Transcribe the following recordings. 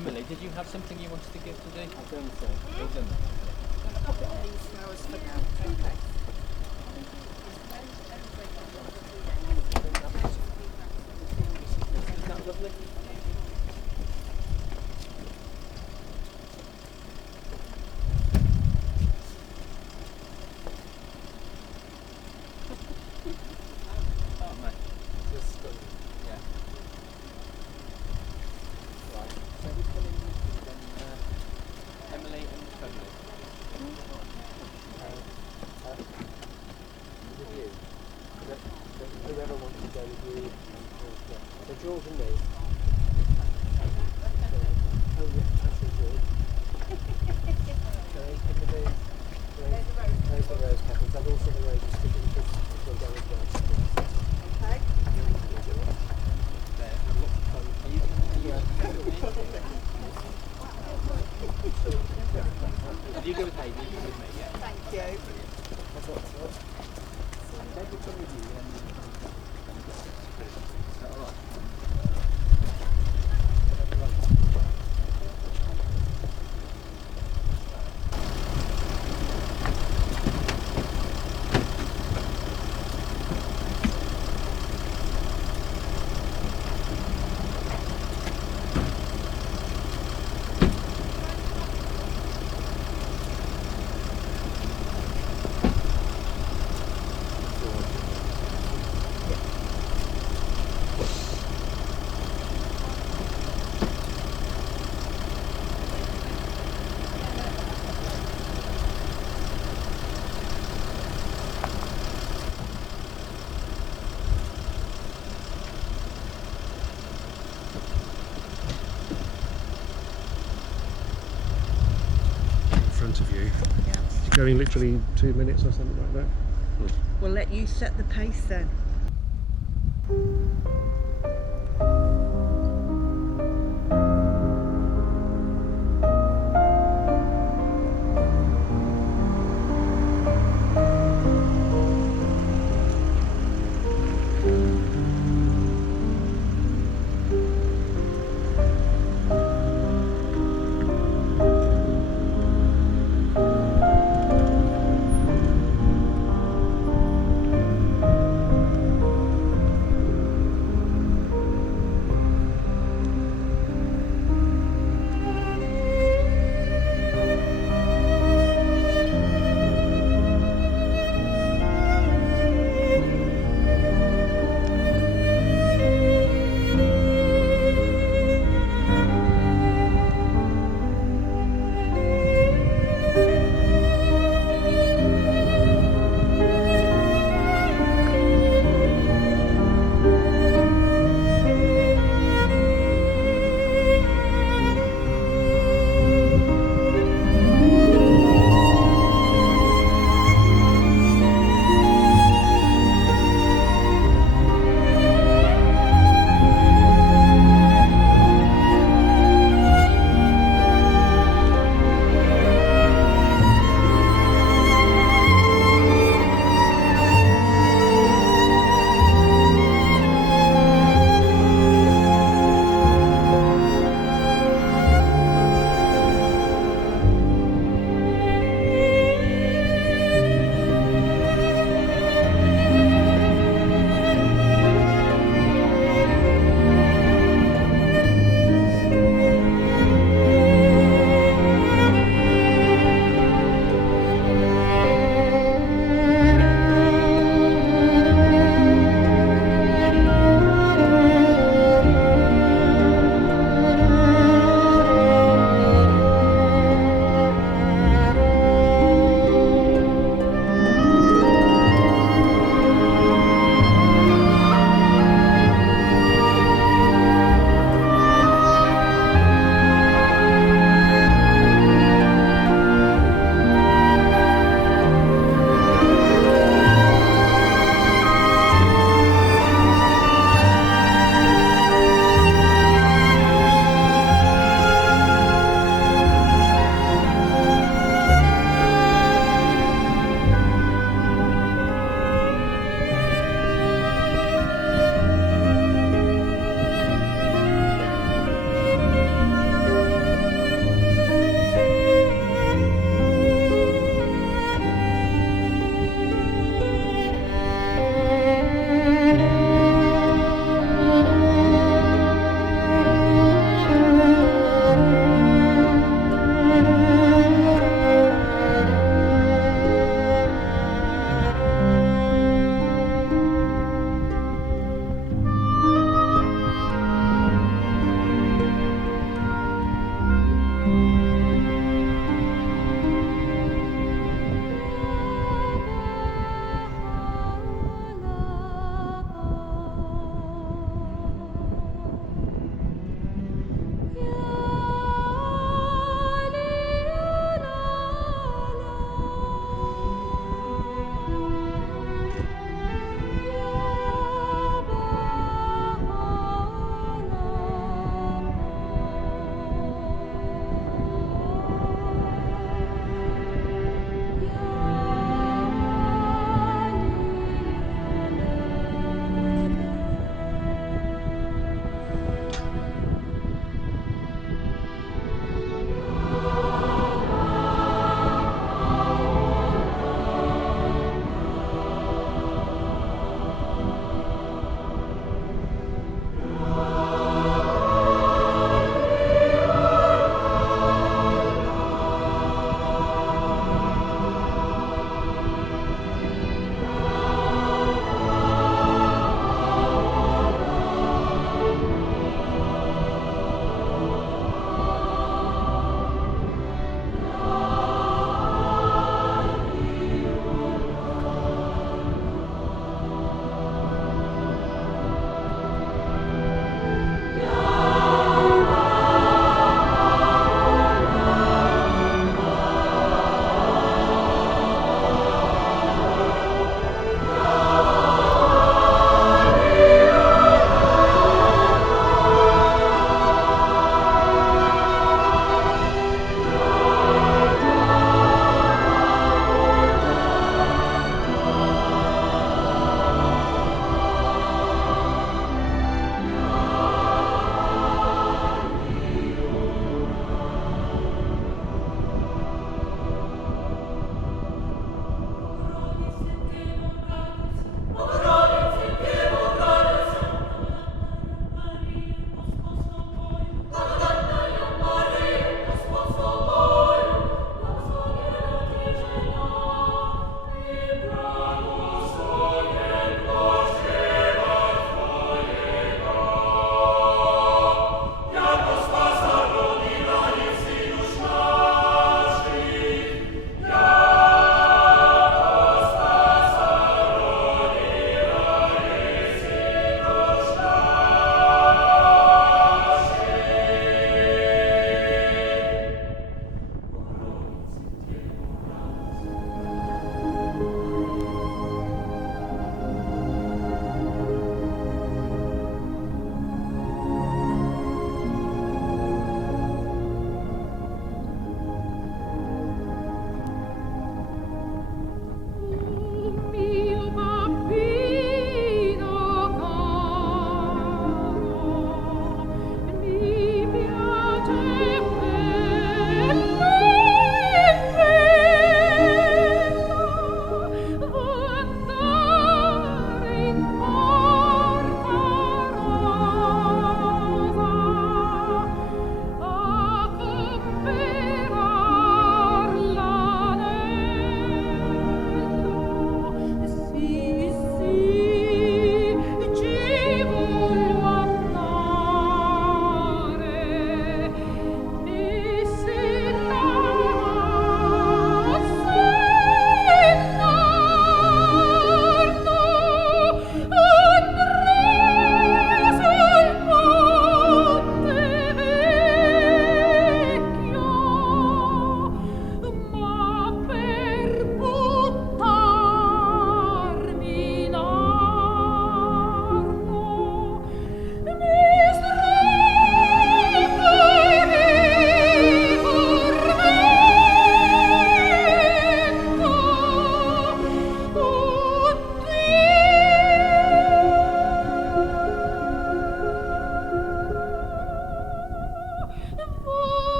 Emily, did you have something you wanted to give today? I've done so. Well done. I'll put on these flowers for now. Okay. Isn't that lovely? Oh, mate. Just stunning. Yeah. Right. So who's coming then? Emily and Emily. With you. Whoever wants to go with you. So George and me. Oh yeah, actually George. Okay, in the booth. There's the rose petals. There's also the roses sticking to the go as well. Okay. There, have lots of fun. Are you If you go with Hadyn, you go with me, yeah. Thank you. That's what. Dad will come with you, and then is that alright? Of you. Yes. It's going literally 2 minutes or something like that. We'll let you set the pace then.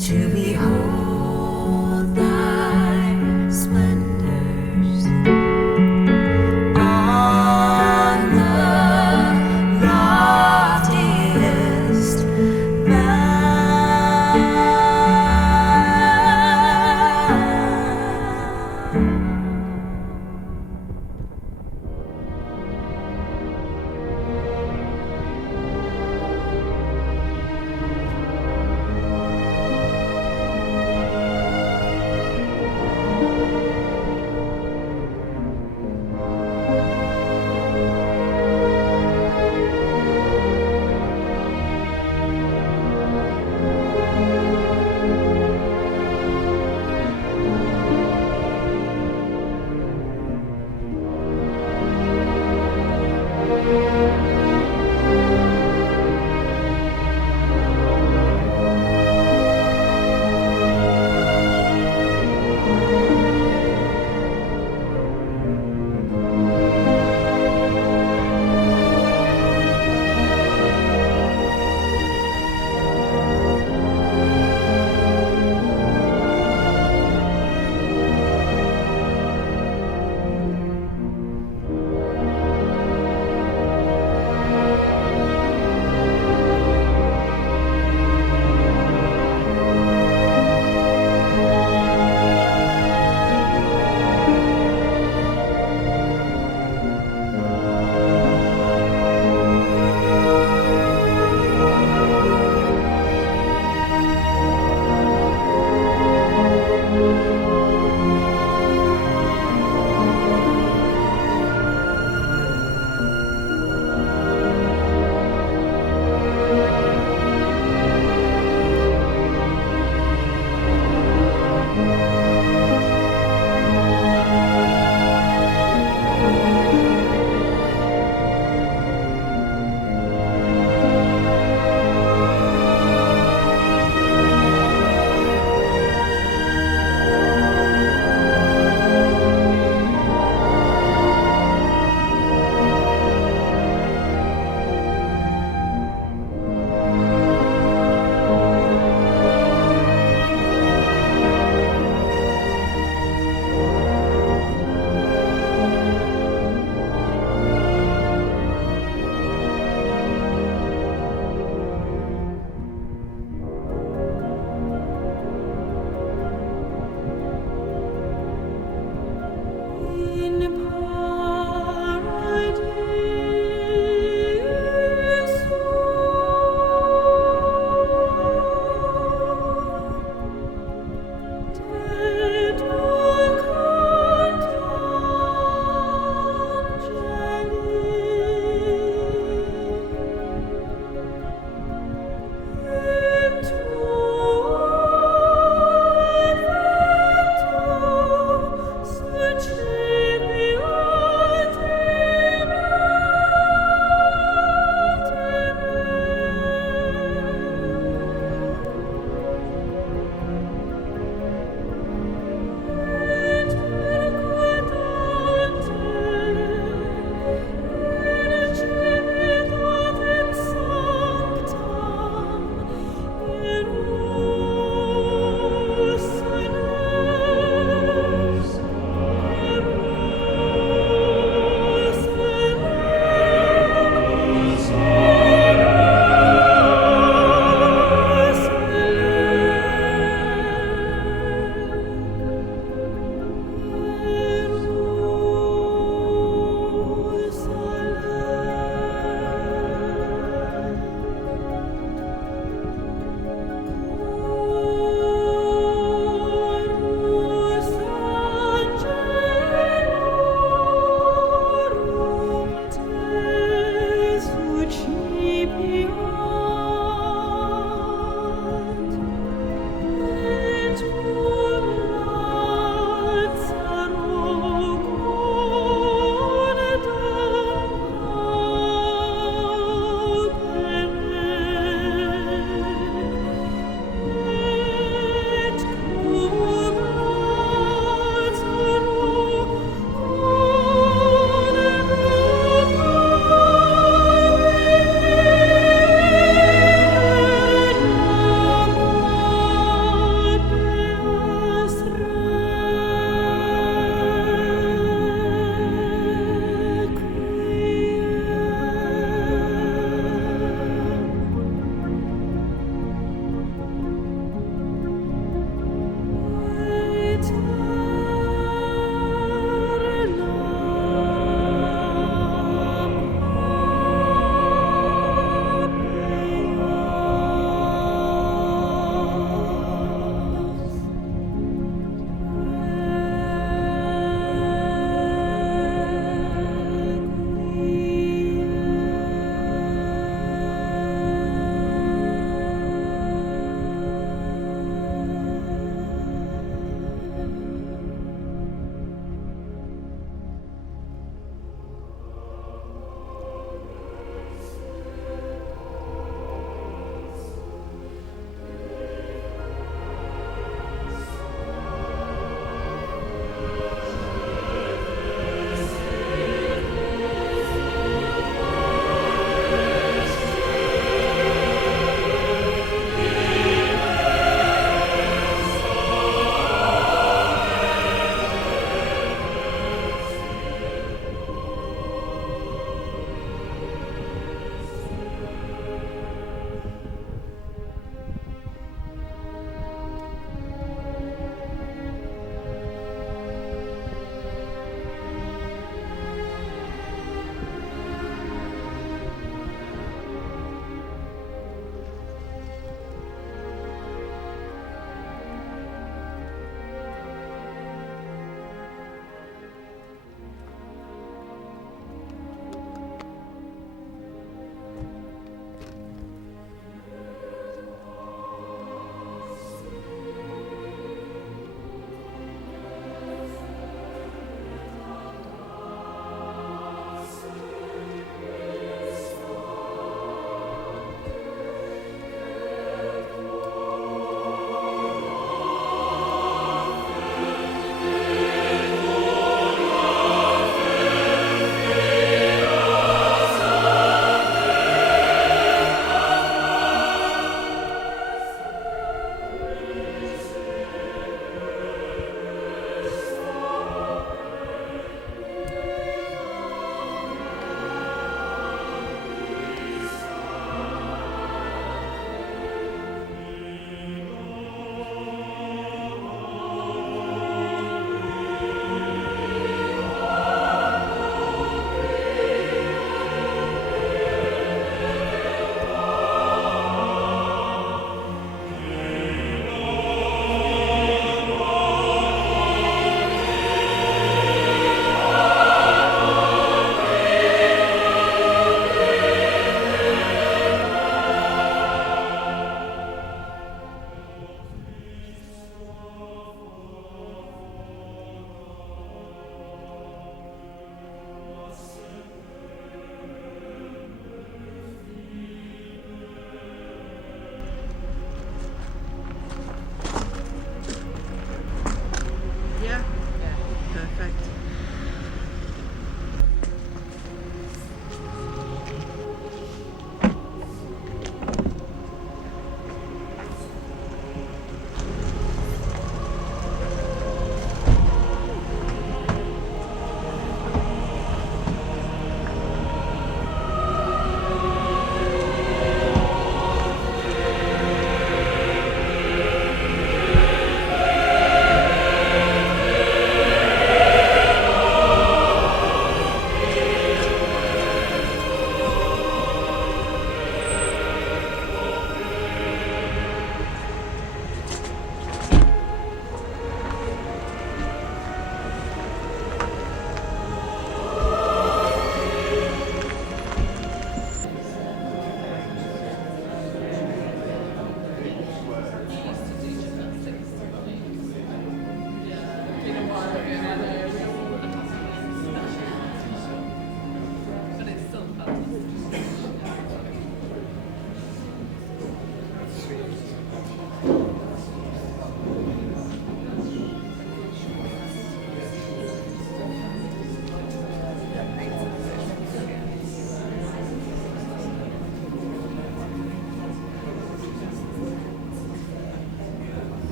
to behold thy splendors on the loftiest Such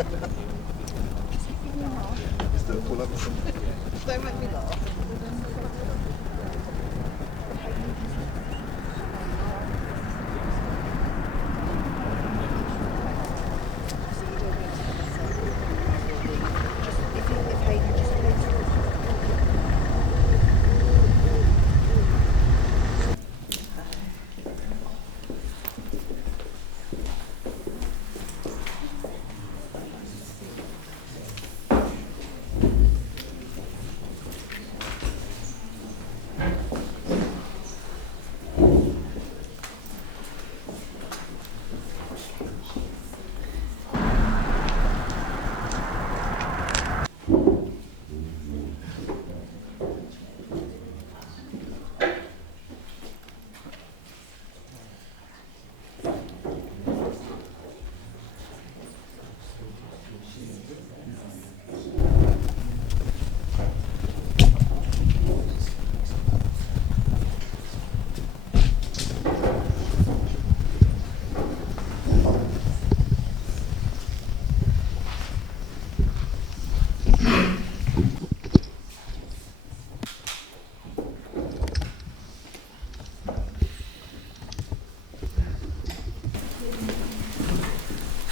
Don't make me laugh.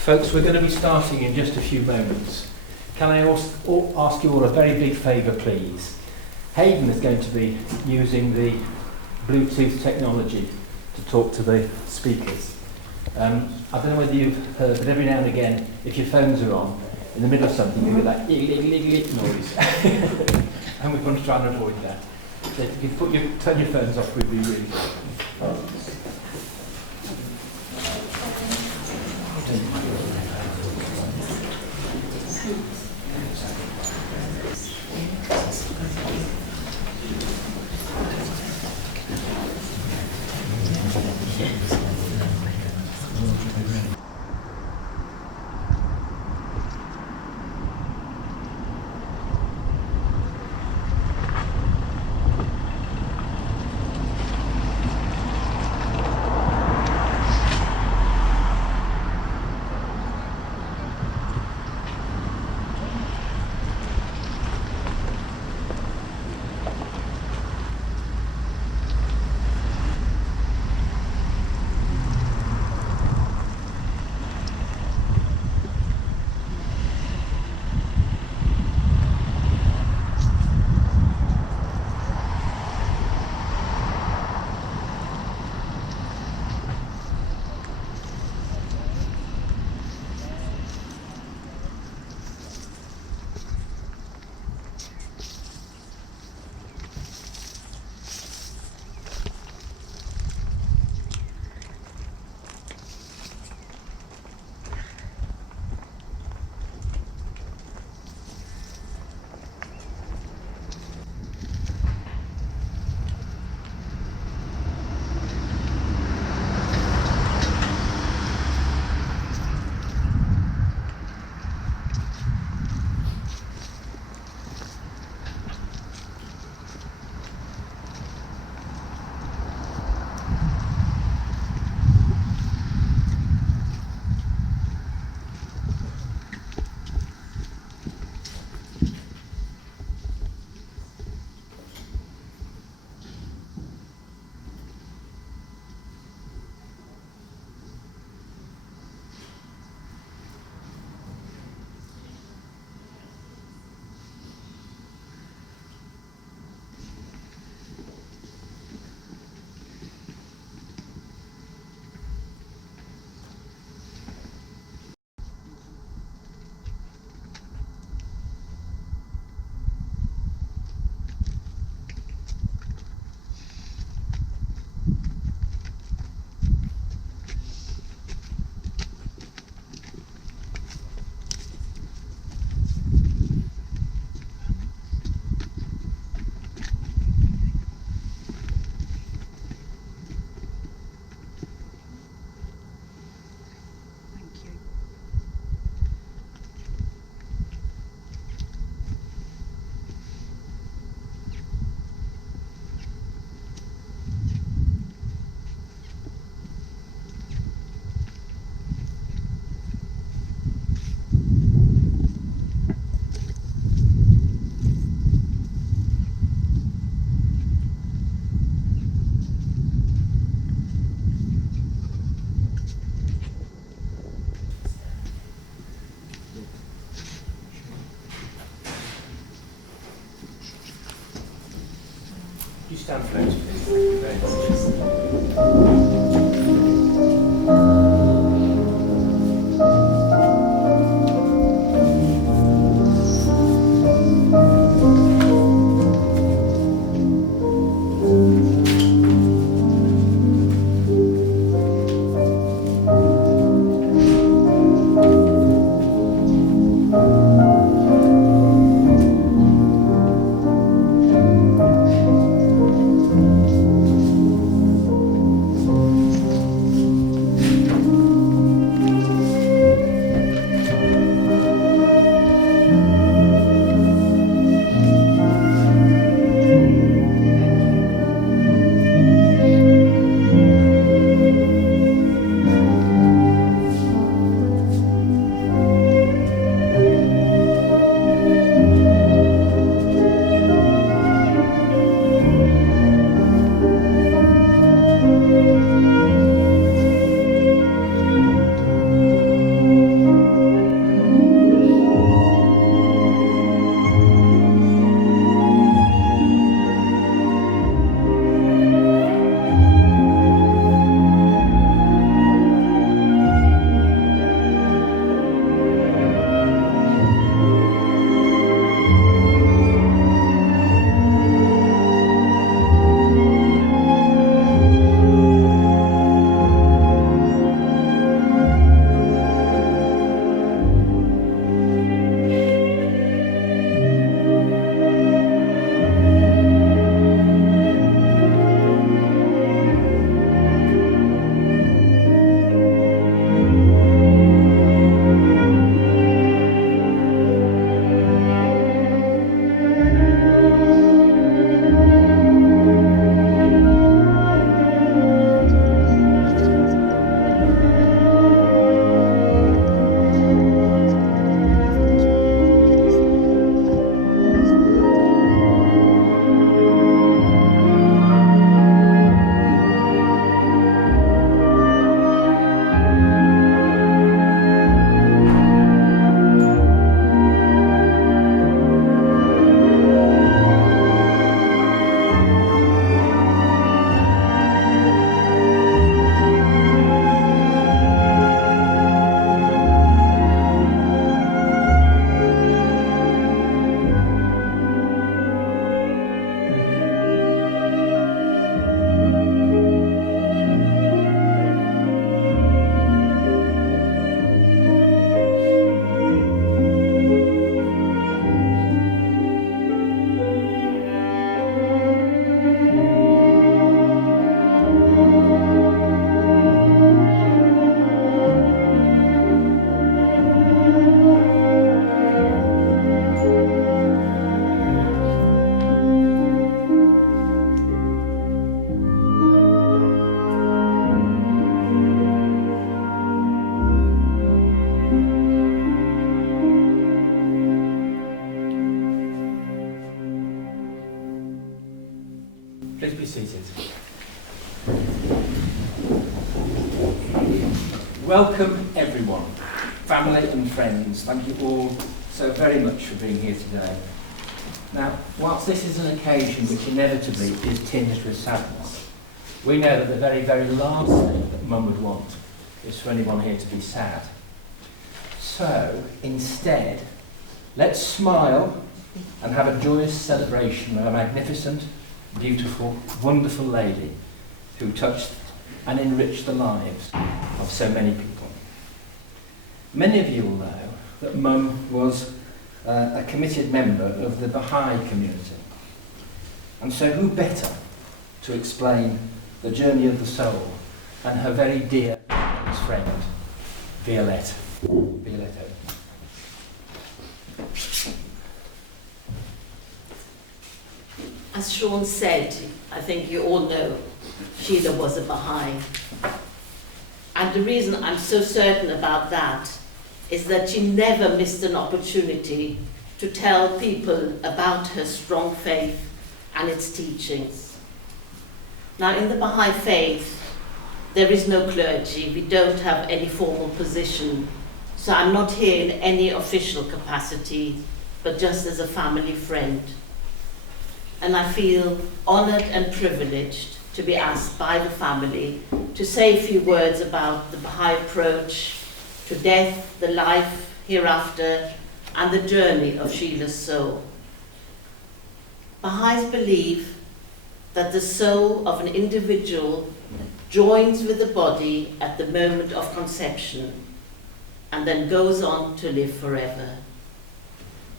Folks, we're going to be starting in just a few moments. Can I ask you all a very big favour, please? Hadyn is going to be using the Bluetooth technology to talk to the speakers. I don't know whether you've heard, but every now and again, if your phones are on, in the middle of something, you get that noise. And we want to try and avoid that. So if you could turn your phones off, we'd be really good. Welcome everyone, family and friends. Thank you all so very much for being here today. Now, whilst this is an occasion which inevitably is tinged with sadness, we know that the very, very last thing that Mum would want is for anyone here to be sad. So, instead, let's smile and have a joyous celebration of a magnificent, beautiful, wonderful lady who touched and enriched the lives of so many people. Many of you will know that Mum was a committed member of the Baha community. And so who better to explain the journey of the soul than her very dear friend, Violet Owen. As Shawn said, I think you all know, Sheila was a Baha'i. And the reason I'm so certain about that is that she never missed an opportunity to tell people about her strong faith and its teachings. Now, in the Baha'i faith, there is no clergy. We don't have any formal position. So I'm not here in any official capacity, but just as a family friend. And I feel honoured and privileged to be asked by the family to say a few words about the Baha'i approach to death, the life hereafter, and the journey of Sheila's soul. Baha'is believe that the soul of an individual joins with the body at the moment of conception and then goes on to live forever.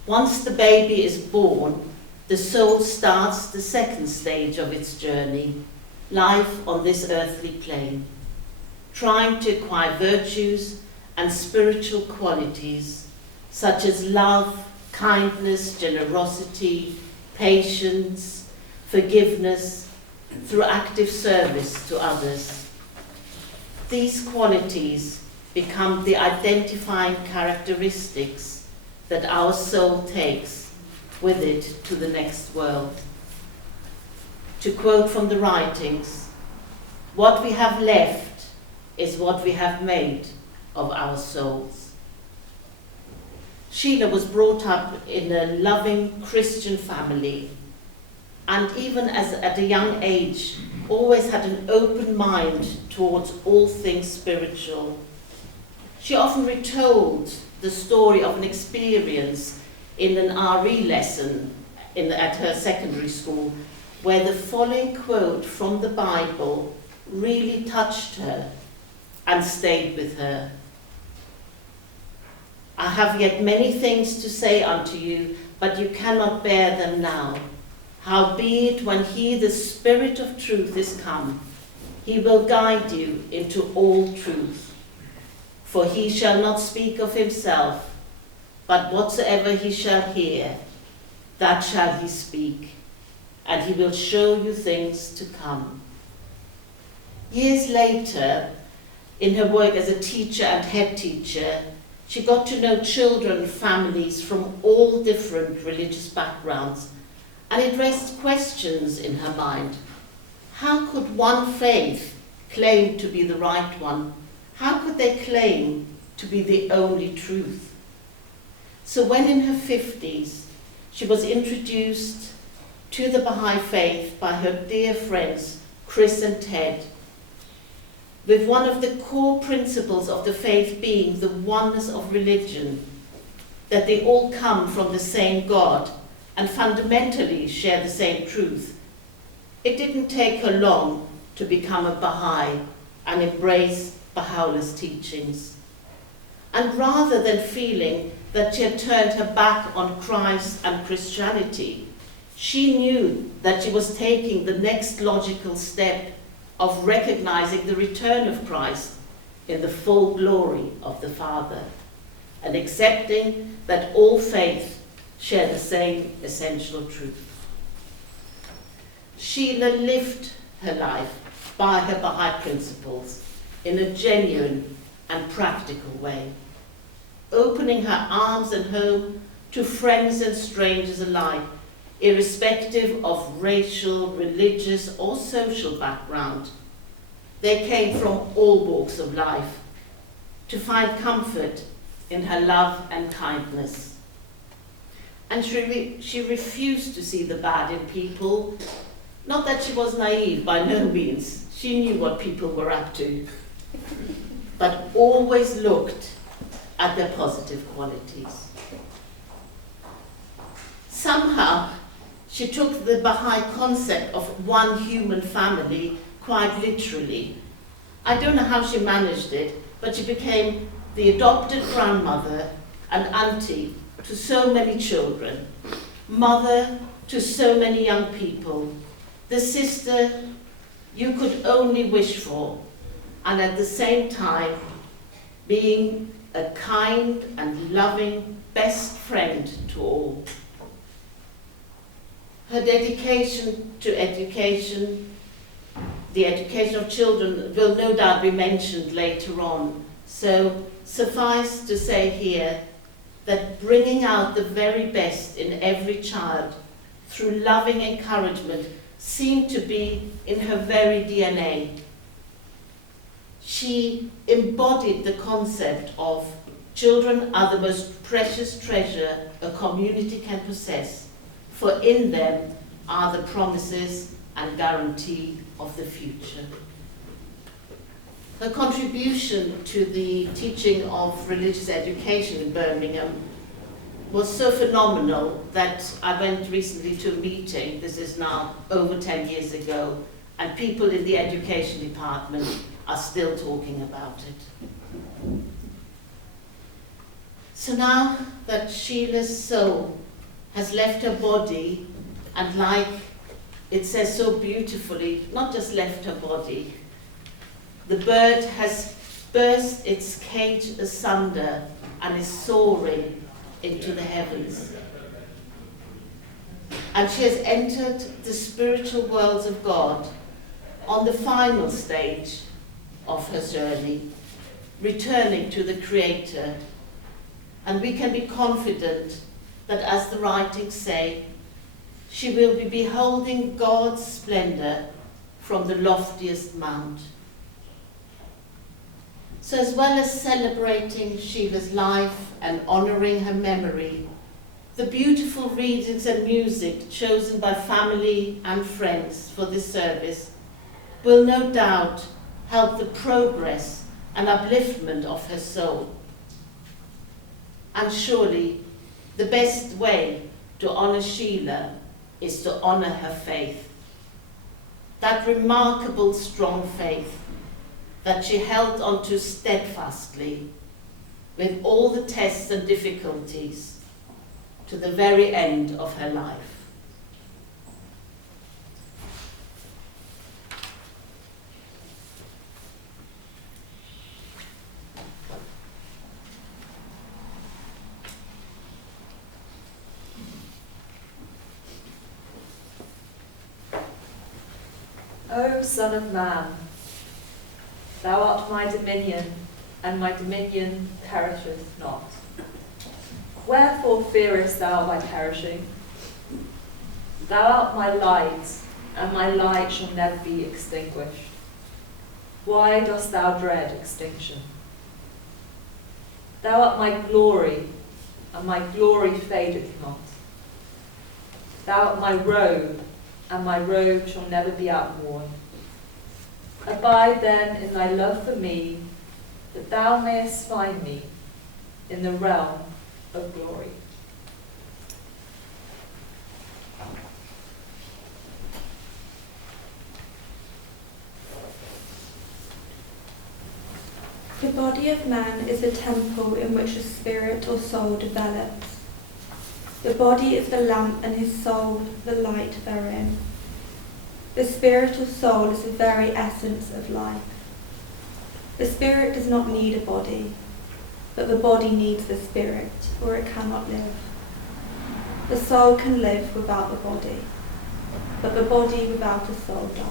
Once the baby is born, the soul starts the second stage of its journey, life on this earthly plane, trying to acquire virtues and spiritual qualities such as love, kindness, generosity, patience, forgiveness, through active service to others. These qualities become the identifying characteristics that our soul takes with it to the next world. To quote from the writings, "What we have left is what we have made of our souls." Sheila was brought up in a loving Christian family, and even at a young age, always had an open mind towards all things spiritual. She often retold the story of an experience in an RE lesson at her secondary school, where the following quote from the Bible really touched her and stayed with her. "I have yet many things to say unto you, but you cannot bear them now. Howbeit, when he, the Spirit of truth, is come, he will guide you into all truth. For he shall not speak of himself, but whatsoever he shall hear, that shall he speak, and he will show you things to come." Years later, in her work as a teacher and head teacher, she got to know children and families from all different religious backgrounds, and it raised questions in her mind. How could one faith claim to be the right one? How could they claim to be the only truth? So when in her 50s, she was introduced to the Baha'i faith by her dear friends, Chris and Ted, with one of the core principles of the faith being the oneness of religion, that they all come from the same God and fundamentally share the same truth. It didn't take her long to become a Baha'i and embrace Baha'u'llah's teachings. And rather than feeling that she had turned her back on Christ and Christianity, she knew that she was taking the next logical step of recognizing the return of Christ in the full glory of the Father, and accepting that all faith share the same essential truth. Sheila lived her life by her Baha'i principles in a genuine and practical way, opening her arms and home to friends and strangers alike, irrespective of racial, religious, or social background. They came from all walks of life, to find comfort in her love and kindness. And she refused to see the bad in people. Not that she was naive, by no means. She knew what people were up to, but always looked at their positive qualities. Somehow, she took the Baha'i concept of one human family quite literally. I don't know how she managed it, but she became the adopted grandmother and auntie to so many children, mother to so many young people, the sister you could only wish for, and at the same time being a kind and loving best friend to all. Her dedication to education, the education of children, will no doubt be mentioned later on. So suffice to say here that bringing out the very best in every child through loving encouragement seemed to be in her very DNA. She embodied the concept of children are the most precious treasure a community can possess, for in them are the promises and guarantee of the future. Her contribution to the teaching of religious education in Birmingham was so phenomenal that I went recently to a meeting, this is now over 10 years ago, and people in the education department are still talking about it. So now that Sheila's soul has left her body, and like it says so beautifully, not just left her body, the bird has burst its cage asunder and is soaring into the heavens. And she has entered the spiritual worlds of God on the final stage of her journey, returning to the Creator. And we can be confident that, as the writings say, she will be beholding God's splendor from the loftiest mount. So as well as celebrating Sheila's life and honoring her memory, the beautiful readings and music chosen by family and friends for this service will no doubt help the progress and upliftment of her soul. And surely the best way to honor Sheila is to honor her faith. That remarkable strong faith that she held onto steadfastly with all the tests and difficulties to the very end of her life. O Son of Man, thou art my dominion, and my dominion perisheth not. Wherefore fearest thou my perishing? Thou art my light, and my light shall never be extinguished. Why dost thou dread extinction? Thou art my glory, and my glory fadeth not. Thou art my robe, and my robe shall never be outworn. Abide then in thy love for me, that thou mayest find me in the realm of glory. The body of man is a temple in which the spirit or soul develops. The body is the lamp and his soul the light therein. The spirit or soul is the very essence of life. The spirit does not need a body, but the body needs the spirit, or it cannot live. The soul can live without the body, but the body without a soul dies.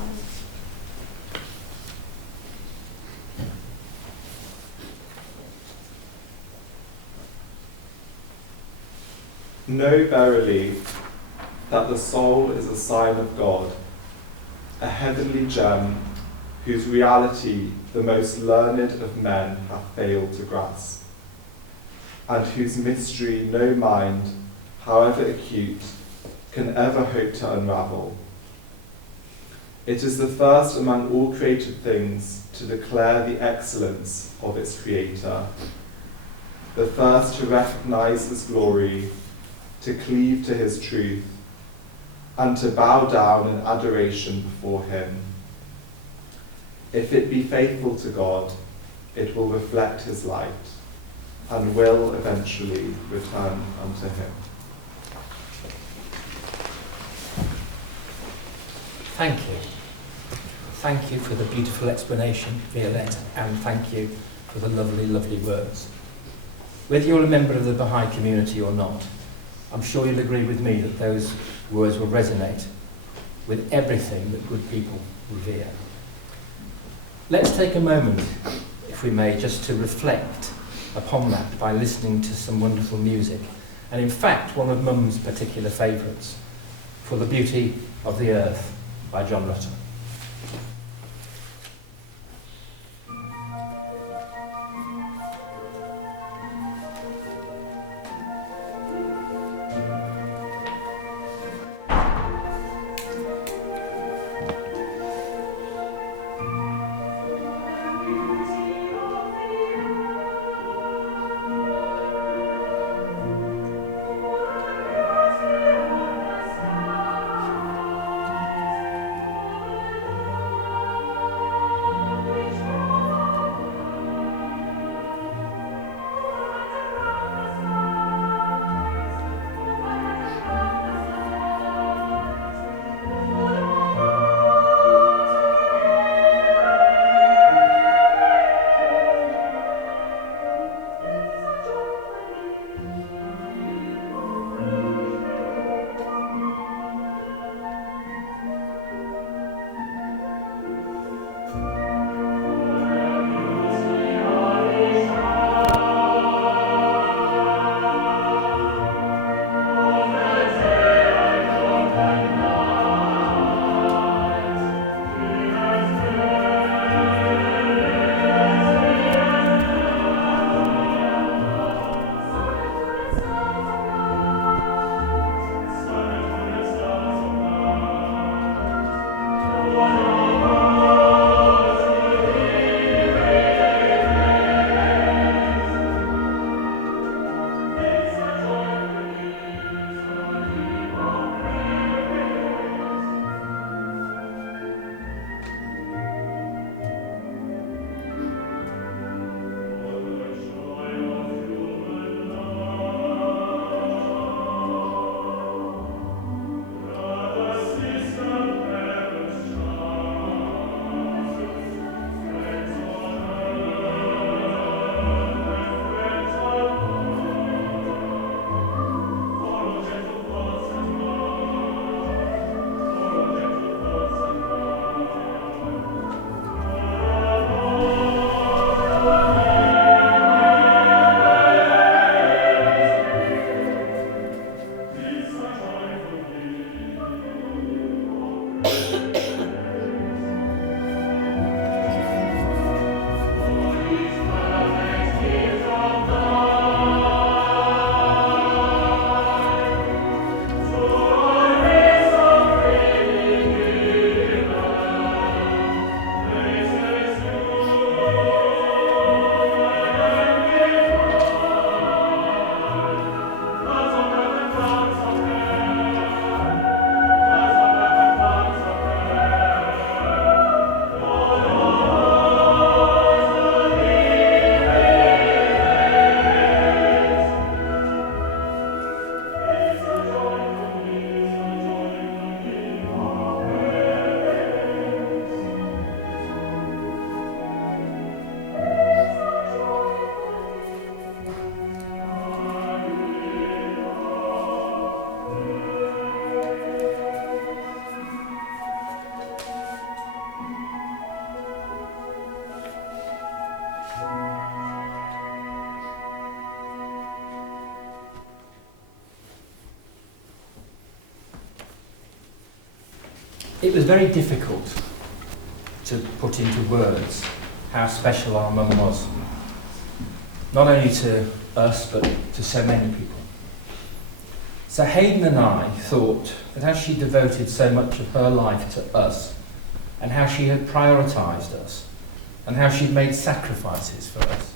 Know verily that the soul is a sign of God, a heavenly gem whose reality the most learned of men hath failed to grasp, and whose mystery no mind, however acute, can ever hope to unravel. It is the first among all created things to declare the excellence of its Creator, the first to recognize His glory, to cleave to His truth, and to bow down in adoration before Him. If it be faithful to God, it will reflect His light, and will eventually return unto Him. Thank you. Thank you for the beautiful explanation, Violet, and thank you for the lovely, lovely words. Whether you're a member of the Baha'i community or not, I'm sure you'll agree with me that those words will resonate with everything that good people revere. Let's take a moment, if we may, just to reflect upon that by listening to some wonderful music, and in fact one of Mum's particular favourites, For the Beauty of the Earth by John Rutter. It was very difficult to put into words how special our mum was. Not only to us, but to so many people. So Hadyn and I thought that as she devoted so much of her life to us, and how she had prioritised us, and how she'd made sacrifices for us,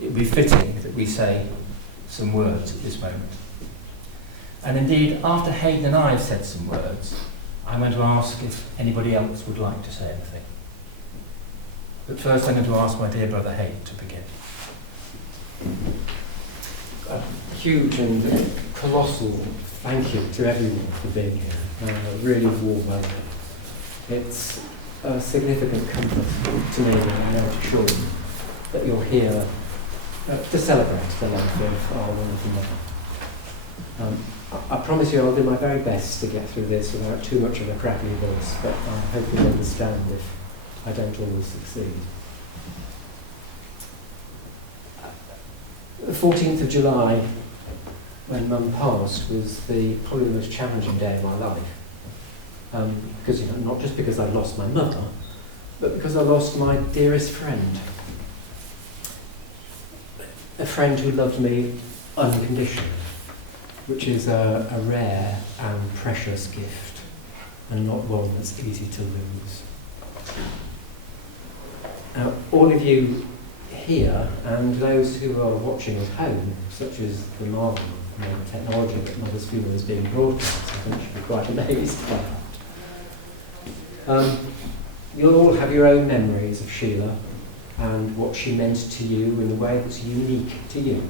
it would be fitting that we say some words at this moment. And indeed, after Hadyn and I have said some words, I'm going to ask if anybody else would like to say anything. But first I'm going to ask my dear brother Hadyn to begin. A huge and colossal thank you to everyone for being here. A really warm welcome. It's a significant comfort to me that I know for sure that you're here to celebrate the life of our wonderful mother. I promise you I'll do my very best to get through this without too much of a crackly voice, but I hope you'll understand if I don't always succeed. The 14th of July, when Mum passed, was probably the most challenging day of my life. Because, not just because I lost my mother, but because I lost my dearest friend. A friend who loved me unconditionally, which is a rare and precious gift, and not one that's easy to lose. Now, all of you here, and those who are watching at home, such as the marvel of modern technology that Mother's funeral is being broadcast, I think you should be quite amazed by that. You'll all have your own memories of Sheila and what she meant to you in a way that's unique to you.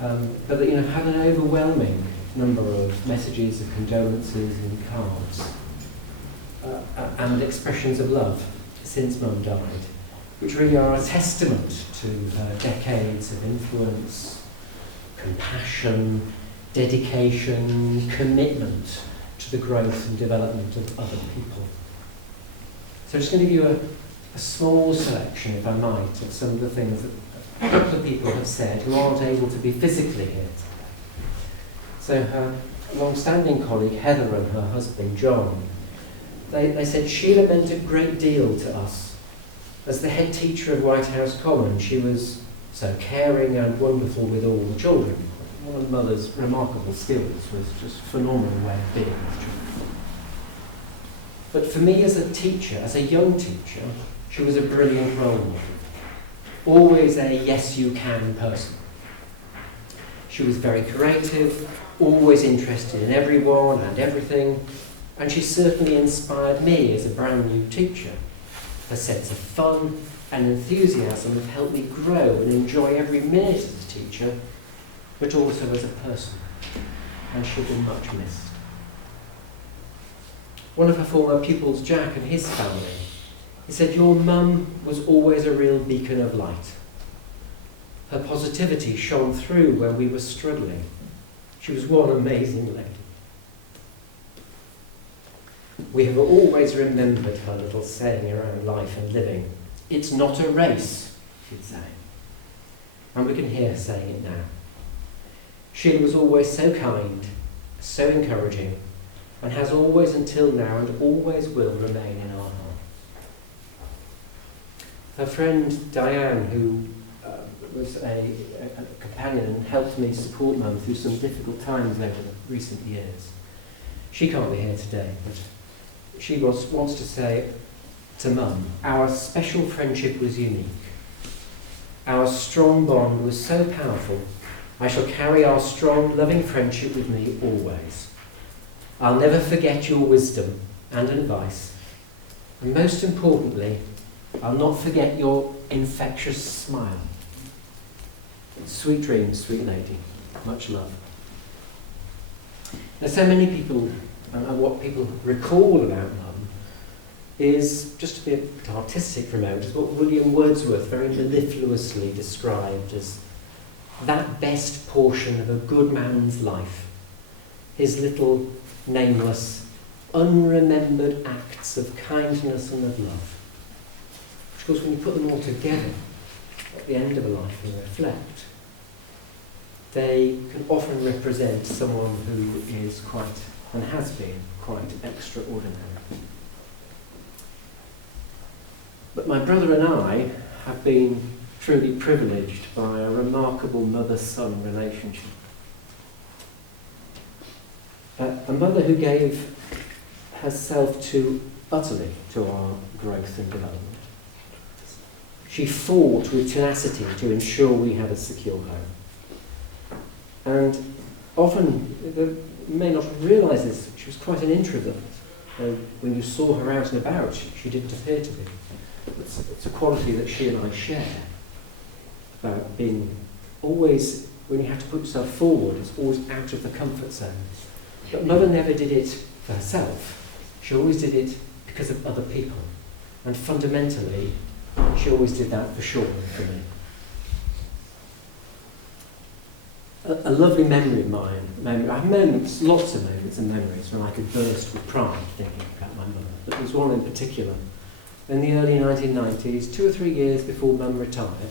But that had an overwhelming number of messages of condolences and cards and expressions of love since Mum died, which really are a testament to her decades of influence, compassion, dedication, commitment to the growth and development of other people. So I'm just going to give you a small selection, if I might, of some of the things that a couple of people have said who aren't able to be physically here today. So her long-standing colleague Heather and her husband John, they said Sheila meant a great deal to us. As the head teacher of Whitehouse Common, she was so caring and wonderful with all the children. One of Mother's remarkable skills was just a phenomenal way of being with children. But for me as a teacher, as a young teacher, she was a brilliant role model. Always a yes you can person. She was very creative, always interested in everyone and everything, and she certainly inspired me as a brand new teacher. Her sense of fun and enthusiasm have helped me grow and enjoy every minute as a teacher, but also as a person, and she'll be much missed. One of her former pupils, Jack, and his family, he said, your mum was always a real beacon of light. Her positivity shone through when we were struggling. She was one amazing lady. We have always remembered her little saying around life and living. It's not a race, she'd say. And we can hear her saying it now. Sheila was always so kind, so encouraging, and has always until now and always will remain in our hearts. Her friend Diane, who was a companion and helped me support Mum through some difficult times over the recent years. She can't be here today, but she wants to say to Mum, our special friendship was unique. Our strong bond was so powerful, I shall carry our strong, loving friendship with me always. I'll never forget your wisdom and advice. And most importantly, I'll not forget your infectious smile. Sweet dreams, sweet lady. Much love. Now, so many people, and what people recall about Mum is, just to be a bit artistic for a moment, is what William Wordsworth very mellifluously described as that best portion of a good man's life, his little, nameless, unremembered acts of kindness and of love. Of course, when you put them all together at the end of a life and reflect, they can often represent someone who is quite, and has been, quite extraordinary. But my brother and I have been truly privileged by a remarkable mother-son relationship. A mother who gave herself utterly to our growth and development. She fought with tenacity to ensure we had a secure home. And often, you may not realise this, she was quite an introvert. When you saw her out and about, she didn't appear to be. It's a quality that she and I share, about being always, when you have to put yourself forward, it's always out of the comfort zone. But Mother never did it for herself. She always did it because of other people. And fundamentally, she always did that for Shawn and for me. A lovely memory of mine. I have moments, lots of moments and memories when I could burst with pride thinking about my mother. But there was one in particular. In the early 1990s, 2 or 3 years before Mum retired,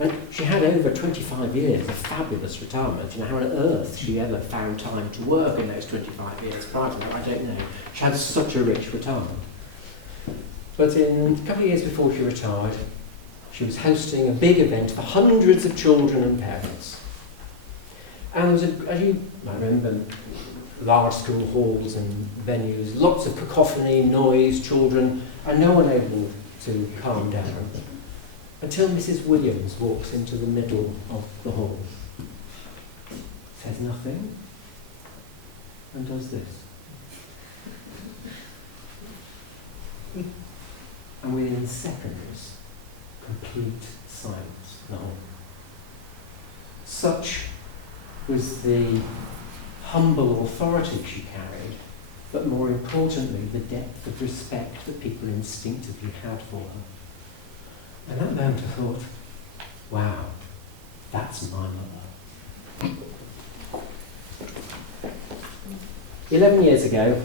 and she had over 25 years of fabulous retirement. You know, how on earth she ever found time to work in those 25 years prior to that, I don't know. She had such a rich retirement. But in a couple of years before she retired, she was hosting a big event for hundreds of children and parents. And there was, as you might remember, large school halls and venues, lots of cacophony, noise, children, and no one able to calm down. Until Mrs. Williams walks into the middle of the hall, says nothing, and does this. And within seconds, complete silence in the hall. Such was the humble authority she carried, but more importantly, the depth of respect that people instinctively had for her. And that moment I thought, wow, that's my mother. 11 years ago,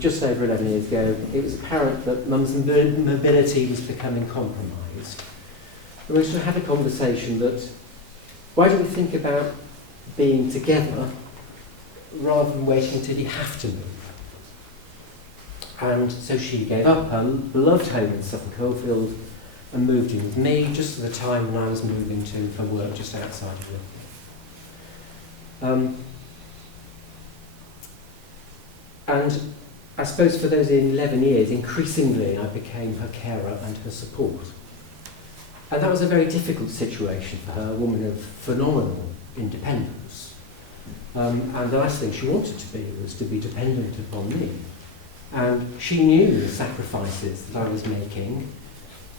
just over 11 years ago, it was apparent that Mum's mobility was becoming compromised. And we sort of had a conversation that, why don't we think about being together rather than waiting until you have to move? And so she gave up her beloved home in Suffolk Coalfield and moved in with me just at the time when I was moving to for work just outside of Lilbourne. And I suppose for those 11 years, increasingly I became her carer and her support. And that was a very difficult situation for her, a woman of phenomenal independence. And the last thing she wanted to be was to be dependent upon me. And she knew the sacrifices that I was making,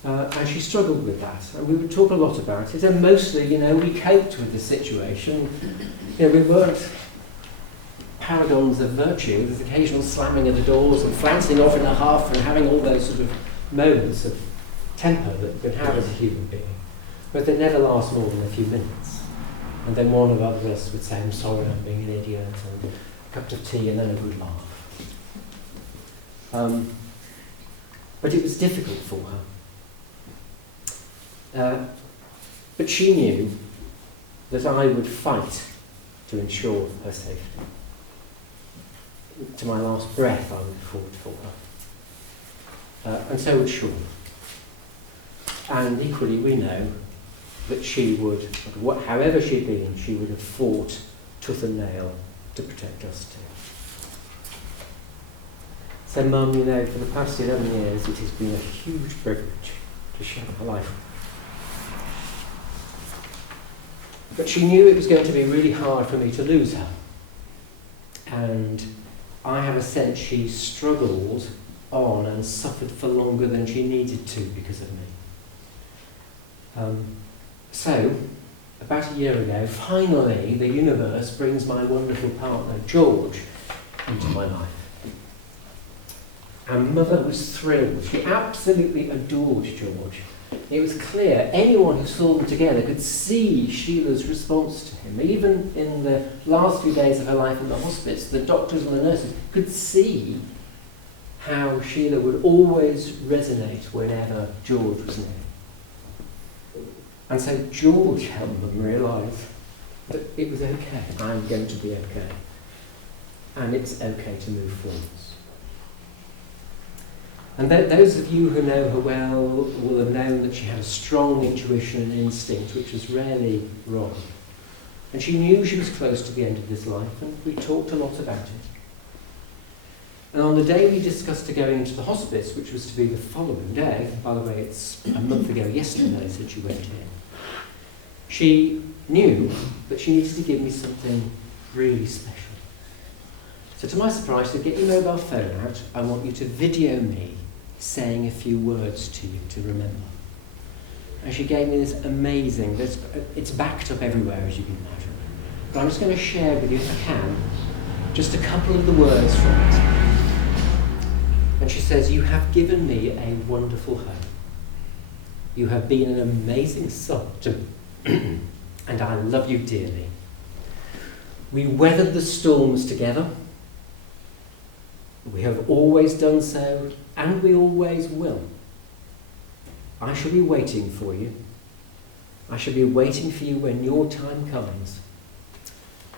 and she struggled with that. And we would talk a lot about it, and mostly, you know, we coped with the situation. You know, we weren't paragons of virtue. There's occasional slamming of the doors and flouncing off in a huff and having all those sort of moments of temper that you can have as a human being. But they never last more than a few minutes. And then one of us would say, I'm sorry, I'm being an idiot, and a cup of tea, and then a good laugh. But it was difficult for her. But she knew that I would fight to ensure her safety. To my last breath, I would fought for her. And so would Shawn. And equally, we know that she would, however she'd been, she would have fought tooth and nail to protect us too. So, Mum, you know, for the past 11 years, it has been a huge privilege to share her life. But she knew it was going to be really hard for me to lose her. And I have a sense she struggled on and suffered for longer than she needed to because of me. So, about a year ago, finally, the universe brings my wonderful partner, George, into my life. And Mother was thrilled. She absolutely adored George. It was clear anyone who saw them together could see Sheila's response to him. Even in the last few days of her life in the hospice, the doctors and the nurses could see how Sheila would always resonate whenever George was near. And so George helped them realise that it was okay. I'm going to be okay. And it's okay to move forwards. And those of you who know her well will have known that she had a strong intuition and instinct, which was rarely wrong. And she knew she was close to the end of this life, and we talked a lot about it. And on the day we discussed her going into the hospice, which was to be the following day, by the way, it's a month ago yesterday that she went in, she knew that she needed to give me something really special. So to my surprise, to get your mobile phone out, I want you to video me saying a few words to you to remember. And she gave me this amazing, it's backed up everywhere as you can imagine, but I'm just going to share with you, if I can, just a couple of the words from it. And she says, "You have given me a wonderful home. You have been an amazing son to me, and I love you dearly. We weathered the storms together. We have always done so, and we always will. I shall be waiting for you. I shall be waiting for you when your time comes."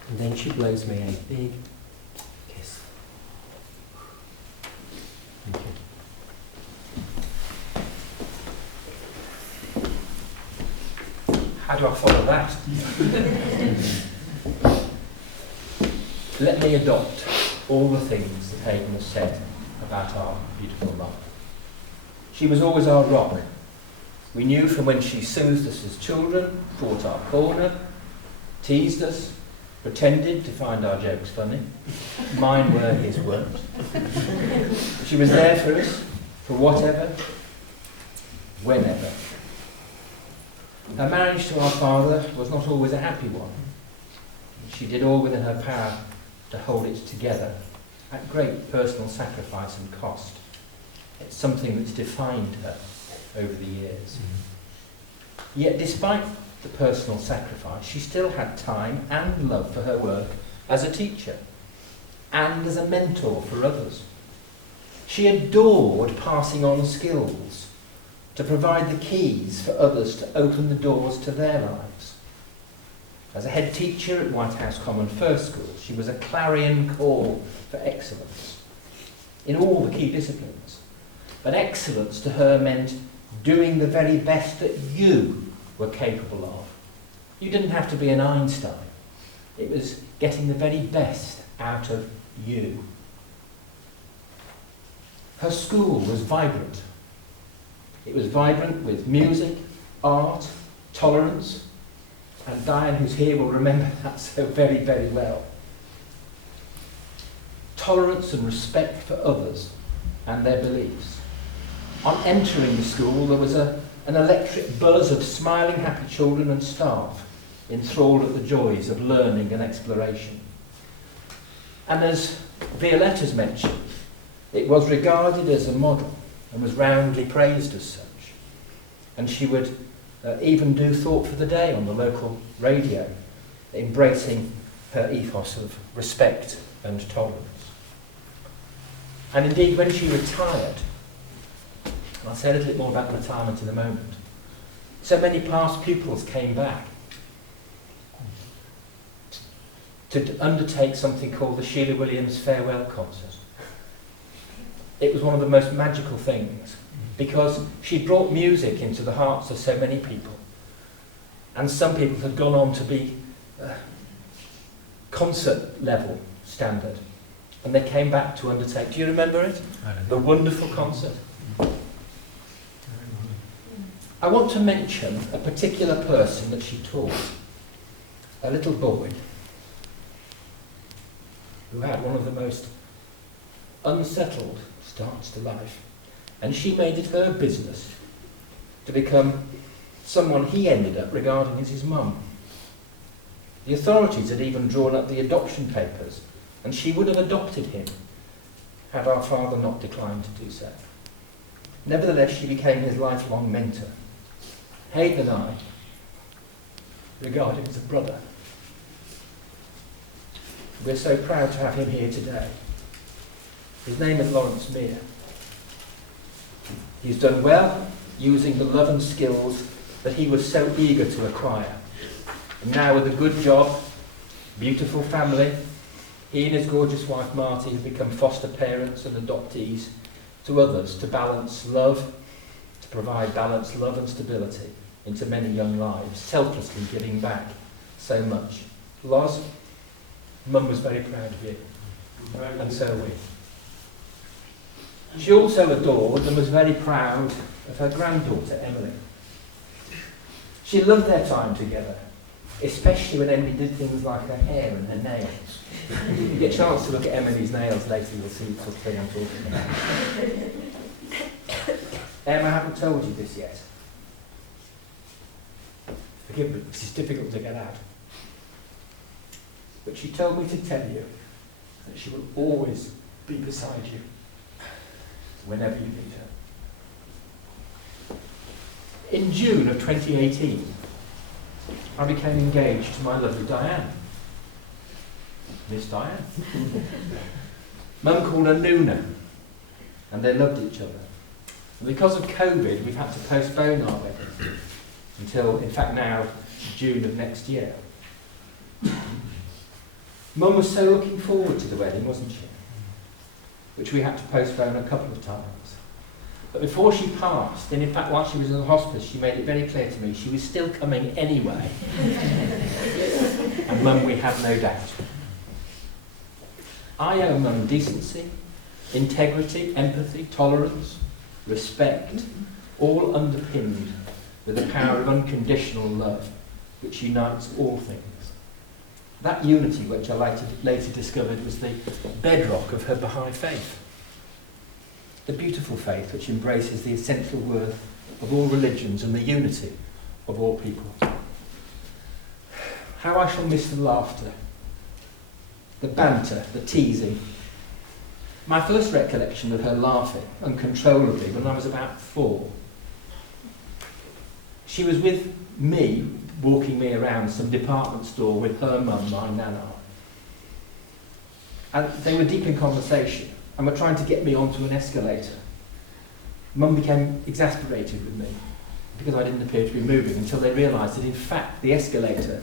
And then she blows me a big kiss. Thank you. How do I follow that? Let me adopt all the things that Hadyn has said about our beautiful mother. She was always our rock. We knew from when she soothed us as children, fought our corner, teased us, pretended to find our jokes funny. Mine were, his weren't. She was there for us, for whatever, whenever. Her marriage to our father was not always a happy one. She did all within her power to hold it together, at great personal sacrifice and cost. It's something that's defined her over the years. Yet despite the personal sacrifice, she still had time and love for her work as a teacher and as a mentor for others. She adored passing on skills to provide the keys for others to open the doors to their lives. As a head teacher at Whitehouse Common First School, she was a clarion call for excellence in all the key disciplines. But excellence to her meant doing the very best that you were capable of. You didn't have to be an Einstein. It was getting the very best out of you. Her school was vibrant. It was vibrant with music, art, tolerance, and Diane, who's here, will remember that so very, very well. Tolerance and respect for others and their beliefs. On entering the school, there was an electric buzz of smiling, happy children and staff, enthralled at the joys of learning and exploration. And as Violet has mentioned, it was regarded as a model and was roundly praised as such. And she would even do Thought for the Day on the local radio, embracing her ethos of respect and tolerance. And indeed, when she retired, and I'll say a little bit more about retirement in a moment, so many past pupils came back to undertake something called the Sheila Williams Farewell Concert. It was one of the most magical things, because she brought music into the hearts of so many people. And some people had gone on to be concert level standard. And they came back to undertake, do you remember it? The wonderful concert. I want to mention a particular person that she taught, a little boy who had one of the most unsettled starts to life. And she made it her business to become someone he ended up regarding as his mum. The authorities had even drawn up the adoption papers, and she would have adopted him had our father not declined to do so. Nevertheless, she became his lifelong mentor. Hadyn and I regard him as a brother. We're so proud to have him here today. His name is Lawrence Mere. He's done well using the love and skills that he was so eager to acquire. And now with a good job, beautiful family, he and his gorgeous wife Marty have become foster parents and adoptees to others to balance love, to provide balance, love and stability into many young lives, selflessly giving back so much. Loz, Mum was very proud of you, and so are we. She also adored and was very proud of her granddaughter, Emily. She loved their time together, especially when Emily did things like her hair and her nails. If you get a chance to look at Emily's nails later, you'll see the sort of thing I'm talking about. Em, I haven't told you this yet. Forgive me, this is difficult to get out. But she told me to tell you that she will always be beside you whenever you need her. In June of 2018, I became engaged to my lovely Diane. Miss Diane. Mum called her Nuna, and they loved each other. And because of COVID, we've had to postpone our wedding until, in fact now, June of next year. Mum was so looking forward to the wedding, wasn't she? Which we had to postpone a couple of times. But before she passed, and in fact while she was in the hospice, she made it very clear to me she was still coming anyway. And Mum, we have no doubt. I owe Mum decency, integrity, empathy, tolerance, respect, all underpinned with the power of unconditional love, which unites all things. That unity, which I later discovered, was the bedrock of her Baha'i faith. The beautiful faith which embraces the essential worth of all religions and the unity of all people. How I shall miss the laughter, the banter, the teasing. My first recollection of her laughing uncontrollably when I was about 4. She was with me, walking me around some department store with her mum, my nana. And they were deep in conversation and were trying to get me onto an escalator. Mum became exasperated with me because I didn't appear to be moving until they realised that in fact the escalator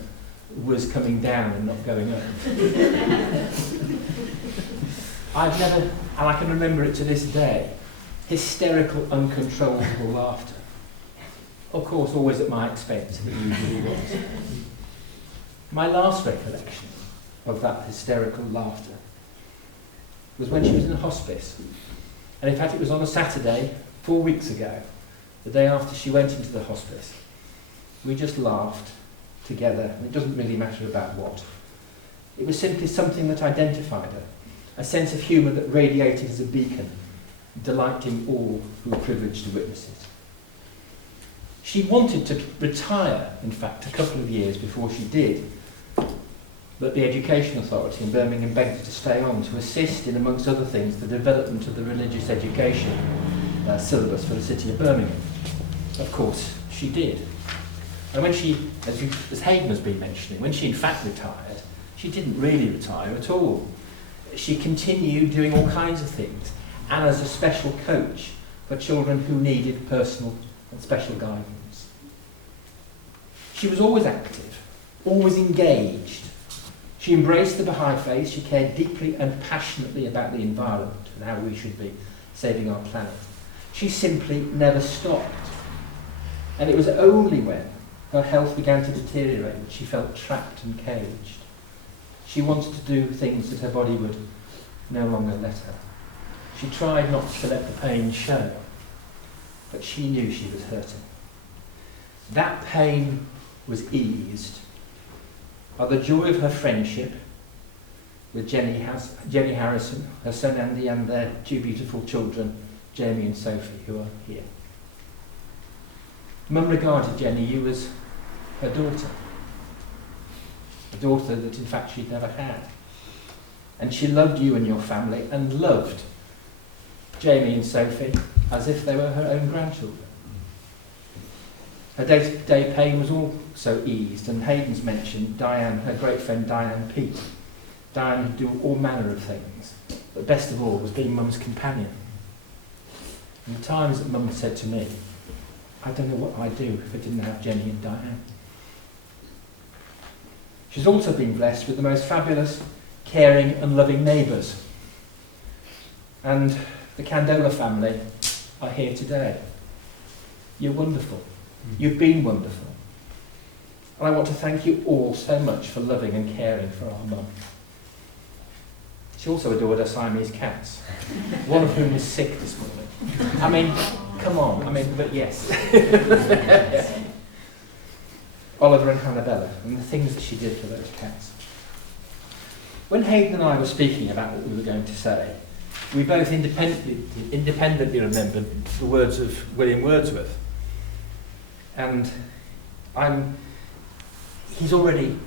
was coming down and not going up. I've never, and I can remember it to this day, hysterical, uncontrollable laughter. Of course, always at my expense, it usually was. My last recollection of that hysterical laughter was when she was in hospice. And in fact, it was on a Saturday, 4 weeks ago, the day after she went into the hospice. We just laughed together, and it doesn't really matter about what. It was simply something that identified her, a sense of humour that radiated as a beacon, delighting all who were privileged to witness it. She wanted to retire, in fact, a couple of years before she did, but the Education Authority in Birmingham begged her to stay on to assist in, amongst other things, the development of the religious education syllabus for the city of Birmingham. Of course, she did. And when she, as Hadyn has been mentioning, when she in fact retired, she didn't really retire at all. She continued doing all kinds of things, and as a special coach for children who needed personal and special guidance. She was always active, always engaged. She embraced the Baha'i faith. She cared deeply and passionately about the environment and how we should be saving our planet. She simply never stopped. And it was only when her health began to deteriorate that she felt trapped and caged. She wanted to do things that her body would no longer let her. She tried not to let the pain show, but she knew she was hurting. That pain was eased by the joy of her friendship with Jenny Harrison, her son Andy, and their 2 beautiful children, Jamie and Sophie, who are here. Mum regarded Jenny, you as her daughter, a daughter that in fact she'd never had. And she loved you and your family, and loved Jamie and Sophie as if they were her own grandchildren. Her day-to-day pain was also eased, and Hadyn's mentioned Diane, her great friend Diane P. Diane would do all manner of things, but best of all was being Mum's companion. And the times that Mum said to me, I don't know what I'd do if I didn't have Jenny and Diane. She's also been blessed with the most fabulous, caring and loving neighbours. And the Candola family are here today. You're wonderful. You've been wonderful. And I want to thank you all so much for loving and caring for our mum. She also adored her Siamese cats, one of whom is sick this morning. I mean, come on, but yes. Oliver and Hannabella, and the things that she did for those cats. When Hadyn and I were speaking about what we were going to say, we both independently remembered the words of William Wordsworth. And he's already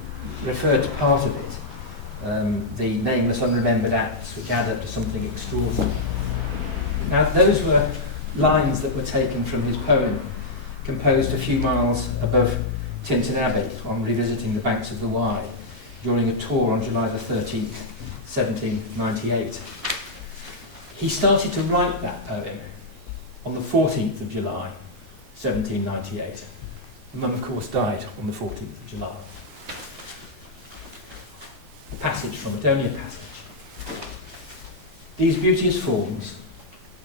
referred to part of it, the nameless unremembered acts which add up to something extraordinary. Now those were lines that were taken from his poem, composed a few miles above Tintern Abbey on revisiting the banks of the Wye during a tour on July the 13th, 1798. He started to write that poem on the 14th of July, 1798. Mum, of course, died on the 14th of July. A passage from it, only a passage. These beauteous forms,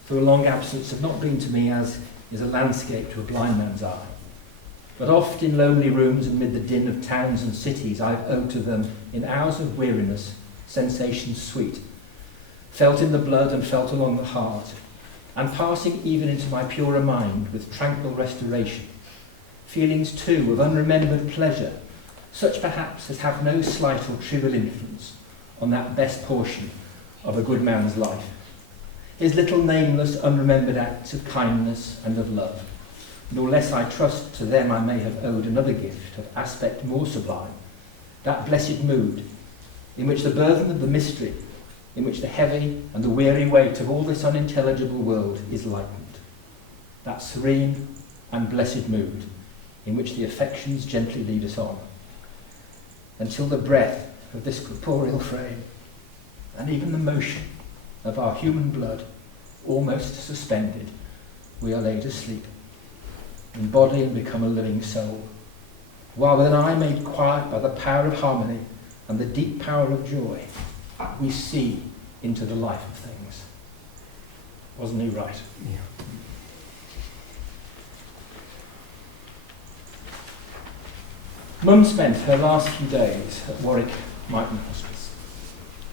through a long absence, have not been to me as is a landscape to a blind man's eye. But oft in lonely rooms amid the din of towns and cities I've owed to them, in hours of weariness, sensations sweet, felt in the blood and felt along the heart, and passing even into my purer mind with tranquil restoration, feelings too of unremembered pleasure, such perhaps as have no slight or trivial influence on that best portion of a good man's life, his little nameless unremembered acts of kindness and of love. Nor less I trust to them I may have owed another gift of aspect more sublime, that blessed mood, in which the burthen of the mystery, in which the heavy and the weary weight of all this unintelligible world is lightened, that serene and blessed mood, in which the affections gently lead us on, until the breath of this corporeal frame, and even the motion of our human blood, almost suspended, we are laid asleep, in body and become a living soul, while with an eye made quiet by the power of harmony and the deep power of joy, we see into the life of things. Wasn't he right? Yeah. Mum spent her last few days at Warwick Mighton Hospice,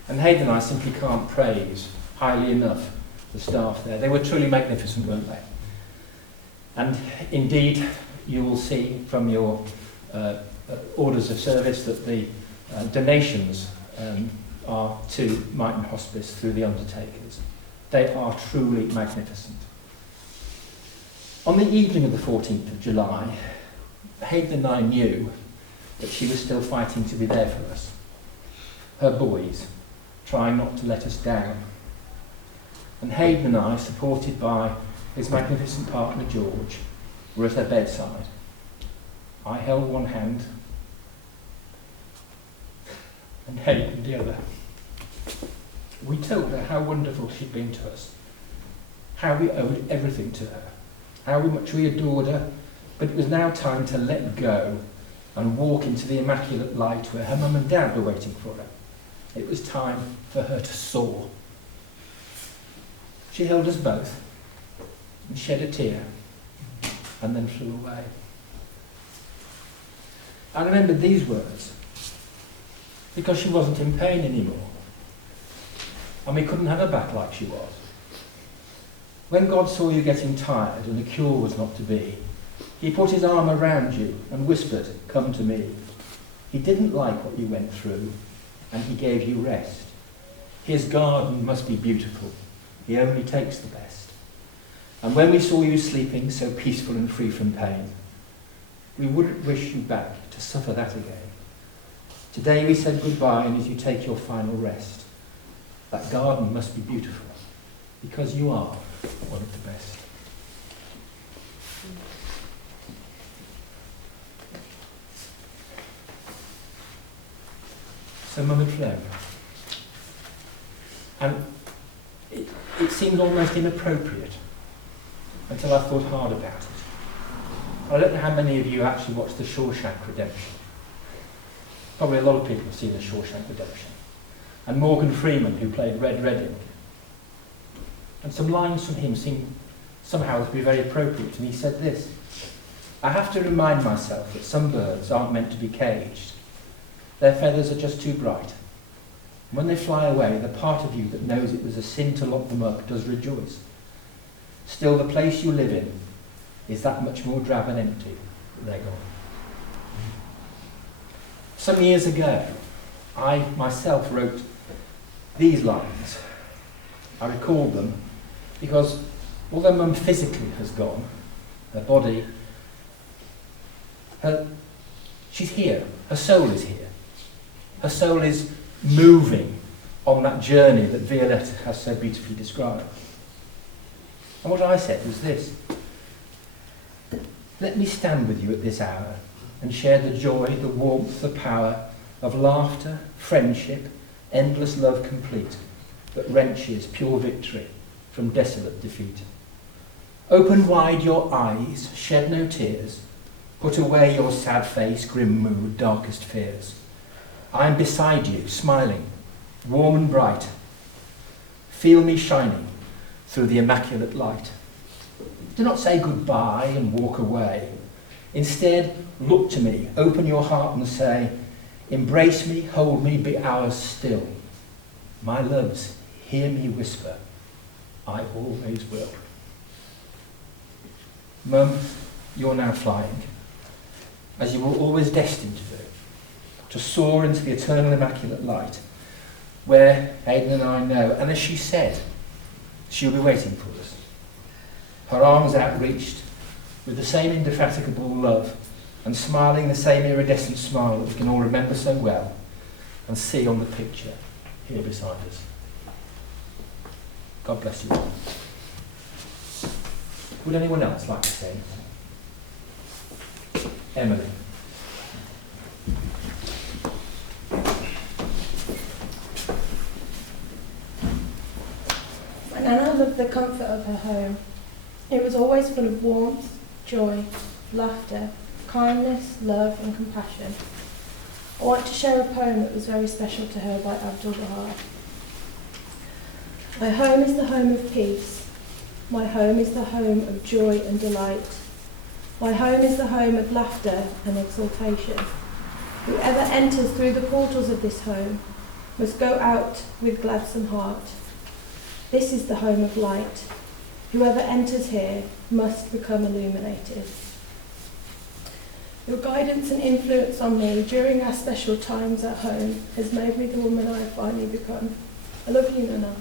and Hadyn and I simply can't praise highly enough the staff there. They were truly magnificent, weren't they? And indeed, you will see from your orders of service that the donations are to Mighton Hospice through the undertakers. They are truly magnificent. On the evening of the 14th of July, Hadyn and I knew that she was still fighting to be there for us. Her boys, trying not to let us down. And Hadyn and I, supported by his magnificent partner George, were at her bedside. I held one hand and Hadyn the other. We told her how wonderful she'd been to us, how we owed everything to her, how much we adored her, but it was now time to let go and walk into the immaculate light where her mum and dad were waiting for her. It was time for her to soar. She held us both and shed a tear and then flew away. I remembered these words because she wasn't in pain anymore, and we couldn't have her back like she was. When God saw you getting tired and the cure was not to be, he put his arm around you and whispered, "Come to me." He didn't like what you went through, and he gave you rest. His garden must be beautiful. He only takes the best. And when we saw you sleeping so peaceful and free from pain, we wouldn't wish you back to suffer that again. Today we said goodbye, and as you take your final rest, that garden must be beautiful, because you are one of the best. So Mum had flown. And it seemed almost inappropriate until I thought hard about it. I don't know how many of you actually watched The Shawshank Redemption. Probably a lot of people have seen The Shawshank Redemption. And Morgan Freeman, who played Red Redding. and some lines from him seemed somehow to be very appropriate, and he said this: "I have to remind myself that some birds aren't meant to be caged. Their feathers are just too bright. And when they fly away, the part of you that knows it was a sin to lock them up does rejoice. Still, the place you live in is that much more drab and empty. They're gone." Some years ago, I myself wrote these lines. I recalled them because although Mum physically has gone, her body, she's here. Her soul is here. Her soul is moving on that journey that Violet has so beautifully described. And what I said was this: "Let me stand with you at this hour and share the joy, the warmth, the power of laughter, friendship, endless love complete, that wrenches pure victory from desolate defeat. Open wide your eyes, shed no tears, put away your sad face, grim mood, darkest fears. I am beside you, smiling, warm and bright. Feel me shining through the immaculate light. Do not say goodbye and walk away. Instead, look to me, open your heart and say, embrace me, hold me, be ours still. My loves, hear me whisper, I always will." Mum, you're now flying, as you were always destined to do, to soar into the eternal immaculate light, where Hadyn and I know, and as she said, she'll be waiting for us. Her arms outreached, with the same indefatigable love, and smiling the same iridescent smile that we can all remember so well, and see on the picture here beside us. God bless you all. Would anyone else like to say anything? Emily. And Anna loved the comfort of her home. It was always full of warmth, joy, laughter, kindness, love and compassion. I want to share a poem that was very special to her by Baha. My home is the home of peace. My home is the home of joy and delight. My home is the home of laughter and exultation. Whoever enters through the portals of this home must go out with gladsome heart. This is the home of light. Whoever enters here must become illuminated. Your guidance and influence on me during our special times at home has made me the woman I have finally become. I love you, Nana.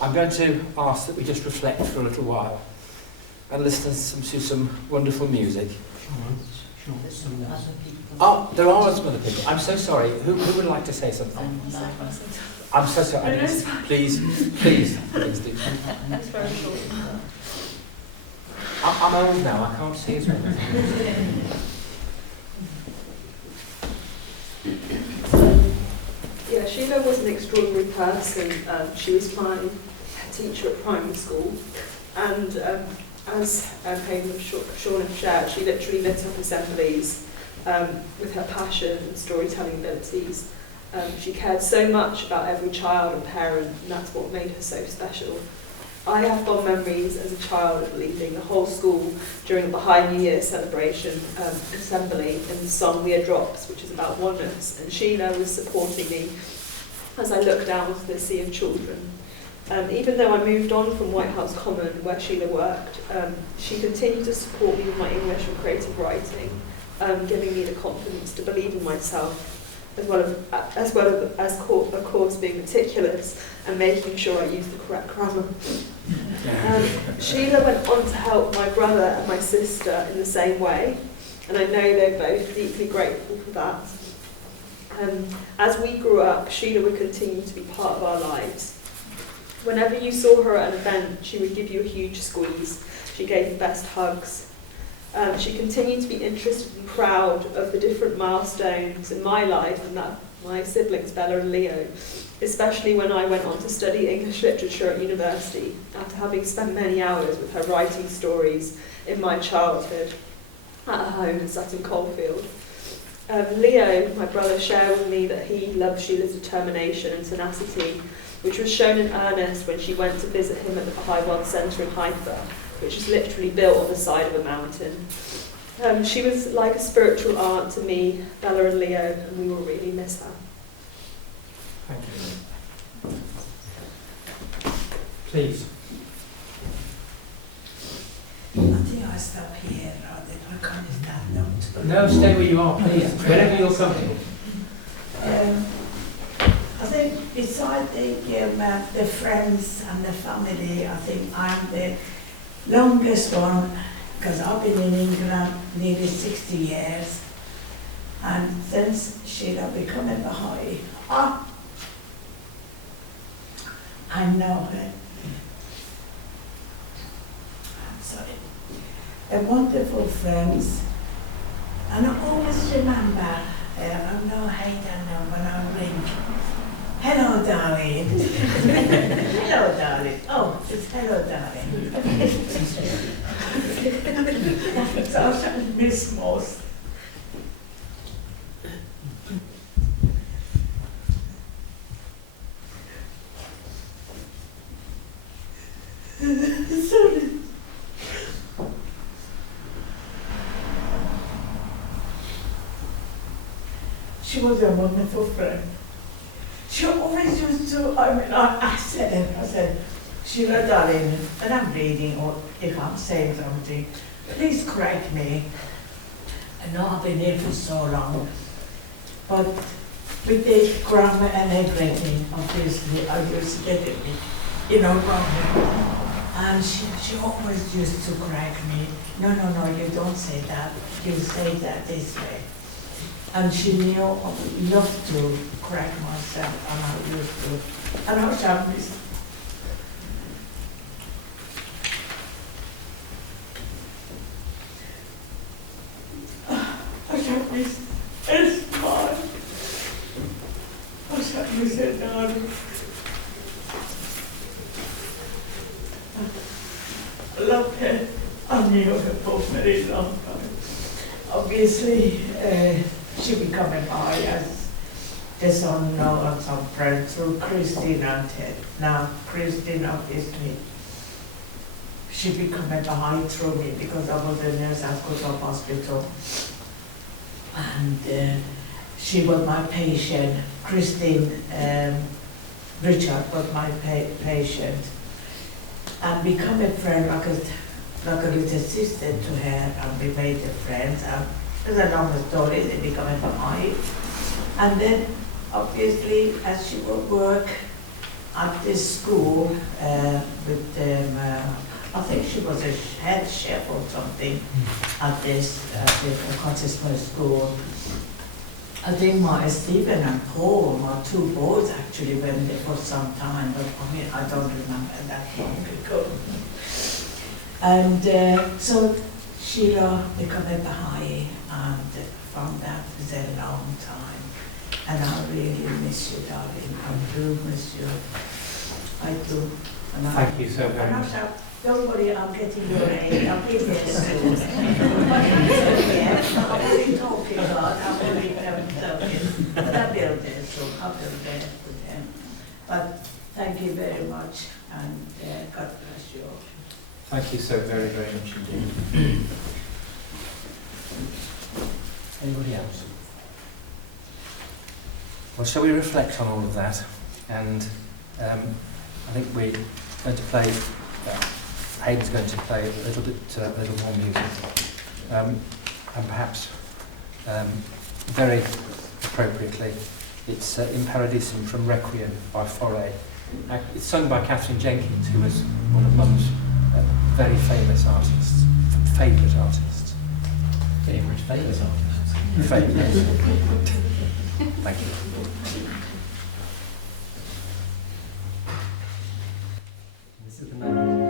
I'm going to ask that we just reflect for a little while and listen to some wonderful music. Oh, there are some other people. I'm so sorry. Who would like to say something? I'm so sorry. Please do. I'm old now. I can't see as well. Yeah, Sheila was an extraordinary person. She was my teacher at primary school, and as Hadyn and Shawn have shared, she literally lit up assemblies with her passion and storytelling abilities. She cared so much about every child and parent, and that's what made her so special. I have fond memories as a child of leading the whole school during the Baha New Year celebration assembly in the song We Are Drops, which is about oneness, and Sheila was supporting me as I looked down into the sea of children. Even though I moved on from White House Common, where Sheila worked, she continued to support me with my English and creative writing, giving me the confidence to believe in myself, as well as of course being meticulous and making sure I used the correct grammar. Sheila went on to help my brother and my sister in the same way, and I know they're both deeply grateful for that. As we grew up, Sheila would continue to be part of our lives. Whenever you saw her at an event, she would give you a huge squeeze. She gave the best hugs. She continued to be interested and proud of the different milestones in my life and that my siblings, Bella and Leo, especially when I went on to study English literature at university, after having spent many hours with her writing stories in my childhood. at her home in Sutton Coldfield. Leo, my brother, shared with me that he loved Sheila's determination and tenacity, which was shown in earnest when she went to visit him at the Baha World Centre in Haifa, which is literally built on the side of a mountain. She was like a spiritual aunt to me, Bella and Leo, and we will really miss her. Thank you. Please. I think I stop here, rather than I can't stand up. No, stay where you are, please. Wherever you're comfortable. I think beside the friends and the family, I think I'm the longest one, because I've been in England nearly 60 years, and since Sheila became a Baha'i, I know her. I'm sorry. A wonderful friends, and I always remember, I know Hadyn when I ring. Hello, darling. Hello, darling. Oh, it's hello, darling. That's what I miss most. Sorry. She was a wonderful friend. She always used to, I said, Sheila, darling, when I'm reading or if I'm saying something, please correct me. I know I've been here for so long, but with the grammar and everything, obviously, I used to get it, wrong. And she always used to correct me. No, you don't say that. You say that this way. And she knew I loved to correct myself, and I used to. And I shall miss. I shall miss it's mine. I shall miss it, darling. I love her. I knew her for a very long time. Obviously, she became a Baha'i as the son and some friends through Christine and Ted. Now, Christine, obviously, she became a Baha'i through me because I was a nurse at Kutub Hospital. And she was my patient. Christine Richard was my patient. And become a friend like a little sister to her, and we made a friends. It's a long story, they become a Baha'i. And then, obviously, as she would work at this school with them, I think she was a head chef or something at this Cottesmore school. I think my Stephen and Paul, my two boys actually went there for some time, but I don't remember that long ago. And so Sheila became a Baha'i, and from that was a long time. And I really miss you, darling. I do miss you. I do. And Thank you so very much. Don't worry, I'm getting your age. I'll be there soon. I'm only talking about, I'm only talking. But I'll be there soon. I'll be there with him. But thank you very much, and God bless you all. Thank you so very, very much indeed. Anybody else? Well, shall we reflect on all of that? And I think we're going to play, Hadyn's going to play a little more music. And perhaps, very appropriately, it's In Paradisum from Requiem by Foray. It's sung by Catherine Jenkins, who was one of Mum's very famous artists, favourite artists. Famous artists? Favourite, yes. Thank you. This is the melody.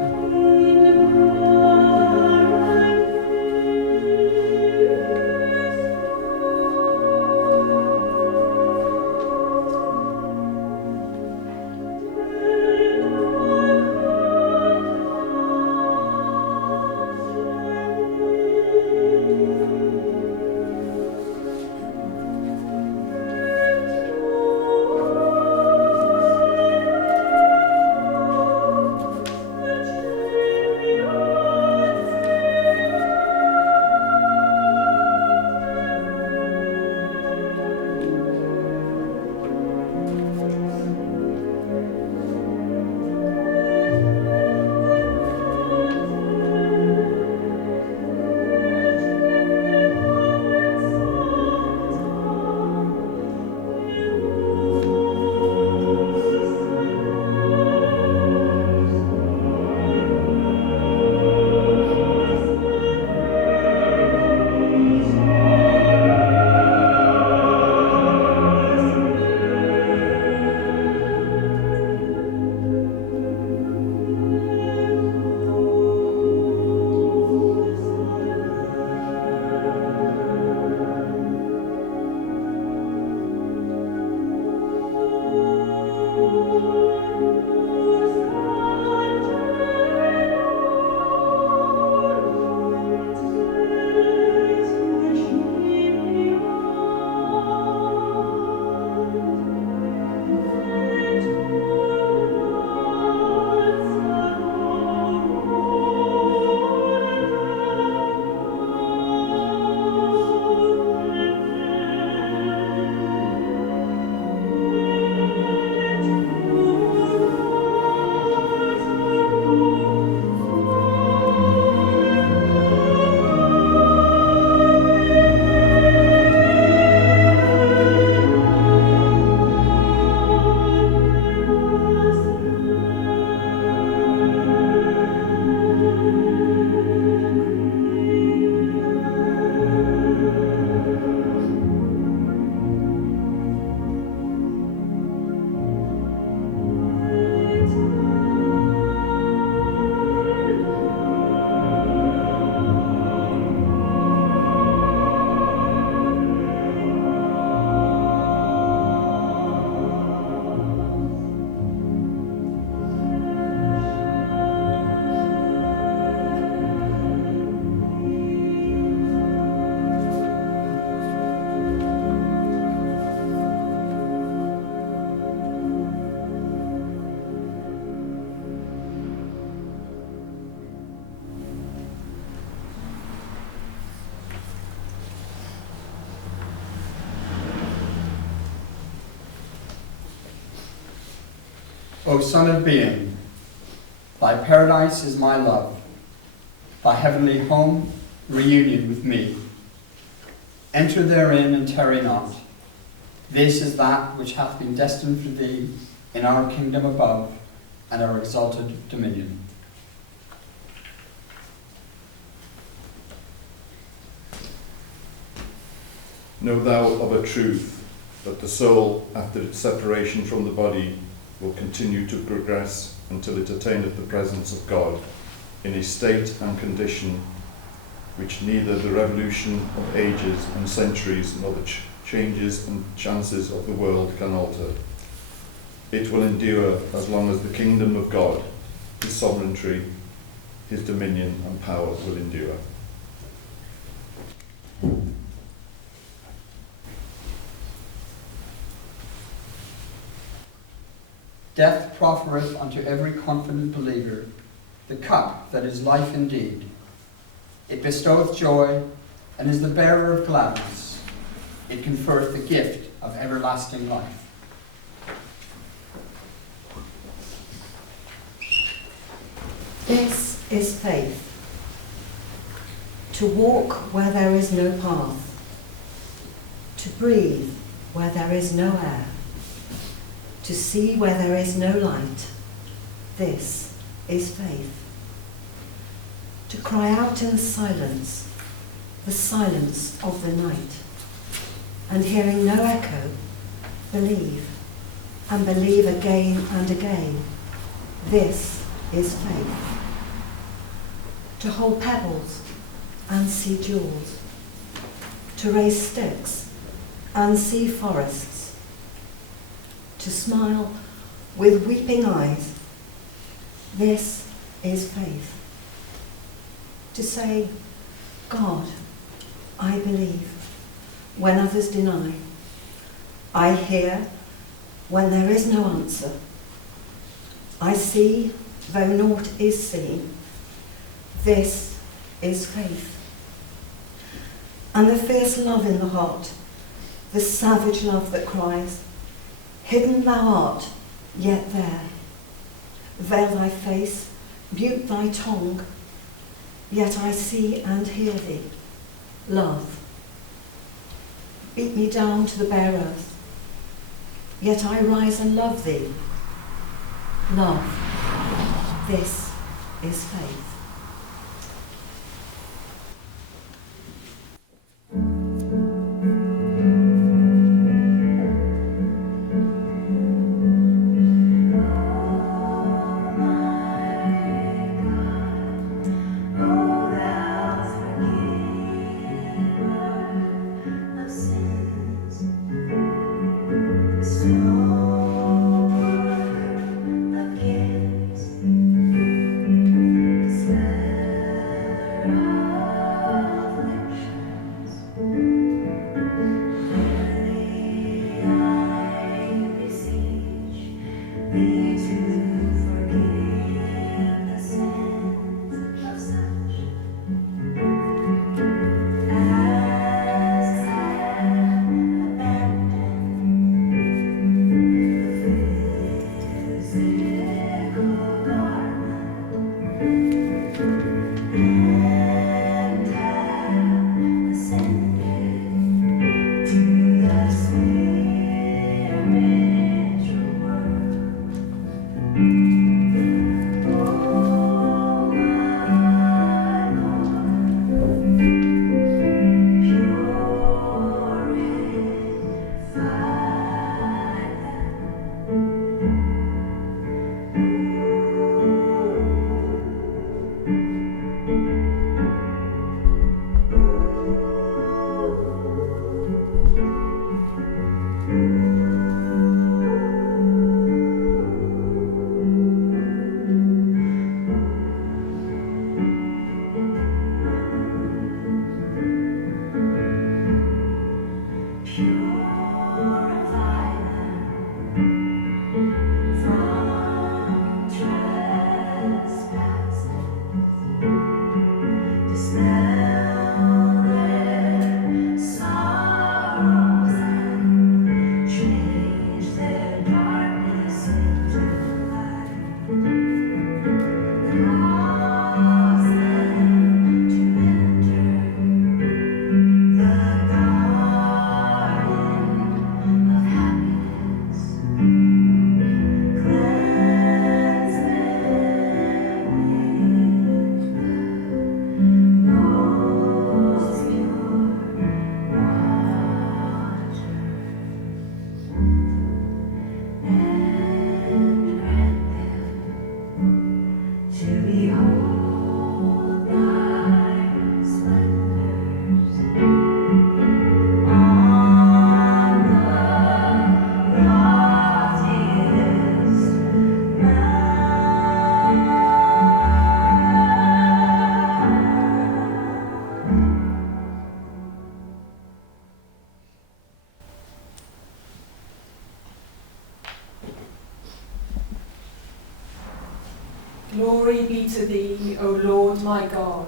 O Son of Being, thy paradise is my love, thy heavenly home, reunion with me. Enter therein and tarry not. This is that which hath been destined for thee in our kingdom above and our exalted dominion. Know thou of a truth that the soul, after its separation from the body, will continue to progress until it attaineth the presence of God in a state and condition which neither the revolution of ages and centuries nor the changes and chances of the world can alter. It will endure as long as the kingdom of God, his sovereignty, his dominion and power will endure. Death proffereth unto every confident believer the cup that is life indeed. It bestoweth joy and is the bearer of gladness. It conferreth the gift of everlasting life. This is faith. To walk where there is no path. To breathe where there is no air. To see where there is no light. This is faith. To cry out in the silence of the night, and hearing no echo, believe, and believe again and again. This is faith. To hold pebbles and see jewels. To raise sticks and see forests. To smile with weeping eyes. This is faith. To say, God, I believe, when others deny. I hear when there is no answer. I see though naught is seen. This is faith. And the fierce love in the heart, the savage love that cries, hidden thou art, yet there. Veil thy face, mute thy tongue, yet I see and hear thee. Love. Beat me down to the bare earth, yet I rise and love thee. Love. This is faith. Glory be to thee, O Lord my God.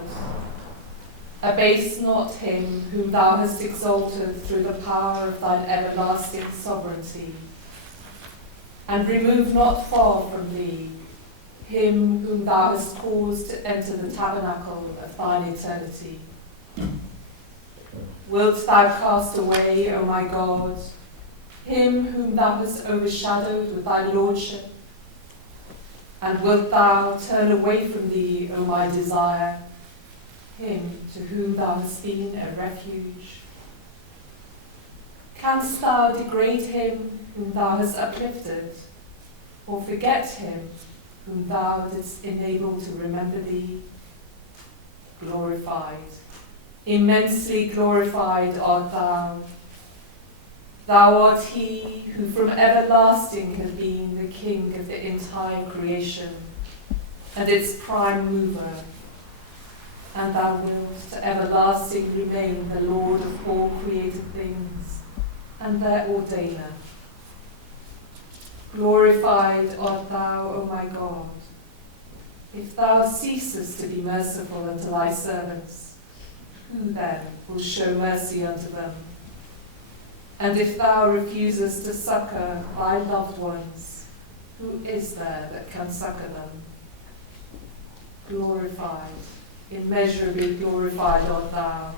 Abase not him whom thou hast exalted through the power of thine everlasting sovereignty. And remove not far from thee him whom thou hast caused to enter the tabernacle of thine eternity. Wilt thou cast away, O my God, him whom thou hast overshadowed with thy lordship? And wilt thou turn away from thee, O my desire, him to whom thou hast been a refuge? Canst thou degrade him whom thou hast uplifted, or forget him whom thou didst enable to remember thee? Glorified, immensely glorified art thou. Thou art he who from everlasting has been the king of the entire creation and its prime mover, and thou wilt to everlasting remain the Lord of all created things and their ordainer. Glorified art thou, O my God. If thou ceasest to be merciful unto thy servants, who then will show mercy unto them? And if thou refusest to succour thy loved ones, who is there that can succour them? Glorified, immeasurably glorified art thou.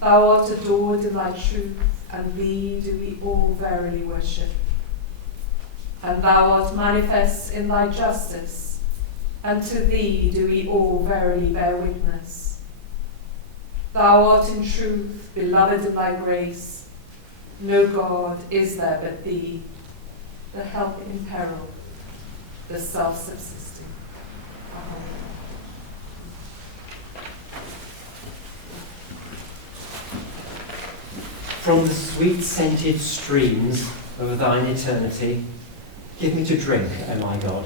Thou art adored in thy truth, and thee do we all verily worship. And thou art manifest in thy justice, and to thee do we all verily bear witness. Thou art in truth beloved in thy grace. No God is there but thee, the help in peril, the self-subsisting. Amen. From the sweet-scented streams of thine eternity, give me to drink, O my God.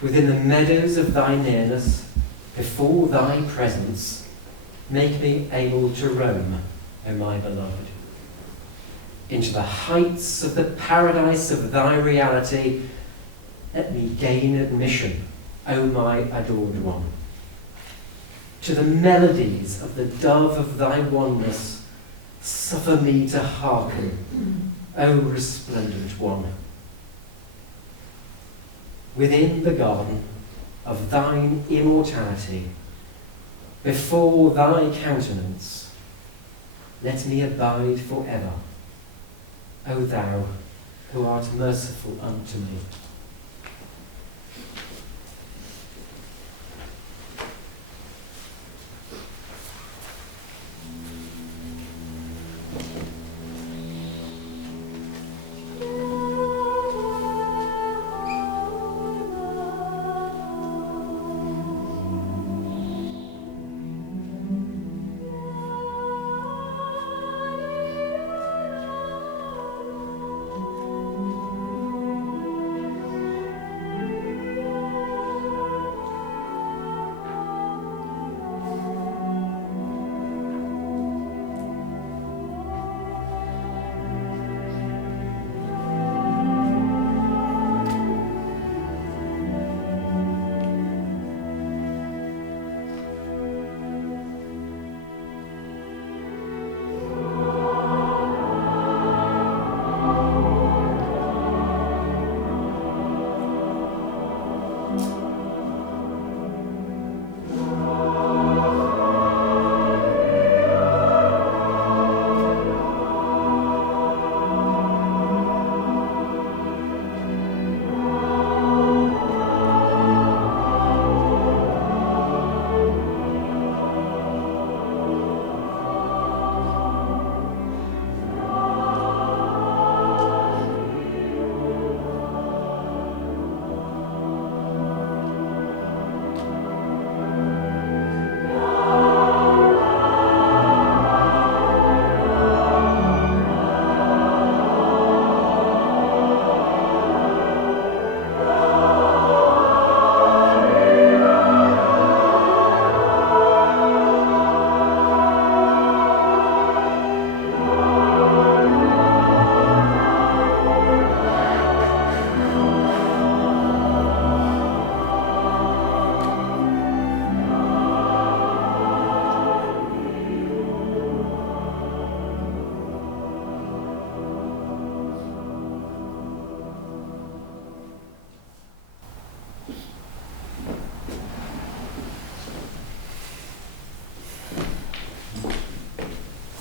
Within the meadows of thy nearness, before thy presence, make me able to roam, O my beloved. Into the heights of the paradise of thy reality, let me gain admission, O my adored one. To the melodies of the dove of thy oneness, suffer me to hearken, O resplendent one. Within the garden of thine immortality, before thy countenance, let me abide forever, O thou who art merciful unto me.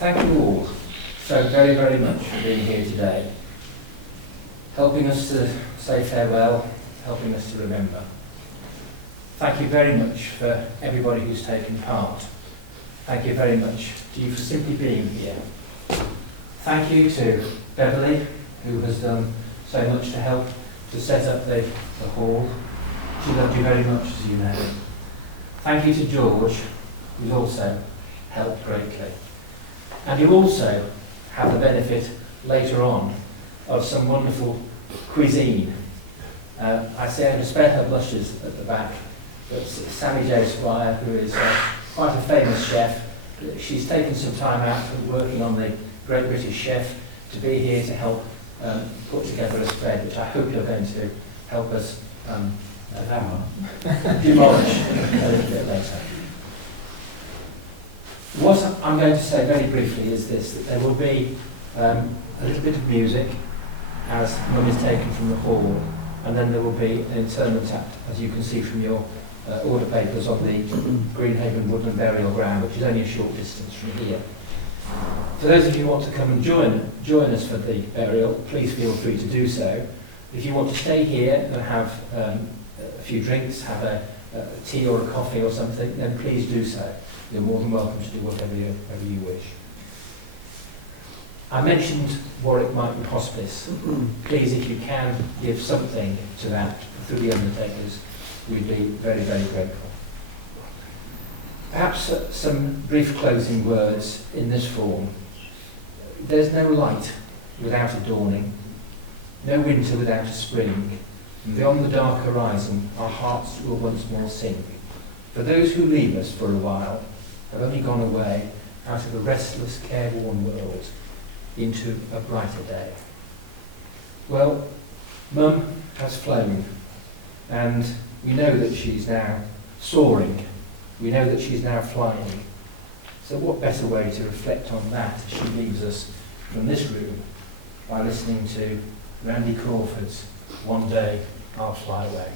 Thank you all so very, very much for being here today, helping us to say farewell, helping us to remember. Thank you very much for everybody who's taken part. Thank you very much to you for simply being here. Thank you to Beverly, who has done so much to help to set up the hall. She loved you very much, as you know. Thank you to George, who's also helped greatly. And you also have the benefit later on of some wonderful cuisine. I say I'm to spare her blushes at the back, but Sammy J. Squire, who is quite a famous chef, she's taken some time out from working on the Great British Chef to be here to help put together a spread, which I hope you're going to help us demolish a little bit later. What I'm going to say very briefly is this, that there will be a little bit of music as Mum is taken from the hall, and then there will be an interment act, as you can see from your order papers, on the Greenhaven Woodland burial ground, which is only a short distance from here. For those of you who want to come and join us for the burial, please feel free to do so. If you want to stay here and have a few drinks, have a tea or a coffee or something, then please do so. You're more than welcome to do whatever you wish. I mentioned Warwick Mighton Hospice. Please, if you can, give something to that through the undertakers. We'd be very, very grateful. Perhaps some brief closing words in this form. There's no light without a dawning, no winter without a spring, and beyond the dark horizon our hearts will once more sing. For those who leave us for a while have only gone away out of a restless, careworn world into a brighter day. Well, Mum has flown, and we know that she's now soaring. We know that she's now flying. So what better way to reflect on that as she leaves us from this room by listening to Randy Crawford's One Day I'll Fly Away.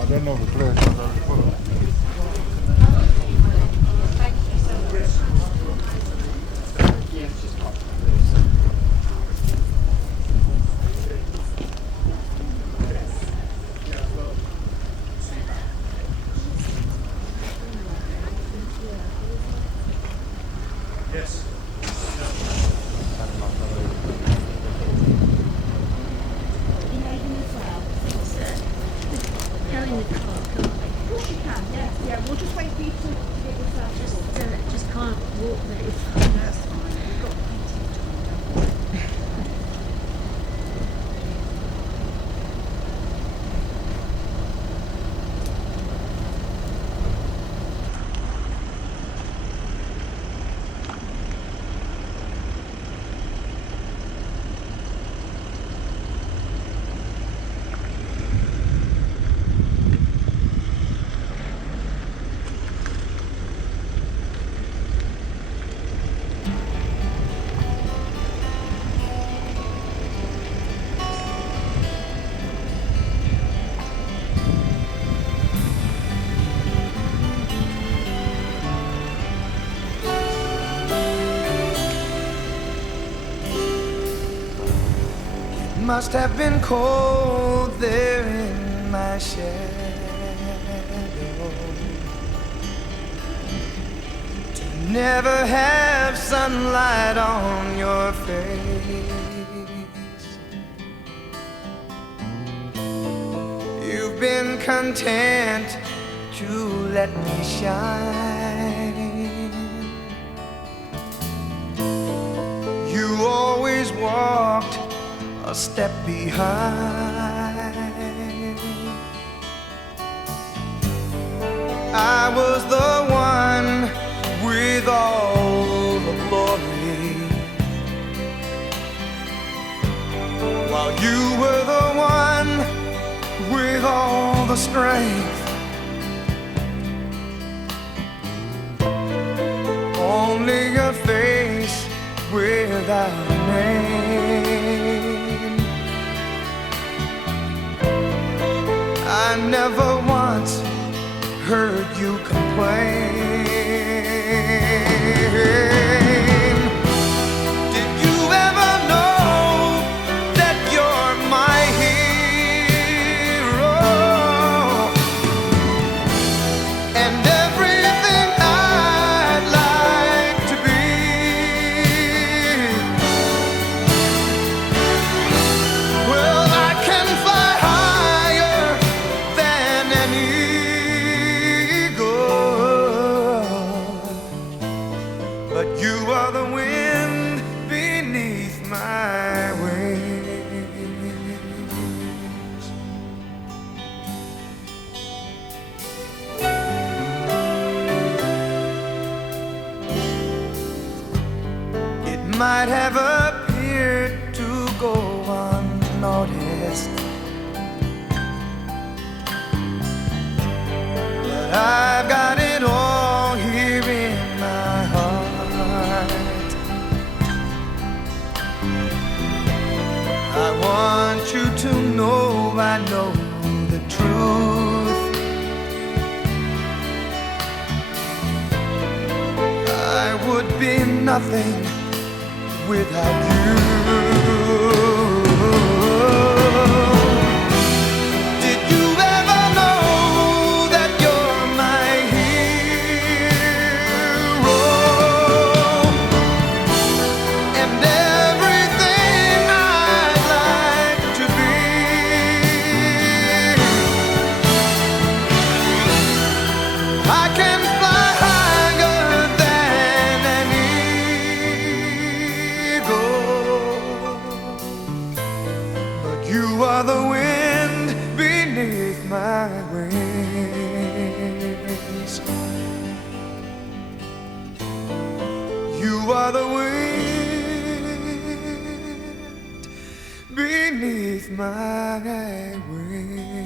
I don't know the place. Yes. Just can't walk there. That's fine. We've got plenty of time. Must have been cold there in my shadow to never have sunlight on your face. You've been content to let me shine. You always walked a step behind. I was the one with all the glory, while you were the one with all the strength. Only a face without a name. I never once heard you complain. Did you ever know that you're my hero? And everything I'd like to be. Well, I can fly higher than an eagle, but you are the wind beneath my wings. It might have appeared to go unnoticed, but I've got it all here in my heart. I want you to know I know the truth. I would be nothing without you. Did you ever know that you're my hero? And everything I'd like to be. I can fly higher than an eagle. are the wind beneath my wings. You are the wind beneath my wings.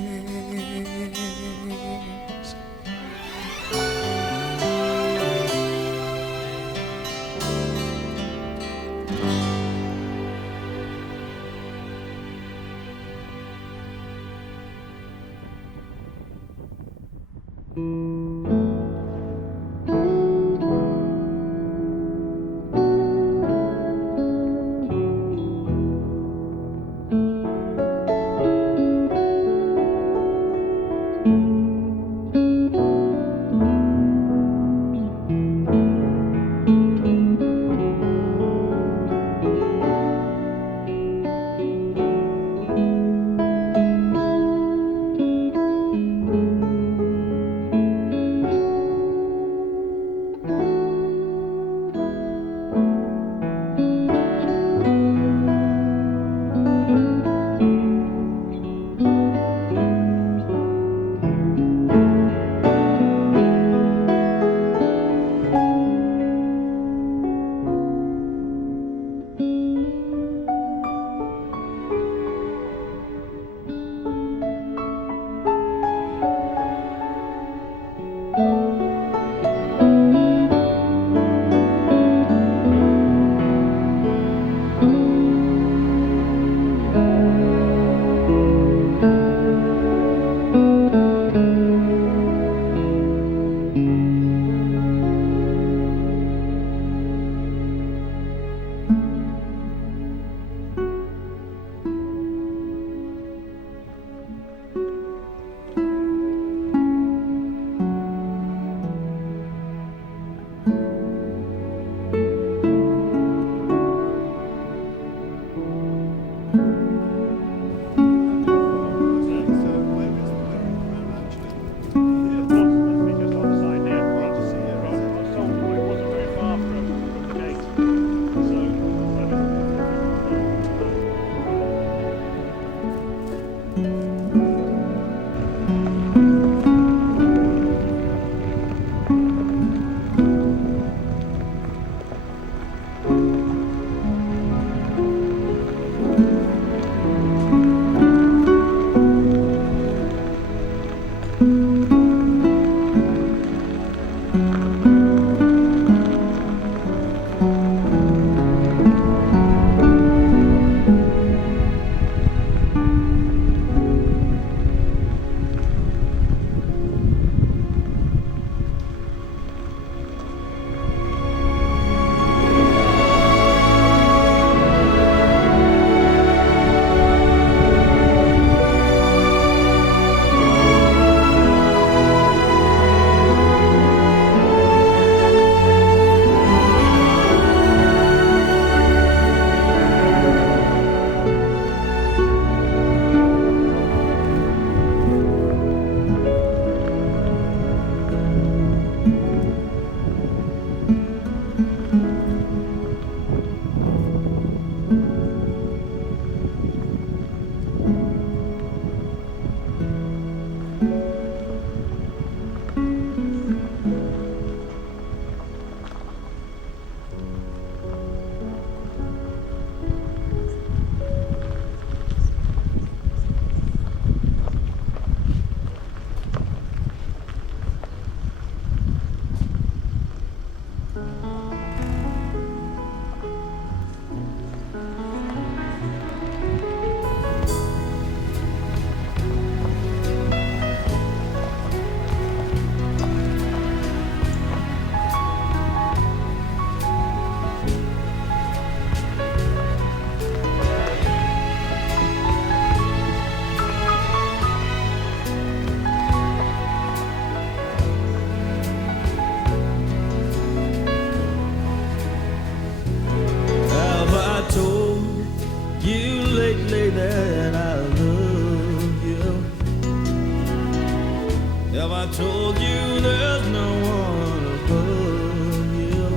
told you there's no one above you.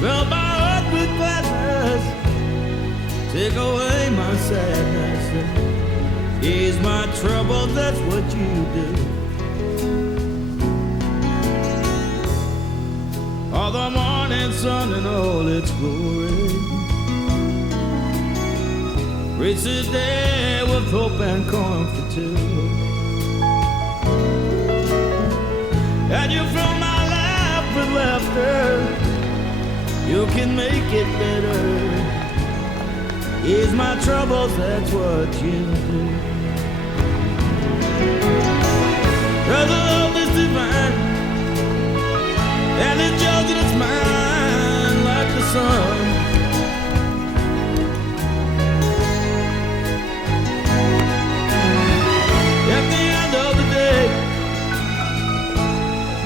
Filled my heart with gladness take away my sadness, ease my trouble, that's what you do. All the morning sun and all its glory, reach the day with hope and comfort too. And you fill my life with laughter, you can make it better. Ease my troubles, that's what you do. Cause the love is divine, and it's yours and it's mine like the sun. At the end of the day,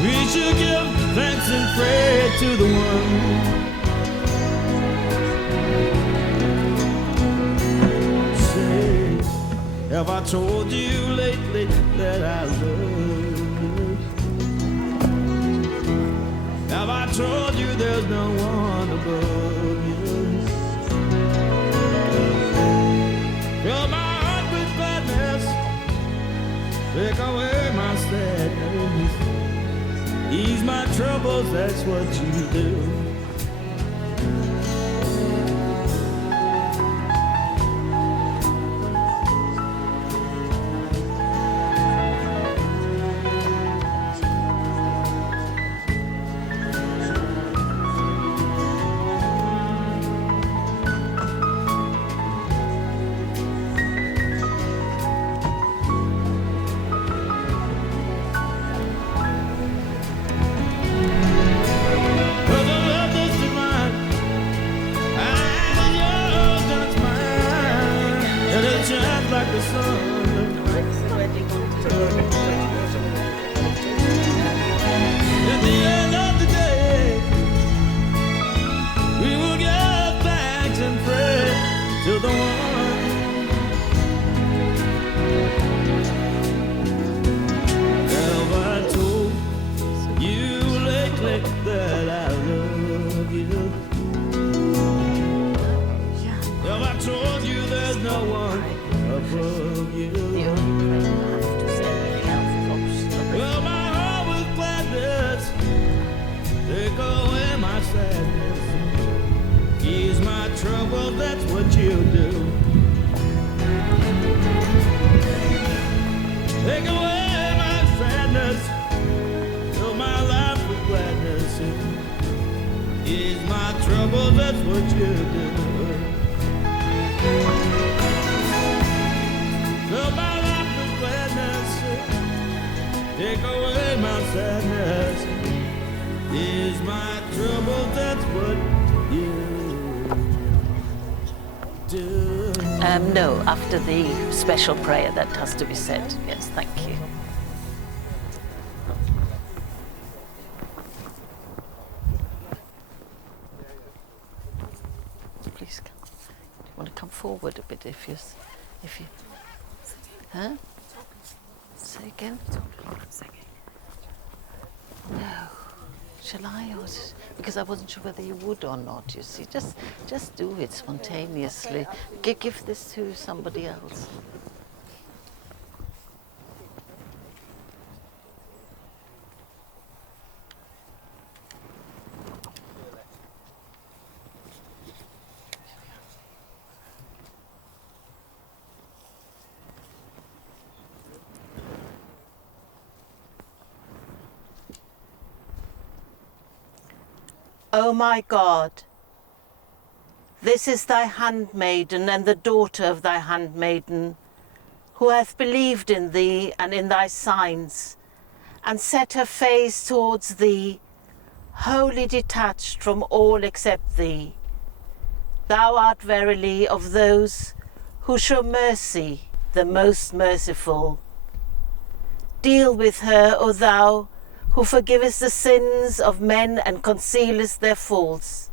we should give thanks and pray to the one. Say, have I told you lately that I love you? Have I told you there's no one above you? Fill my heart with gladness, take away my sadness, ease my troubles, that's what you do. No, after the special prayer that has to be said. Yes, thank you. Please, do you want to come forward a bit if you, huh? Say again? No. Shall I? Or because I wasn't sure whether you would or not, you see. Just do it spontaneously. Give this to somebody else. O my God, this is thy handmaiden and the daughter of thy handmaiden, who hath believed in thee and in thy signs, and set her face towards thee, wholly detached from all except thee. Thou art verily of those who show mercy, the most merciful. Deal with her, O thou, who forgivest the sins of men and concealest their faults,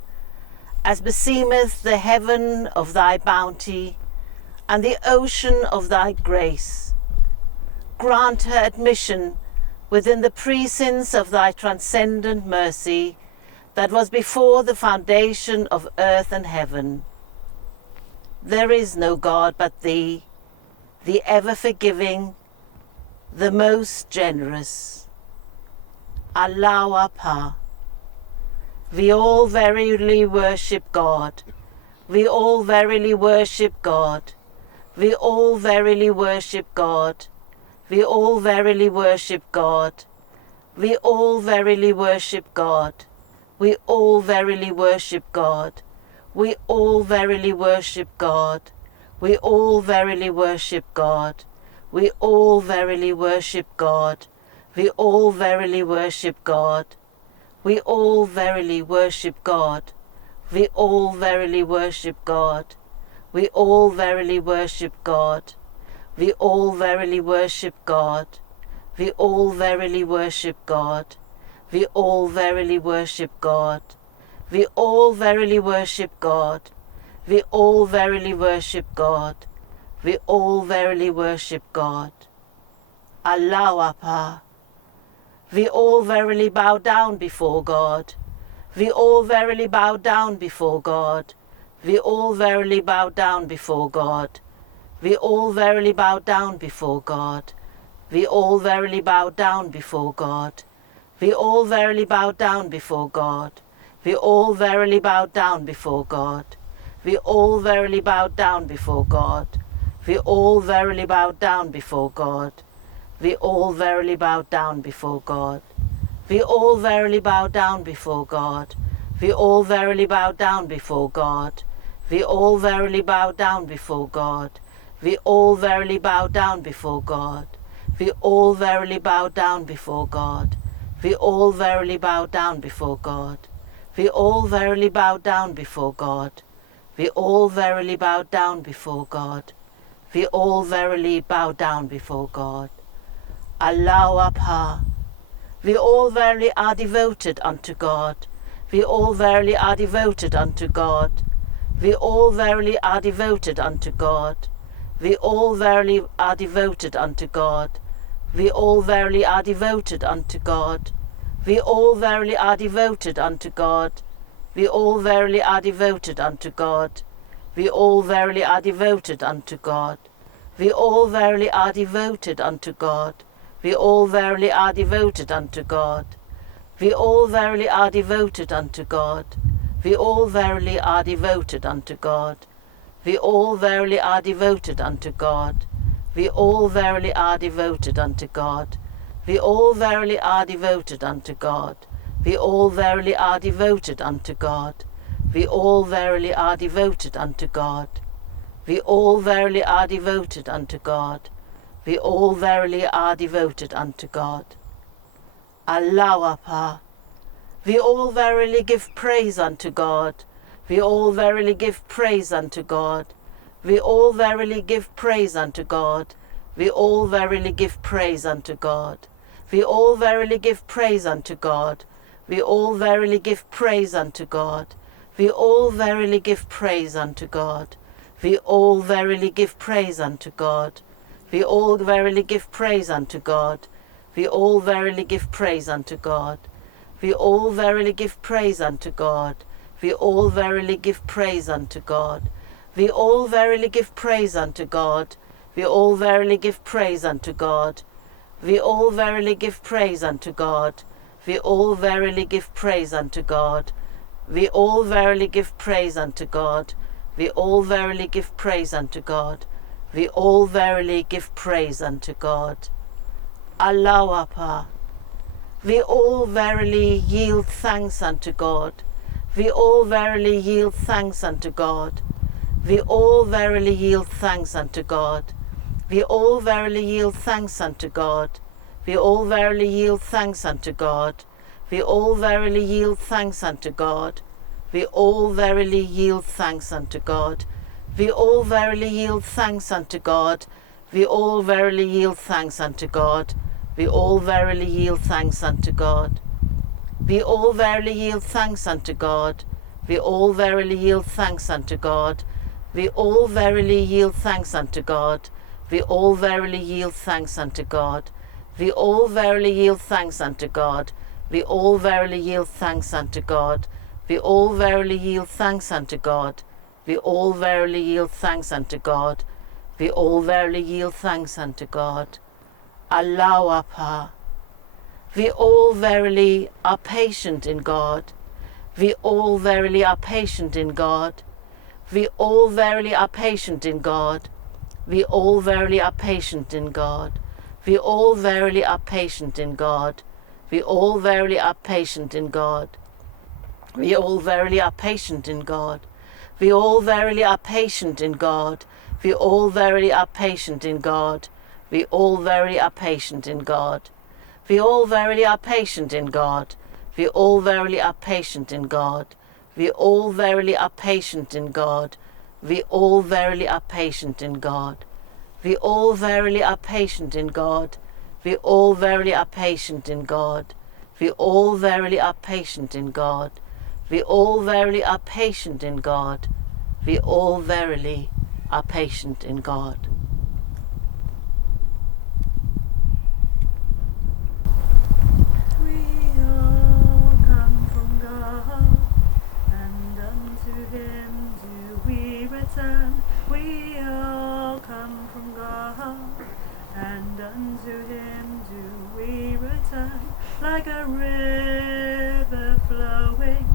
as beseemeth the heaven of thy bounty and the ocean of thy grace. Grant her admission within the precincts of thy transcendent mercy that was before the foundation of earth and heaven. There is no God but thee, the ever-forgiving, the most generous. Allah Apa. We all verily worship God. We all verily worship God. We all verily worship God. We all verily worship God. We all verily worship God. We all verily worship God. We all verily worship God. We all verily worship God. We all verily worship God. We all verily worship God. We all verily worship God. We all verily worship God. We all verily worship God. We all verily worship God. We all verily worship God. We all verily worship God. We all verily worship God. We all verily worship God. We all verily worship God. Allahu Akbar. We all verily bow down before God. We all verily bow down before God. We all verily bow down before God. We all verily bow down before God. We all verily bow down before God. We all verily bow down before God. We all verily bow down before God. We all verily bow down before God. We all verily bow down before God. We all verily bow down before God. We all verily bow down before God. We all verily bow down before God. We all verily bow down before God. We all verily bow down before God. We all verily bow down before God. We all verily bow down before God. We all verily bow down before God. We all verily bow down before God. We all verily bow down before God. Allahu Akbar. We all verily are devoted unto God. We all verily are devoted unto God. We all verily are devoted unto God. We all verily are devoted unto God. We all verily are devoted unto God. We all verily are devoted unto God. We all verily are devoted unto God. We all verily are devoted unto God. We all verily are devoted unto God. We all verily are devoted unto God. We all verily are devoted unto God. We all verily are devoted unto God. We all verily are devoted unto God. We all verily are devoted unto God. We all verily are devoted unto God. We all verily are devoted unto God. We all verily are devoted unto God. We all verily are devoted unto God. We all verily are devoted unto God. Allahu Akbar. We all verily give praise unto God. We all verily give praise unto God. We all verily give praise unto God. We all verily give praise unto God. We all verily give praise unto God. We all verily give praise unto God. We all verily give praise unto God. We all verily give praise unto God. We all verily give praise unto God. We all verily give praise unto God. We all verily give praise unto God. We all verily give praise unto God. We all verily give praise unto God. We all verily give praise unto God. We all verily give praise unto God. We all verily give praise unto God. We all verily give praise unto God. We all verily give praise unto God. We all verily give praise unto God. Allahu Akbar. We all verily yield thanks unto God. We all verily yield thanks unto God. We all verily yield thanks unto God. We all verily yield thanks unto God. We all verily yield thanks unto God. We all verily yield thanks unto God. We all verily yield thanks unto God. We all verily yield thanks unto God. We all verily yield thanks unto God. We all verily yield thanks unto God. We all verily yield thanks unto God. We all verily yield thanks unto God. We all verily yield thanks unto God. We all verily yield thanks unto God. We all verily yield thanks unto God. We all verily yield thanks unto God. We all verily yield thanks unto God. We all verily yield thanks unto God. We all verily yield thanks unto God. Allow Apa. We all verily are patient in God. We all verily are patient in God. We all verily are patient in God. We all verily are patient in God. We all verily are patient in God. We all verily are patient in God. We all verily are patient in God. We all verily are patient in God. We all verily are patient in God. We all verily are patient in God. We all verily are patient in God. We all verily are patient in God. We all verily are patient in God. We all verily are patient in God. We all verily are patient in God. We all verily are patient in God. We all verily are patient in God. We all verily are patient in God. We all verily are patient in God. We all come from God, and unto Him do we return. We all come from God, and unto Him do we return. Like a river flowing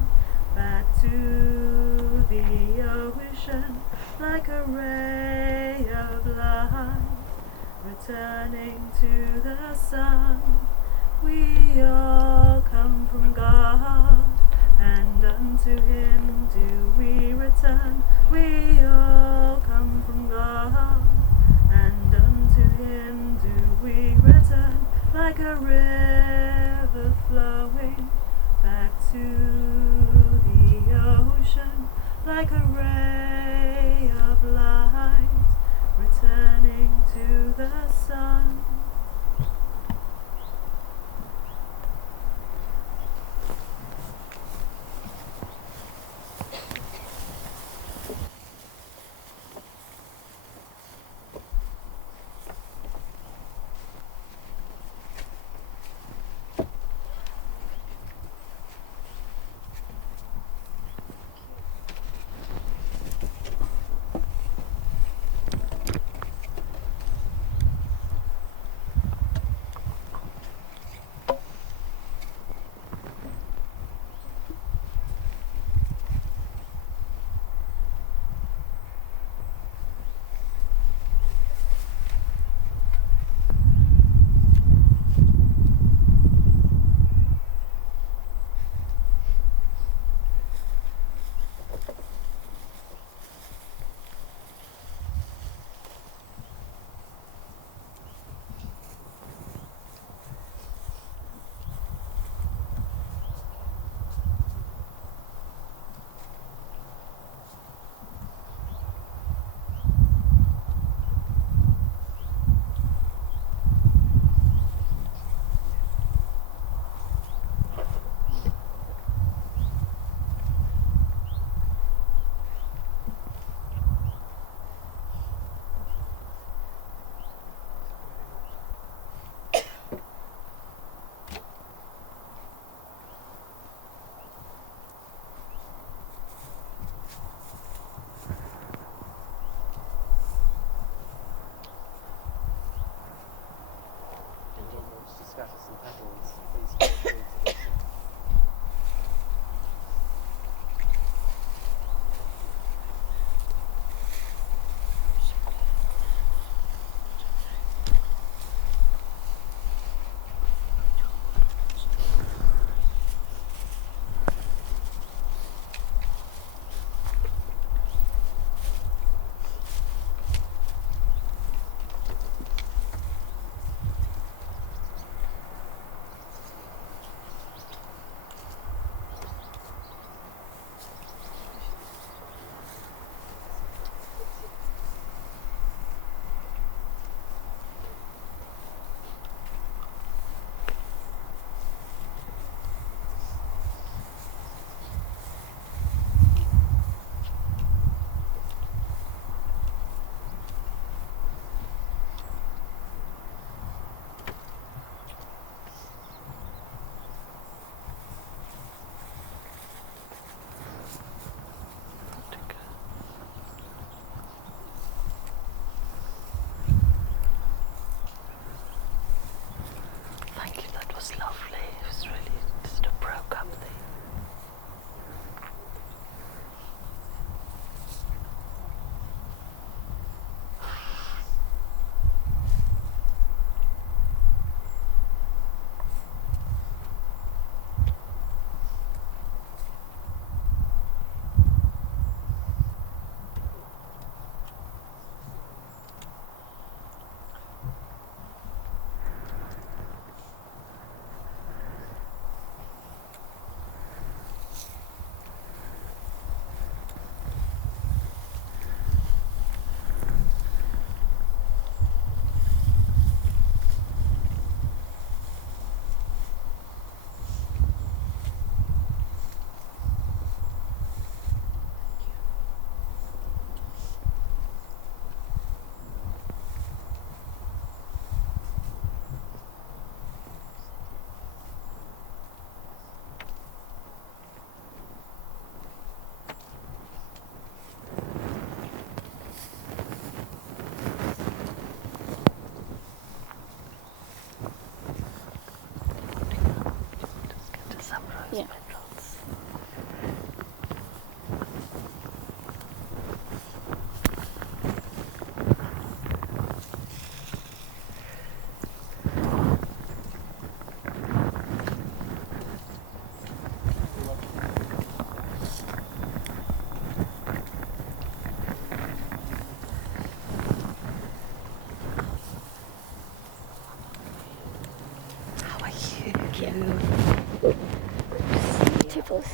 back to the ocean, like a ray of light returning to the sun. We all come from God, and unto Him do we return. We all come from God, and unto Him do we return. Like a river flowing back to the ocean, like a ray of light returning to the sun.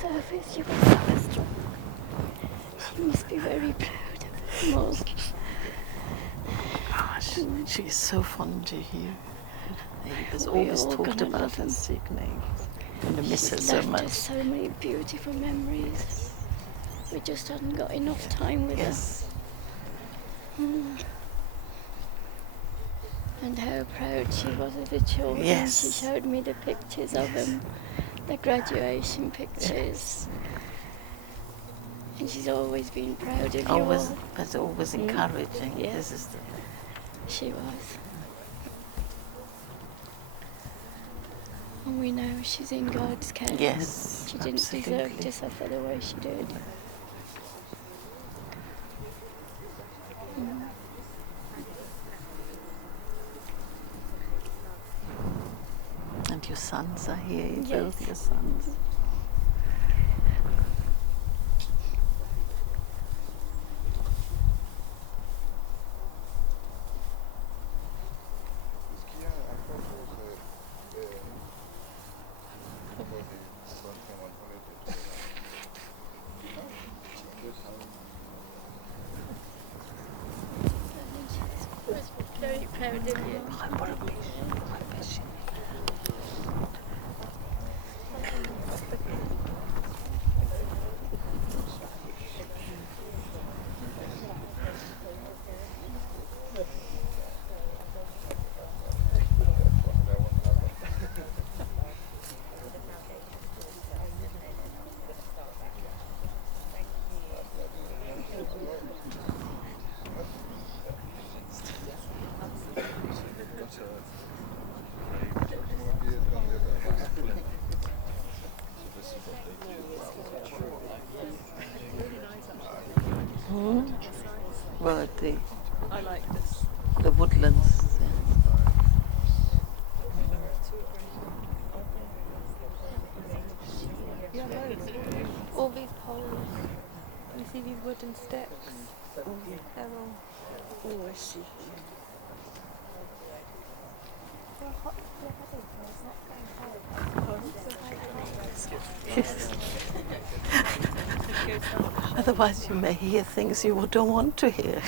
surface she was so strong. She must be very proud of her most. Gosh, she's so fond of you. Neighbours We always all talked gonna about love her her. sick name. And I miss her She's so left much. us so many beautiful memories. We just hadn't got enough time with Yes. her. And how proud she was of the children. Yes. She showed me the pictures of them, the graduation pictures. And she's always been proud of you Always, all. but always encouraging. Yeah. This is the She was. And we know she's in God's care. Yes, She didn't deserve absolutely. to suffer the way she did. And your sons are here, Yes. both your sons. Very proud of you. Well, I like this. the Woodlands. Yeah, loads. All these poles. You see these wooden sticks? They're all... Oh, I see. Otherwise you may hear things you don't want to hear.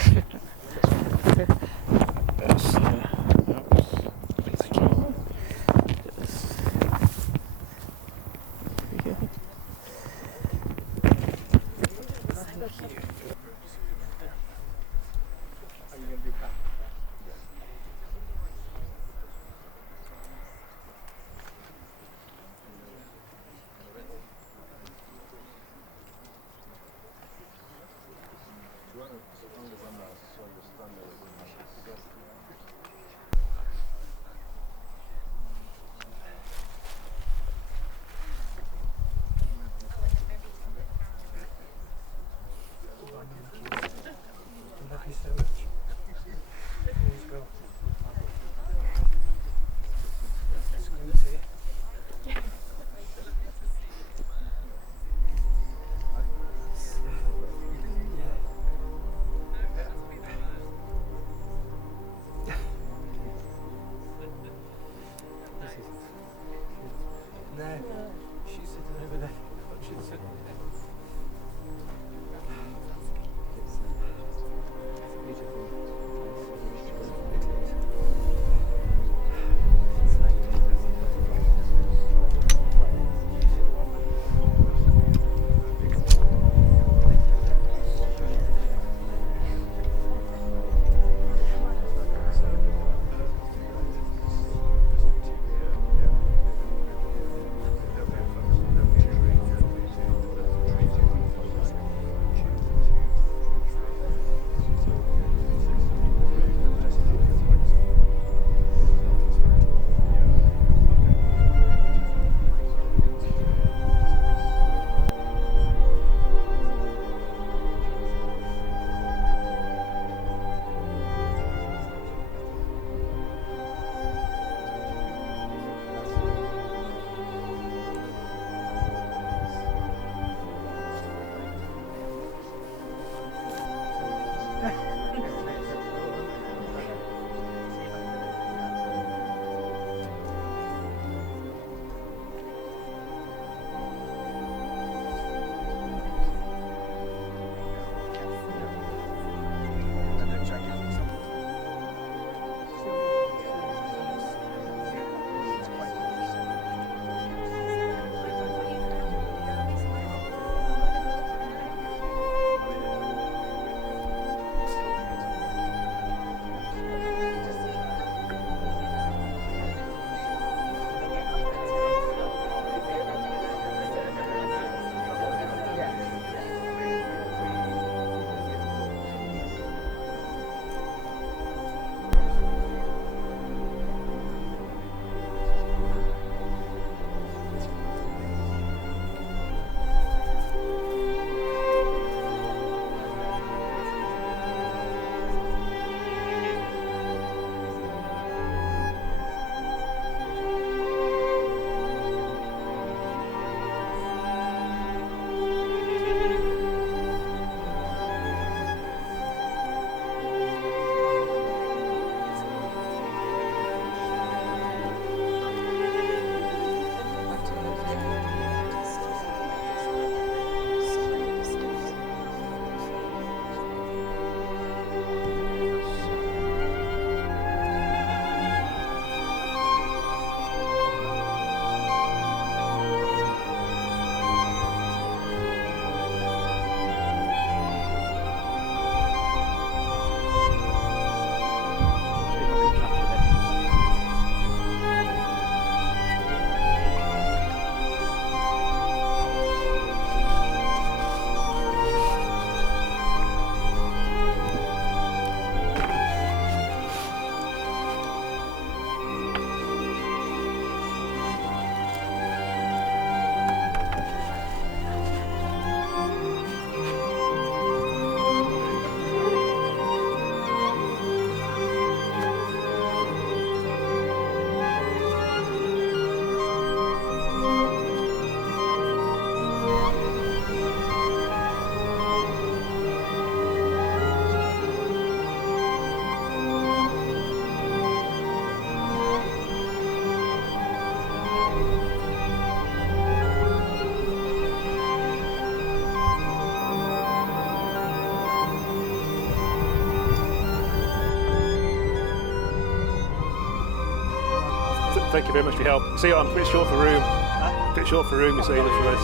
Thank you very much for your help. See, I'm a bit short for room. A bit short for room, you see, for us.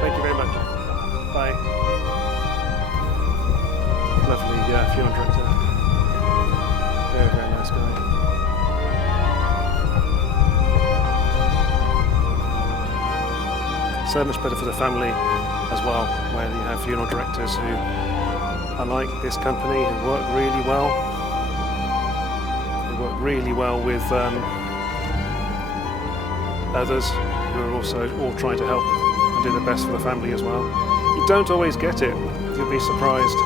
Thank you very much. Bye. Lovely funeral director. Very, very nice guy. So much better for the family as well, where you have funeral directors who are like this company, who work really well. They work really well with others who are also all trying to help and do the best for the family as well. You don't always get it. You'll be surprised.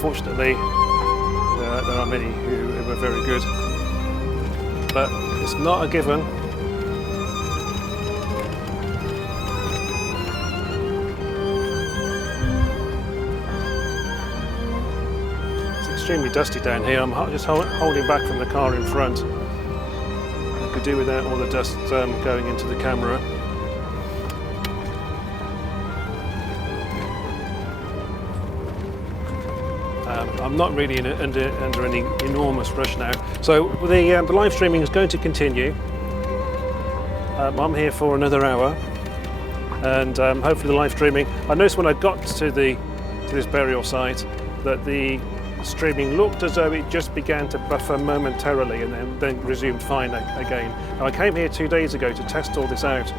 Fortunately, there are many who are very good, but it's not a given. It's extremely dusty down here. I'm just holding back from the car in front. I could do without all the dust going into the camera. I'm not really under any enormous rush now. So the live streaming is going to continue. I'm here for another hour, and hopefully the live streaming. I noticed when I got to this burial site that the streaming looked as though it just began to buffer momentarily and then resumed fine again. Now, I came here 2 days ago to test all this out,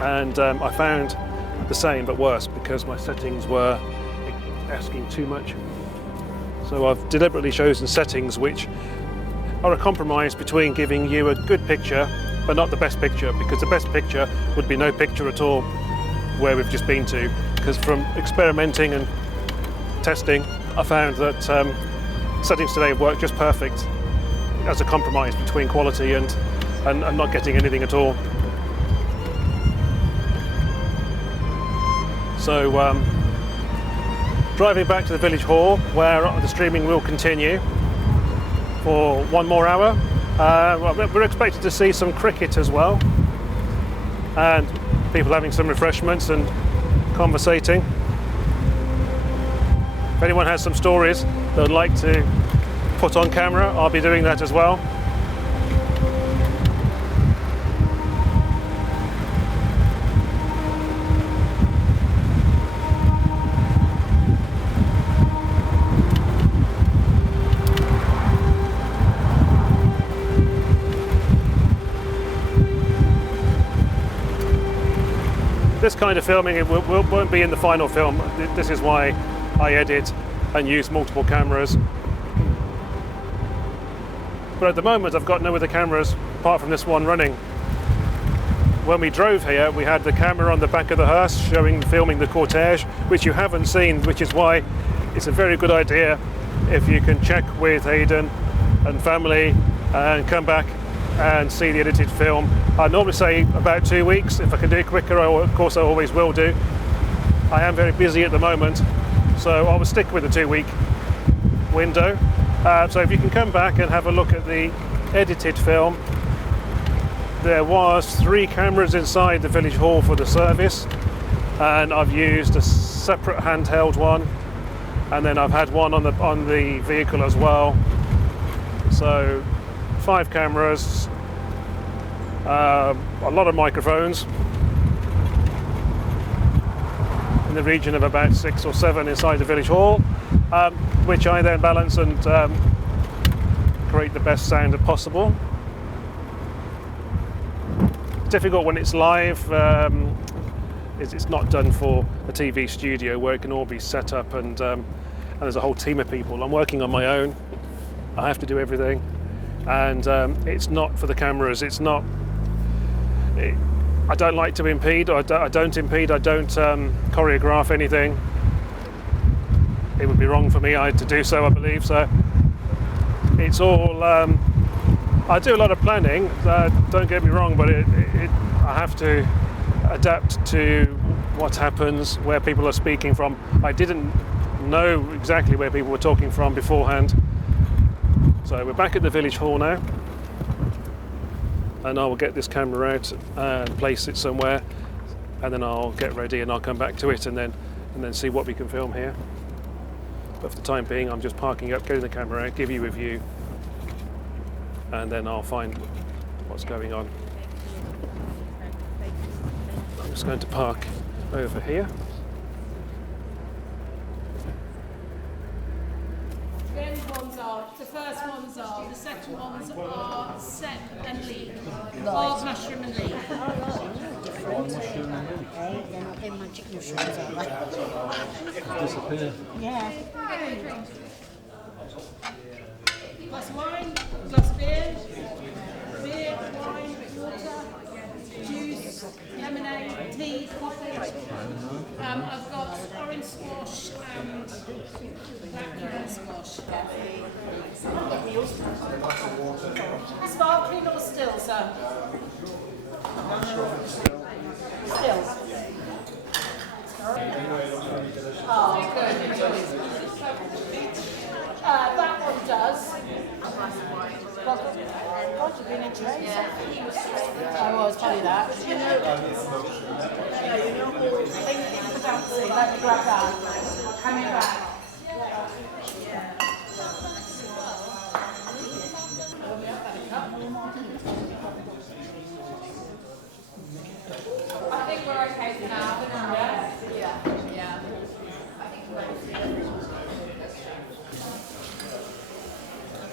and I found the same but worse because my settings were asking too much. So I've deliberately chosen settings which are a compromise between giving you a good picture but not the best picture, because the best picture would be no picture at all where we've just been to, because from experimenting and testing I found that settings today work just perfect as a compromise between quality and not getting anything at all. So driving back to the village hall where the streaming will continue for one more hour. We're expected to see some cricket as well and people having some refreshments and conversating. If anyone has some stories they would like to put on camera, I'll be doing that as well. This kind of filming won't be in the final film. This is why I edit and use multiple cameras. But at the moment I've got no other cameras apart from this one running. When we drove here we had the camera on the back of the hearse filming the cortege, which you haven't seen, which is why it's a very good idea if you can check with Hadyn and family and come back and see the edited film. I normally say about 2 weeks. If I can do it quicker, of course I always will do. I am very busy at the moment, so I will stick with the 2 week window. So if you can come back and have a look at the edited film. There was 3 cameras inside the village hall for the service, and I've used a separate handheld one, and then I've had one on the vehicle as well. So 5 cameras, a lot of microphones, in the region of about 6 or 7 inside the village hall, which I then balance and create the best sound possible. It's difficult when it's live. It's not done for a TV studio where it can all be set up and there's a whole team of people. I'm working on my own. I have to do everything. And it's not for the cameras. It's not. I don't like to impede. I don't impede. I don't choreograph anything. It would be wrong for me to do so, I believe. So it's all. I do a lot of planning. Don't get me wrong, but I have to adapt to what happens, where people are speaking from. I didn't know exactly where people were talking from beforehand. So we're back at the village hall now, and I will get this camera out and place it somewhere, and then I'll get ready and I'll come back to it and then see what we can film here. But for the time being I'm just parking up, getting the camera out, give you a view. and then I'll find what's going on. I'm just going to park over here. The first ones are, the second ones are Sep and Lee, or Mushroom and Lee. Mushroom and Lee. They're not them magic mushrooms, are they? Disappear. Yeah. Glass of wine, glass of beer, wine, water, juice, lemonade, tea, coffee. I've got orange squash and blackcurrant squash. Sparkling or still, sir? Still. Oh, good. That one does. God, you've been in trade. I was telling you that. You know, thinking for dancing, let me grab that. Coming back. I think we're okay for now. Yeah. I think we're okay.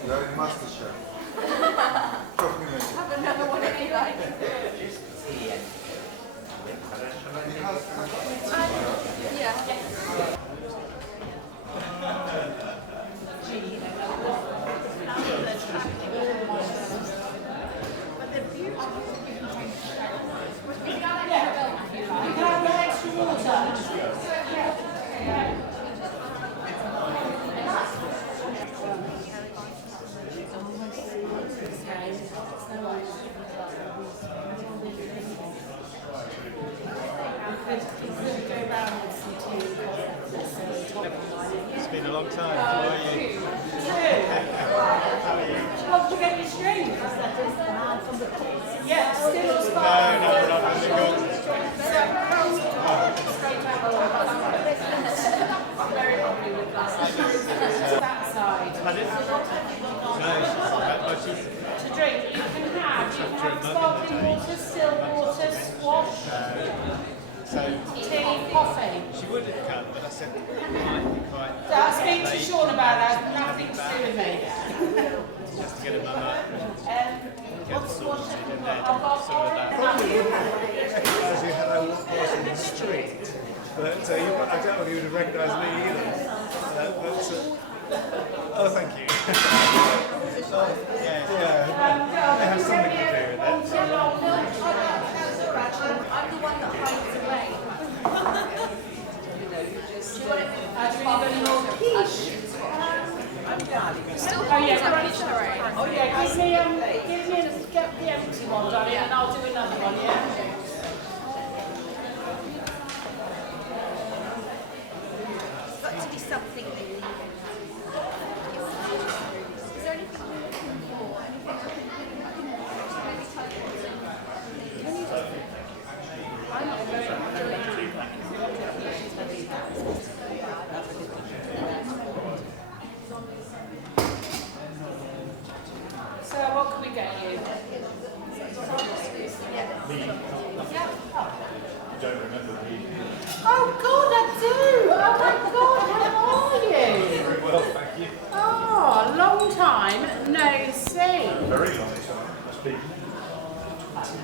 You're in MasterChef. Have another one if you like. Yeah. But they're beautiful. You can have extra water. It's been a long time. How are you? How did you get your strings? Yeah, still or sparkling? No, not really good. Very happy with that. That side. To drink, you can have sparkling water, still water, squash, tea, coffee. She would have come, but I said, I'll speak to Shawn about that, nothing to do with me. just to get a mum up. What's squash? I've got Some of that. As you had I walked past in the street, but I don't know if you would have recognised me either. Oh, thank you. Yeah. They have something to do with it. I'm the one that hides away. I'm darling. Still oh yeah, give me get the empty one, darling, and I'll do another one, yeah? It's got to be something that you is there anything you're looking for? I'm not So what can we get you? You don't remember me. Oh God, I do! Oh my God, how are you? Very well, thank you. Oh, long time no see. Very long time.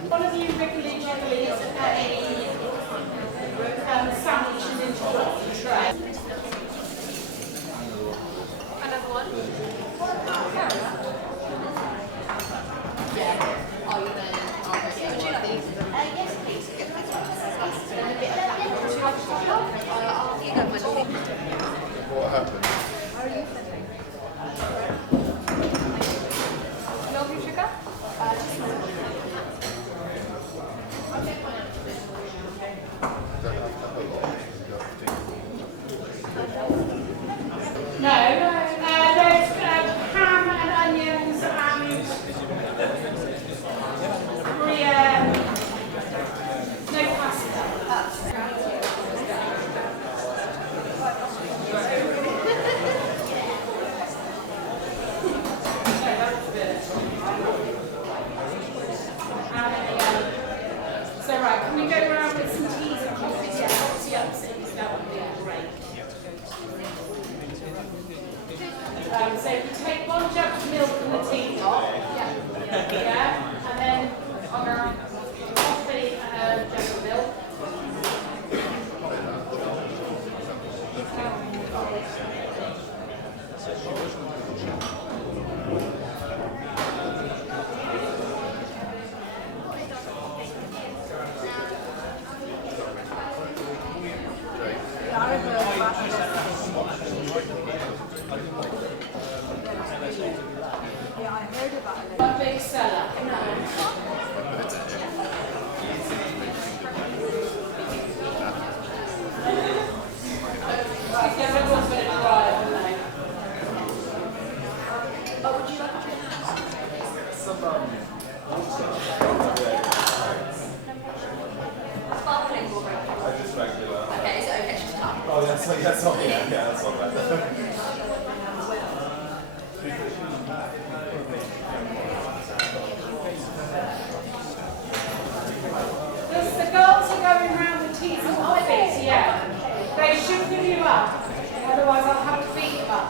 One of you wriggly jigglies a sandwich and into the tray. Another one? Yeah. Are you then? Would you like these? Yes, please. You got one. What happened? How are you sitting? Milk and sugar? we go around with some teas and coffees? Yeah, coffee upstairs, that would be great. So if you take 1 jug of milk from the teapot, yeah, and then on our coffee and a jug of milk. Yeah, I heard about it. One big seller. Everyone's going to try it, haven't they? Oh, would you like a drink? Sparkling or regular? Just regular. Okay, is it okay to start? Oh, that's not, that's not, yeah, that's not bad. The girls are going round the teas and coffees, yeah. They should fill you up, otherwise I'll have to beat them up.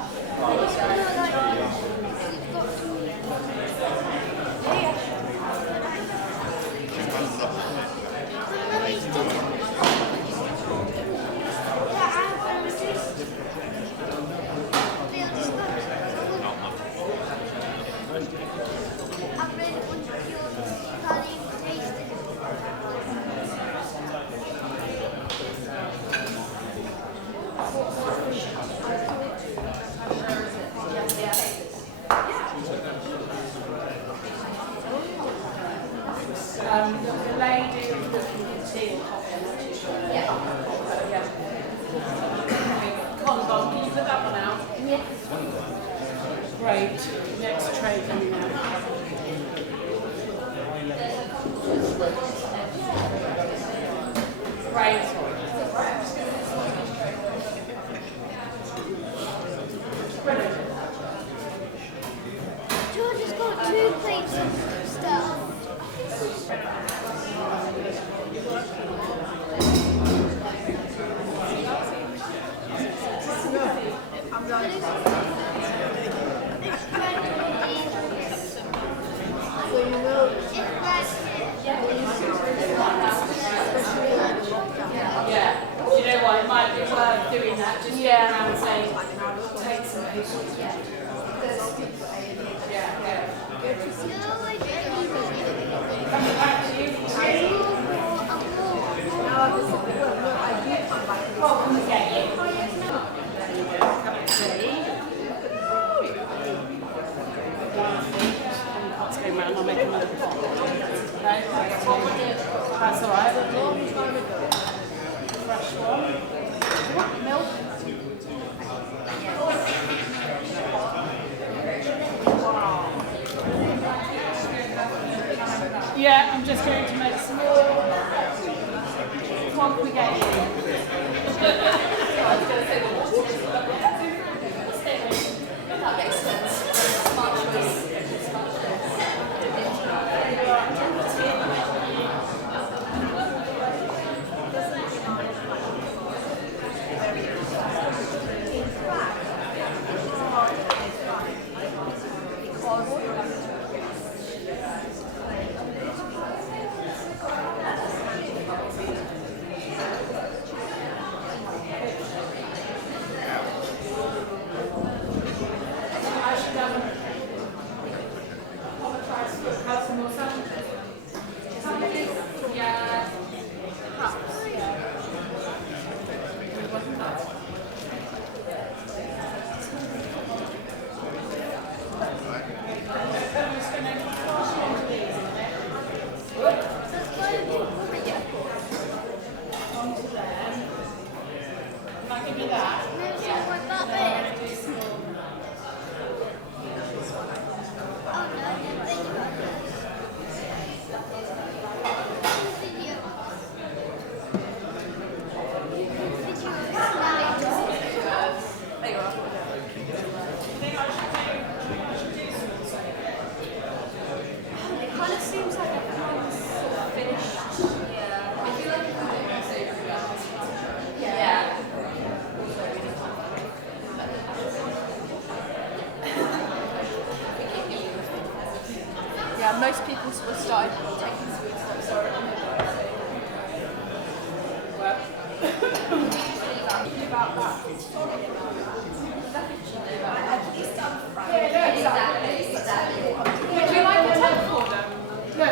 The lady who's looking for tea and coffee, I'm not too sure. Yeah. Condom, can you put that one out? Yeah. Great. Next tray coming out. Great. Brilliant. George has got 2 plates of stuff. I'm going so you know, Yeah. You know what? It might be worth doing that. Just get around and say, take some patience. Yeah. Coming back to you. Oh, come and get you. Cup of tea. Let's go round. I'll make another pot. Okay. That's all right. Fresh one. Milk. Yeah, I'm just going to make some more. What can we get you? that makes sense. Smart choice. most people will start taking sweets. Sorry. Well, about that. Yeah, exactly. Would you like a tent for them? No.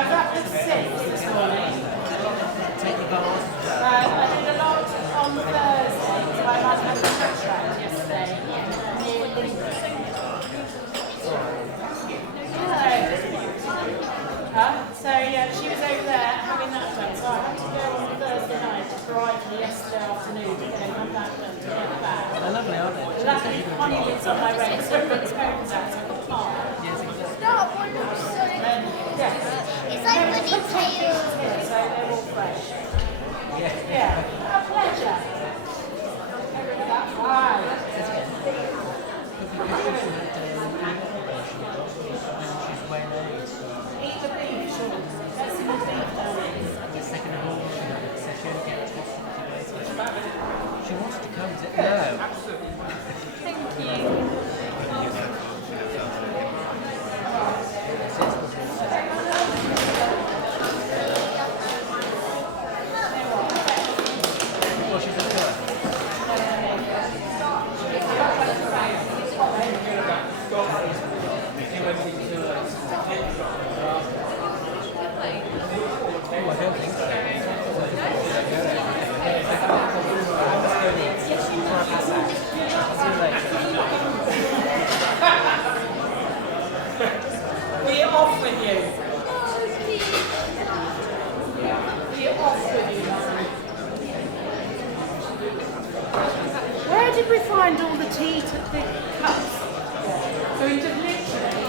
That was 6 this morning. I did a lot on Thursday, so I had a catch round yesterday near Lilbourne. So yeah, she was over there having that done. So I had to go on Thursday night to drive her yesterday afternoon to go and have that done to get back. They're lovely, aren't they? Luckily, Connie lives on my road, so everything's opens out, so I can park. Yes, exactly. Stop, one of Yes. It's like when you tail. So they're all fresh. Yeah. Yeah. A pleasure. find all the tea the cups. So you just literally.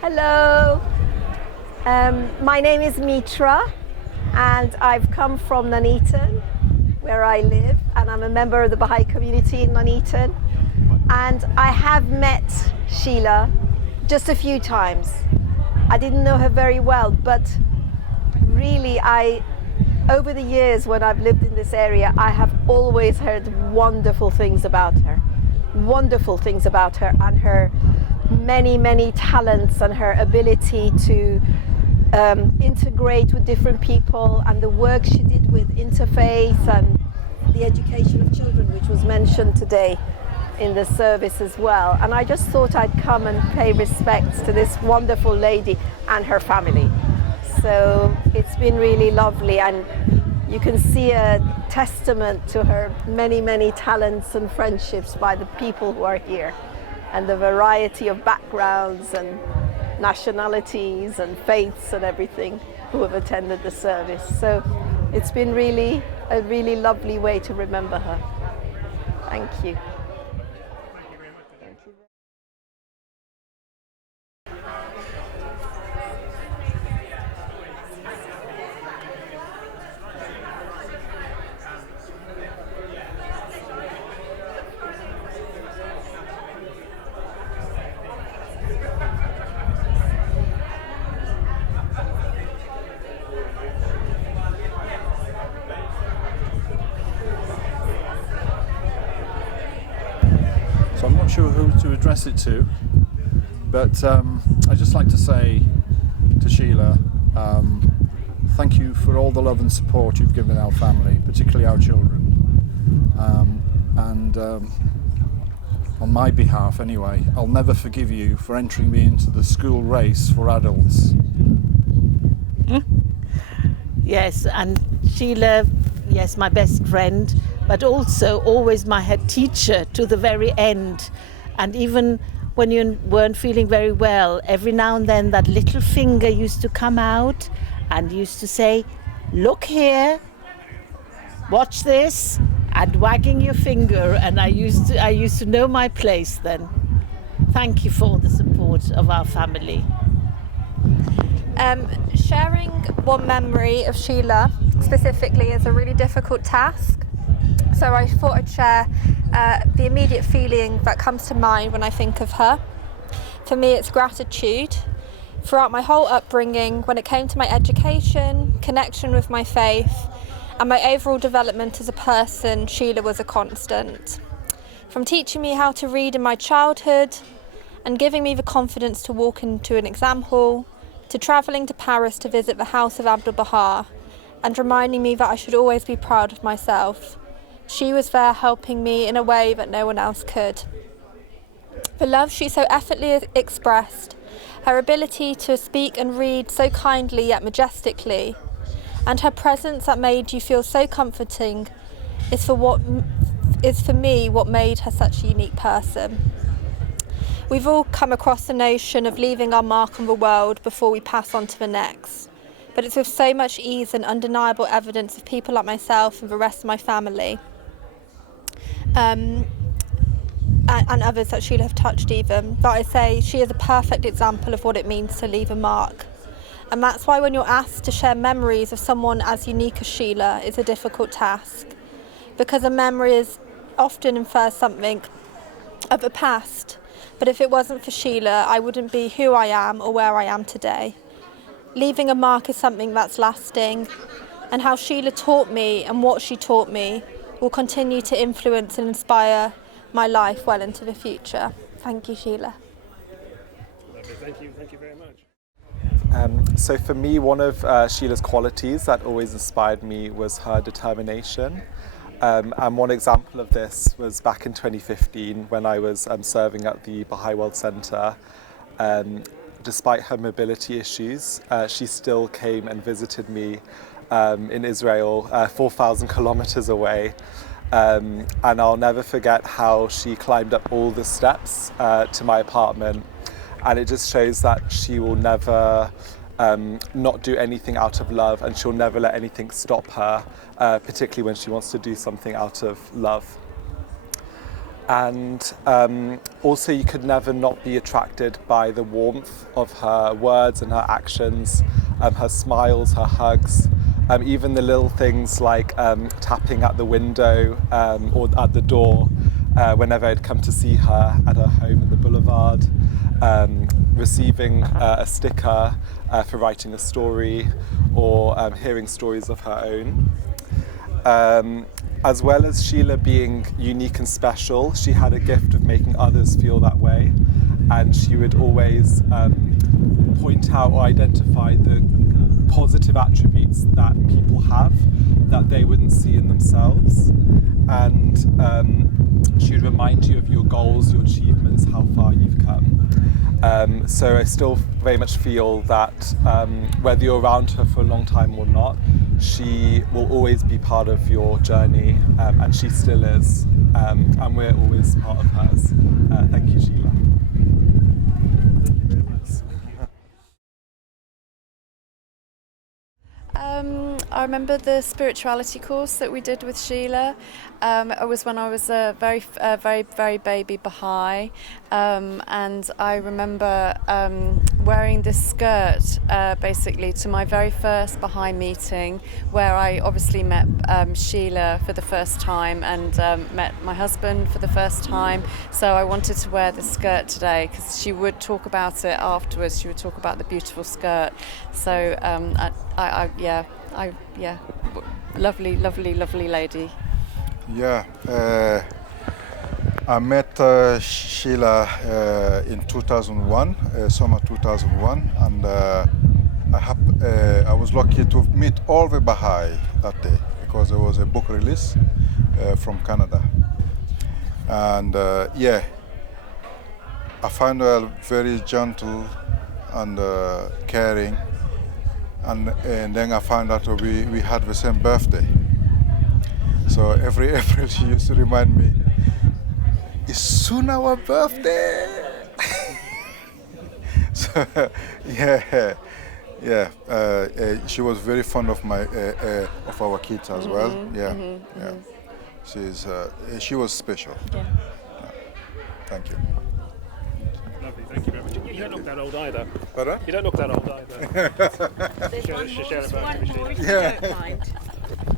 Hello, my name is Mitra and I've come from Nuneaton, where I live, and I'm a member of the Baha'i community in Nuneaton. And I have met Sheila just a few times. I didn't know her very well, but really over the years when I've lived in this area, I have always heard wonderful things about her and her many talents and her ability to integrate with different people, and the work she did with interfaith and the education of children, which was mentioned today in the service as well. And I just thought I'd come and pay respects to this wonderful lady and her family. So it's been really lovely, and you can see a testament to her many talents and friendships by the people who are here, and the variety of backgrounds and nationalities and faiths and everything who have attended the service. So it's been really a really lovely way to remember her. Thank you. So I'm not sure who to address it to, but I'd just like to say to Sheila, thank you for all the love and support you've given our family, particularly our children. On my behalf anyway, I'll never forgive you for entering me into the school race for adults. Yes, and Sheila, yes, my best friend, but also always my head teacher to the very end. And even when you weren't feeling very well, every now and then that little finger used to come out and used to say, "Look here, watch this," and wagging your finger. And I used to know my place then. Thank you for the support of our family. Sharing one memory of Sheila specifically is a really difficult task. So I thought I'd share the immediate feeling that comes to mind when I think of her. For me, it's gratitude. Throughout my whole upbringing, when it came to my education, connection with my faith, and my overall development as a person, Sheila was a constant. From teaching me how to read in my childhood and giving me the confidence to walk into an exam hall, to travelling to Paris to visit the house of Abdul Baha and reminding me that I should always be proud of myself. She was there helping me in a way that no one else could. The love she so effortlessly expressed, her ability to speak and read so kindly yet majestically, and her presence that made you feel so comforting is for me what made her such a unique person. We've all come across the notion of leaving our mark on the world before we pass on to the next, but it's with so much ease and undeniable evidence of people like myself and the rest of my family, and others that Sheila have touched even, that I say she is a perfect example of what it means to leave a mark. And that's why when you're asked to share memories of someone as unique as Sheila, it's a difficult task, because a memory is often infers something of the past. But if it wasn't for Sheila, I wouldn't be who I am or where I am today. Leaving a mark is something that's lasting, and how Sheila taught me and what she taught me will continue to influence and inspire my life well into the future. Thank you, Sheila. Thank you very much. So for me, one of Sheila's qualities that always inspired me was her determination. And one example of this was back in 2015 when I was serving at the Baha World Centre. Despite her mobility issues, she still came and visited me in Israel, 4,000 kilometers away. And I'll never forget how she climbed up all the steps to my apartment. And it just shows that she will never not do anything out of love, and she'll never let anything stop her, particularly when she wants to do something out of love. And also you could never not be attracted by the warmth of her words and her actions, her smiles, her hugs, even the little things like tapping at the window or at the door whenever I'd come to see her at her home in the boulevard, receiving a sticker for writing a story, or hearing stories of her own. As well as Sheila being unique and special, she had a gift of making others feel that way, and she would always point out or identify the positive attributes that people have that they wouldn't see in themselves, and she would remind you of your goals, your achievements, how far you've come. So I still very much feel that whether you're around her for a long time or not, she will always be part of your journey, and she still is, and we're always part of hers. Thank you, Sheila. I remember the spirituality course that we did with Sheila. It was when I was a very baby Baha'i, and I remember wearing this skirt basically to my very first Baha'i meeting, where I obviously met Sheila for the first time and met my husband for the first time. So I wanted to wear the skirt today because she would talk about it afterwards. She would talk about the beautiful skirt. So lovely lady. Yeah, I met Sheila in 2001, summer 2001, and I was lucky to meet all the Baha'i that day because there was a book release from Canada. And I found her very gentle and caring. And then I found out we had the same birthday. So every April she used to remind me, it's soon our birthday. So she was very fond of of our kids as well. She was special. Yeah. Thank you. Lovely, thank you very much. You don't look that old either. Pardon? You don't look that old either. There's one more if you Yeah. don't mind.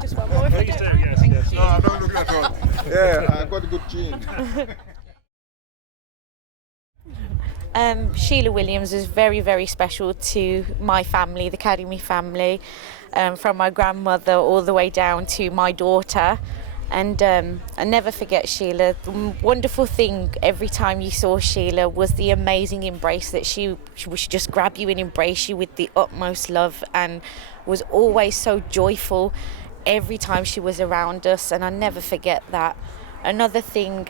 Just one more if you Please don't do, mind. yes. No, I don't look that old. Yeah, I got a good gene. Sheila Williams is very special to my family, the Academy family, from my grandmother all the way down to my daughter. And I never forget Sheila. The wonderful thing every time you saw Sheila was the amazing embrace that she would just grab you and embrace you with the utmost love, and was always so joyful every time she was around us, and I never forget that. Another thing,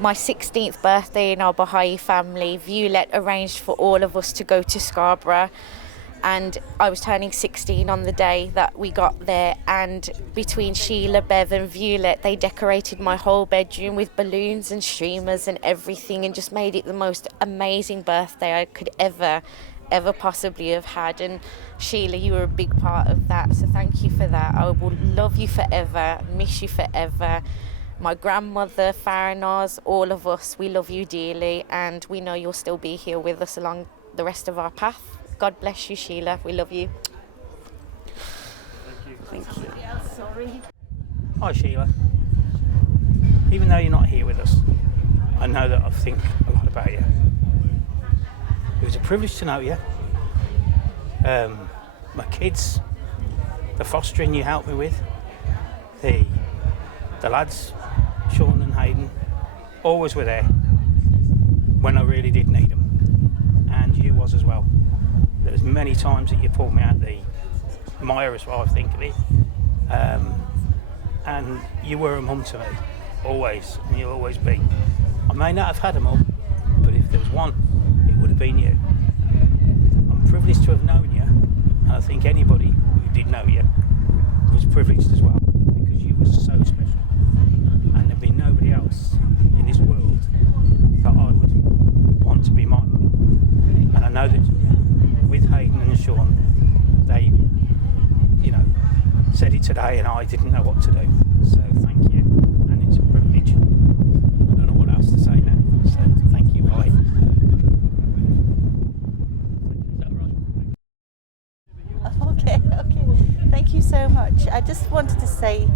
my 16th birthday in our Baha'i family, Violet arranged for all of us to go to Scarborough, and I was turning 16 on the day that we got there, and between Sheila, Bev and Violet, they decorated my whole bedroom with balloons and streamers and everything, and just made it the most amazing birthday I could ever possibly have had. And Sheila, you were a big part of that, so thank you for that. I will love you forever, miss you forever. My grandmother, Farinaz, all of us, we love you dearly, and we know you'll still be here with us along the rest of our path. God bless you, Sheila. We love you. Thank you. Sorry. Hi, Sheila. Even though you're not here with us, I know that I think a lot about you. It was a privilege to know you. My kids, the fostering you helped me with, the lads, Shawn and Hadyn, always were there when I really did need them, and you was as well. There was many times that you pulled me out the mire, as well, I think of it. and you were a mum to me, always, and you'll always be. I may not have had a mum, but if there was one, it would have been you. I'm privileged to have known you, and I think anybody who did know you was privileged as well, because you were so special, and there'd be nobody else in this world that I would want to be my mum. And I know that with Hadyn and Shawn, they, said it today, and I didn't know what to do. So thank you, and it's a privilege. I don't know what else to say now. So thank you, bye. Okay. Thank you so much. I just wanted to say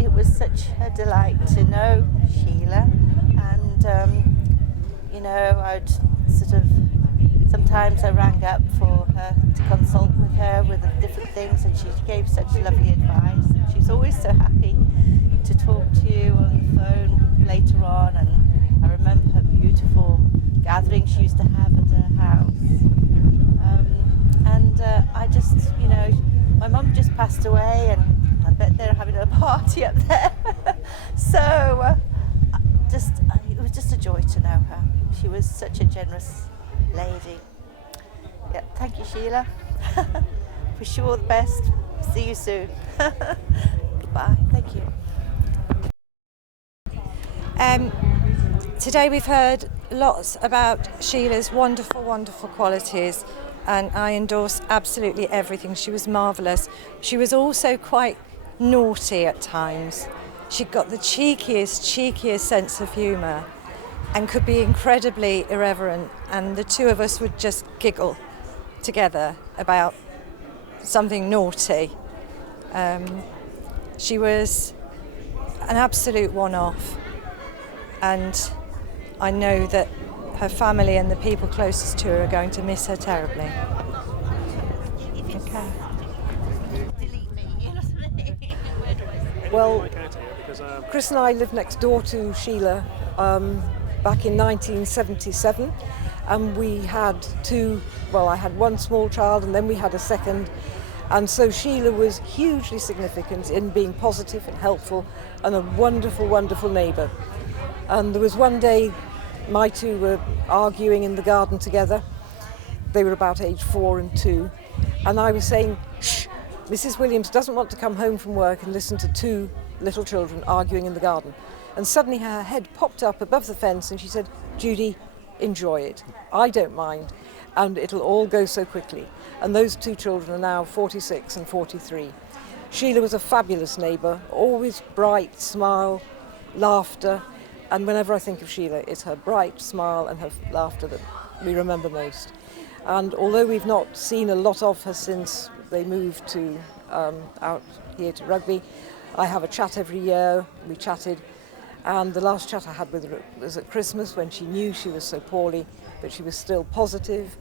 it was such a delight to know Sheila, and I'd sort of sometimes I rang up for her to consult with her with different things, and she gave such lovely advice. And she's always so happy to talk to you on the phone later on, and I remember her beautiful gatherings she used to have at her house. I just, my mum just passed away, and I bet they're having a party up there. So it was just a joy to know her. She was such a generous lady. Yeah, thank you, Sheila. Wish you all the best. See you soon. Goodbye. Thank you. Today we've heard lots about Sheila's wonderful, wonderful qualities, and I endorse absolutely everything. She was marvellous. She was also quite naughty at times. She got the cheekiest sense of humour and could be incredibly irreverent, and the two of us would just giggle together about something naughty. She was an absolute one-off, and I know that her family and the people closest to her are going to miss her terribly. Okay. Well, Chris and I lived next door to Sheila back in 1977, and we had I had one small child and then we had a second, and so Sheila was hugely significant in being positive and helpful and a wonderful, wonderful neighbour. And there was one day my two were arguing in the garden together. They were about age 4 and 2, and I was saying, "Shh, Mrs. Williams doesn't want to come home from work and listen to two little children arguing in the garden." And suddenly her head popped up above the fence and she said, "Judy, enjoy it. I don't mind, and it'll all go so quickly." And those two children are now 46 and 43. Sheila was a fabulous neighbour, always bright, smile, laughter, and whenever I think of Sheila, it's her bright smile and her laughter that we remember most. And although we've not seen a lot of her since they moved to out here to Rugby, I have a chat every year. We chatted, and the last chat I had with her was at Christmas, when she knew she was so poorly, but she was still positive,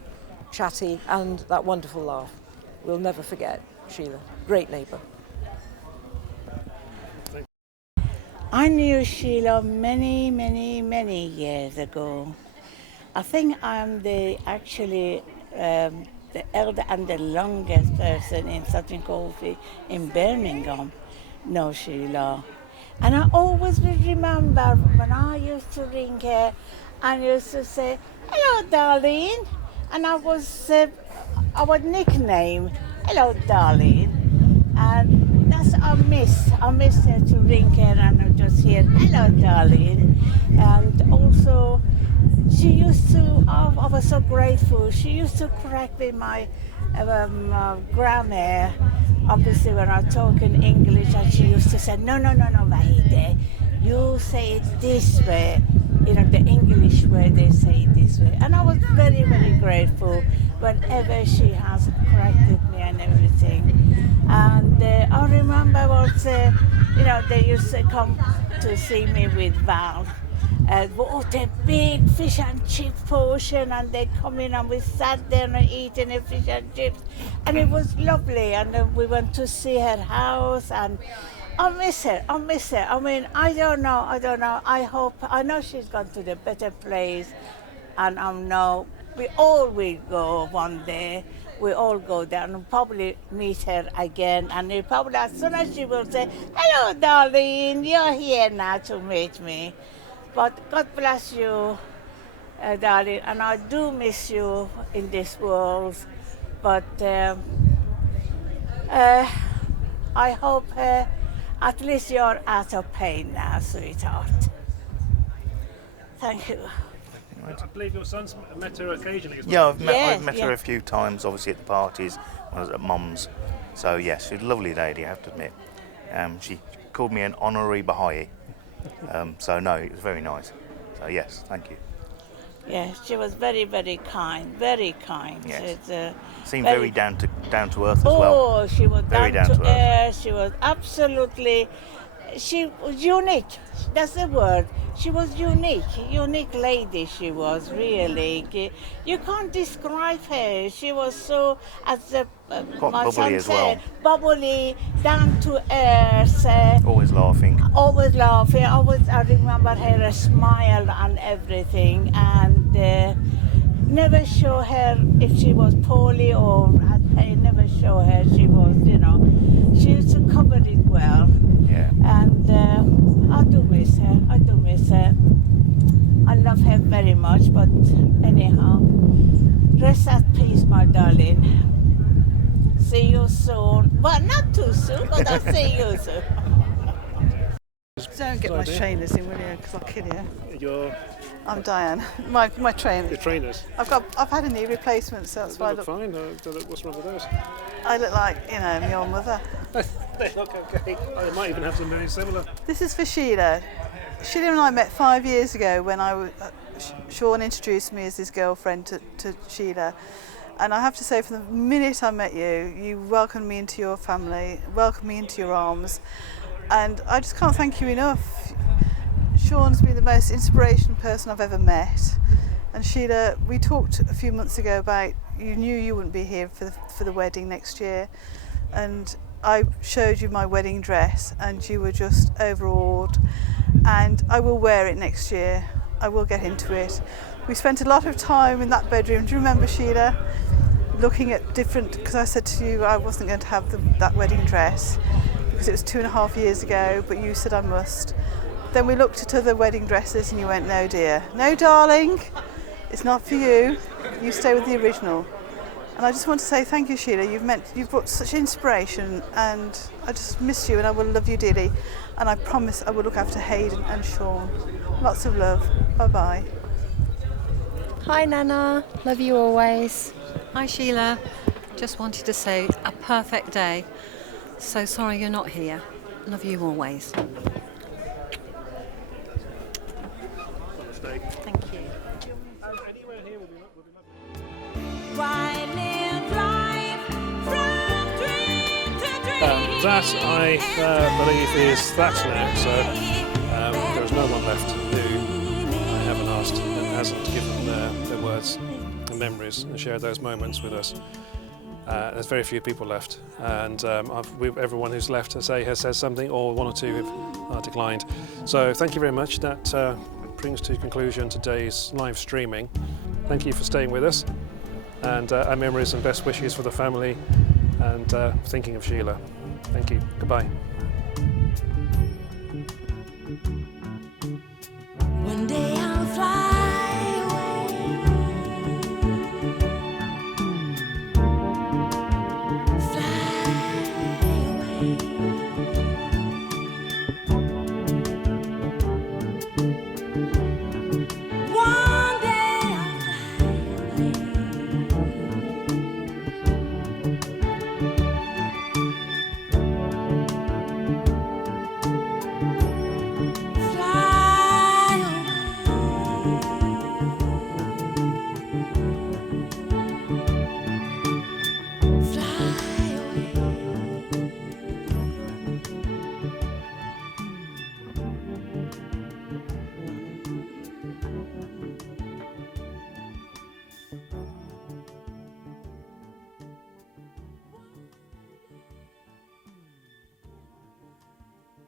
chatty, and that wonderful laugh. We'll never forget Sheila. Great neighbour. I knew Sheila many years ago. I think I'm the elder and the longest person in Sutton Coldfield in Birmingham know Sheila. And I always will remember when I used to ring her and used to say, "Hello, darling," and I would nickname, "Hello, darling," and that's I miss her to ring her and I just hear, "Hello, darling," and also she used to, I was so grateful, she used to correct me my grammar, obviously when I talk in English, and she used to say, no, Vahide, you say it this way, the English way, they say it this way. And I was very grateful whenever she has corrected me and everything. And I remember they used to come to see me with Val. What a big fish and chip portion, and they come in and we sat there and eating the fish and chips, and it was lovely. And then we went to see her house, and I miss her. I mean, I don't know. I know she's gone to the better place, and I know we all will go one day. we all go there and probably meet her again. And we probably, as soon as she will say, "Hello, darling, you're here now to meet me." But God bless you, darling, and I do miss you in this world. But I hope at least you're out of pain now, sweetheart. Thank you. I believe your son's met her occasionally as well. Yeah, I've Yes, met her a few times, obviously at the parties when I was at Mum's. So yes, she's a lovely lady, I have to admit. She called me an honorary Baha'i. So no, it was very nice. So yes, thank you. Yes, she was very, very kind, very kind. Yes. She's, Seemed very down to earth as well. Oh, she was Very down to earth. She was absolutely, she was unique. That's the word. She was unique lady she was, really. You can't describe her. She was so, as Quite my bubbly son as said, well. bubbly, down to earth. Always laughing. Always laughing. I remember her smile and everything, and never show her if she was poorly or I never show her she was, she used to cover it well. Yeah. And I do miss her. I love her very much, but anyhow, rest at peace, my darling. See you soon. Well, not too soon, but I'll see you soon. Don't get my trainers in, will you? Because I'll kill you. I'm Diane. My trainers. Your trainers? I've had a knee replacement, so that's why I look fine. What's wrong with those? I look like, my old mother. They look okay. I might even have some very similar. This is for Sheila. Sheila and I met 5 years ago when Shawn introduced me as his girlfriend to Sheila. And I have to say, from the minute I met you, you welcomed me into your family, welcomed me into your arms. And I just can't thank you enough. Shawn's been the most inspirational person I've ever met. And Sheila, we talked a few months ago about you knew you wouldn't be here for the wedding next year. And I showed you my wedding dress and you were just overawed. And I will wear it next year. I will get into it. We spent a lot of time in that bedroom. Do you remember, Sheila? Looking at different, because I said to you I wasn't going to have that wedding dress because it was 2.5 years ago, but you said I must. Then we looked at other wedding dresses and you went, no dear, no darling, it's not for you, you stay with the original. And I just want to say thank you, Sheila, you've brought such inspiration and I just miss you and I will love you dearly. And I promise I will look after Hadyn and Shawn. Lots of love, bye-bye. Hi Nana, love you always. Hi Sheila, just wanted to say a perfect day. So sorry you're not here. Love you always. Thank you. That I believe is that now, so there is no one left who I haven't asked and hasn't given their words and memories and shared those moments with us. There's very few people left, and everyone who's left has said something, or one or two have declined. So thank you very much. That brings to conclusion today's live streaming. Thank you for staying with us, and our memories and best wishes for the family, and thinking of Sheila. Thank you. Goodbye. One day I'll fly away. Fly away.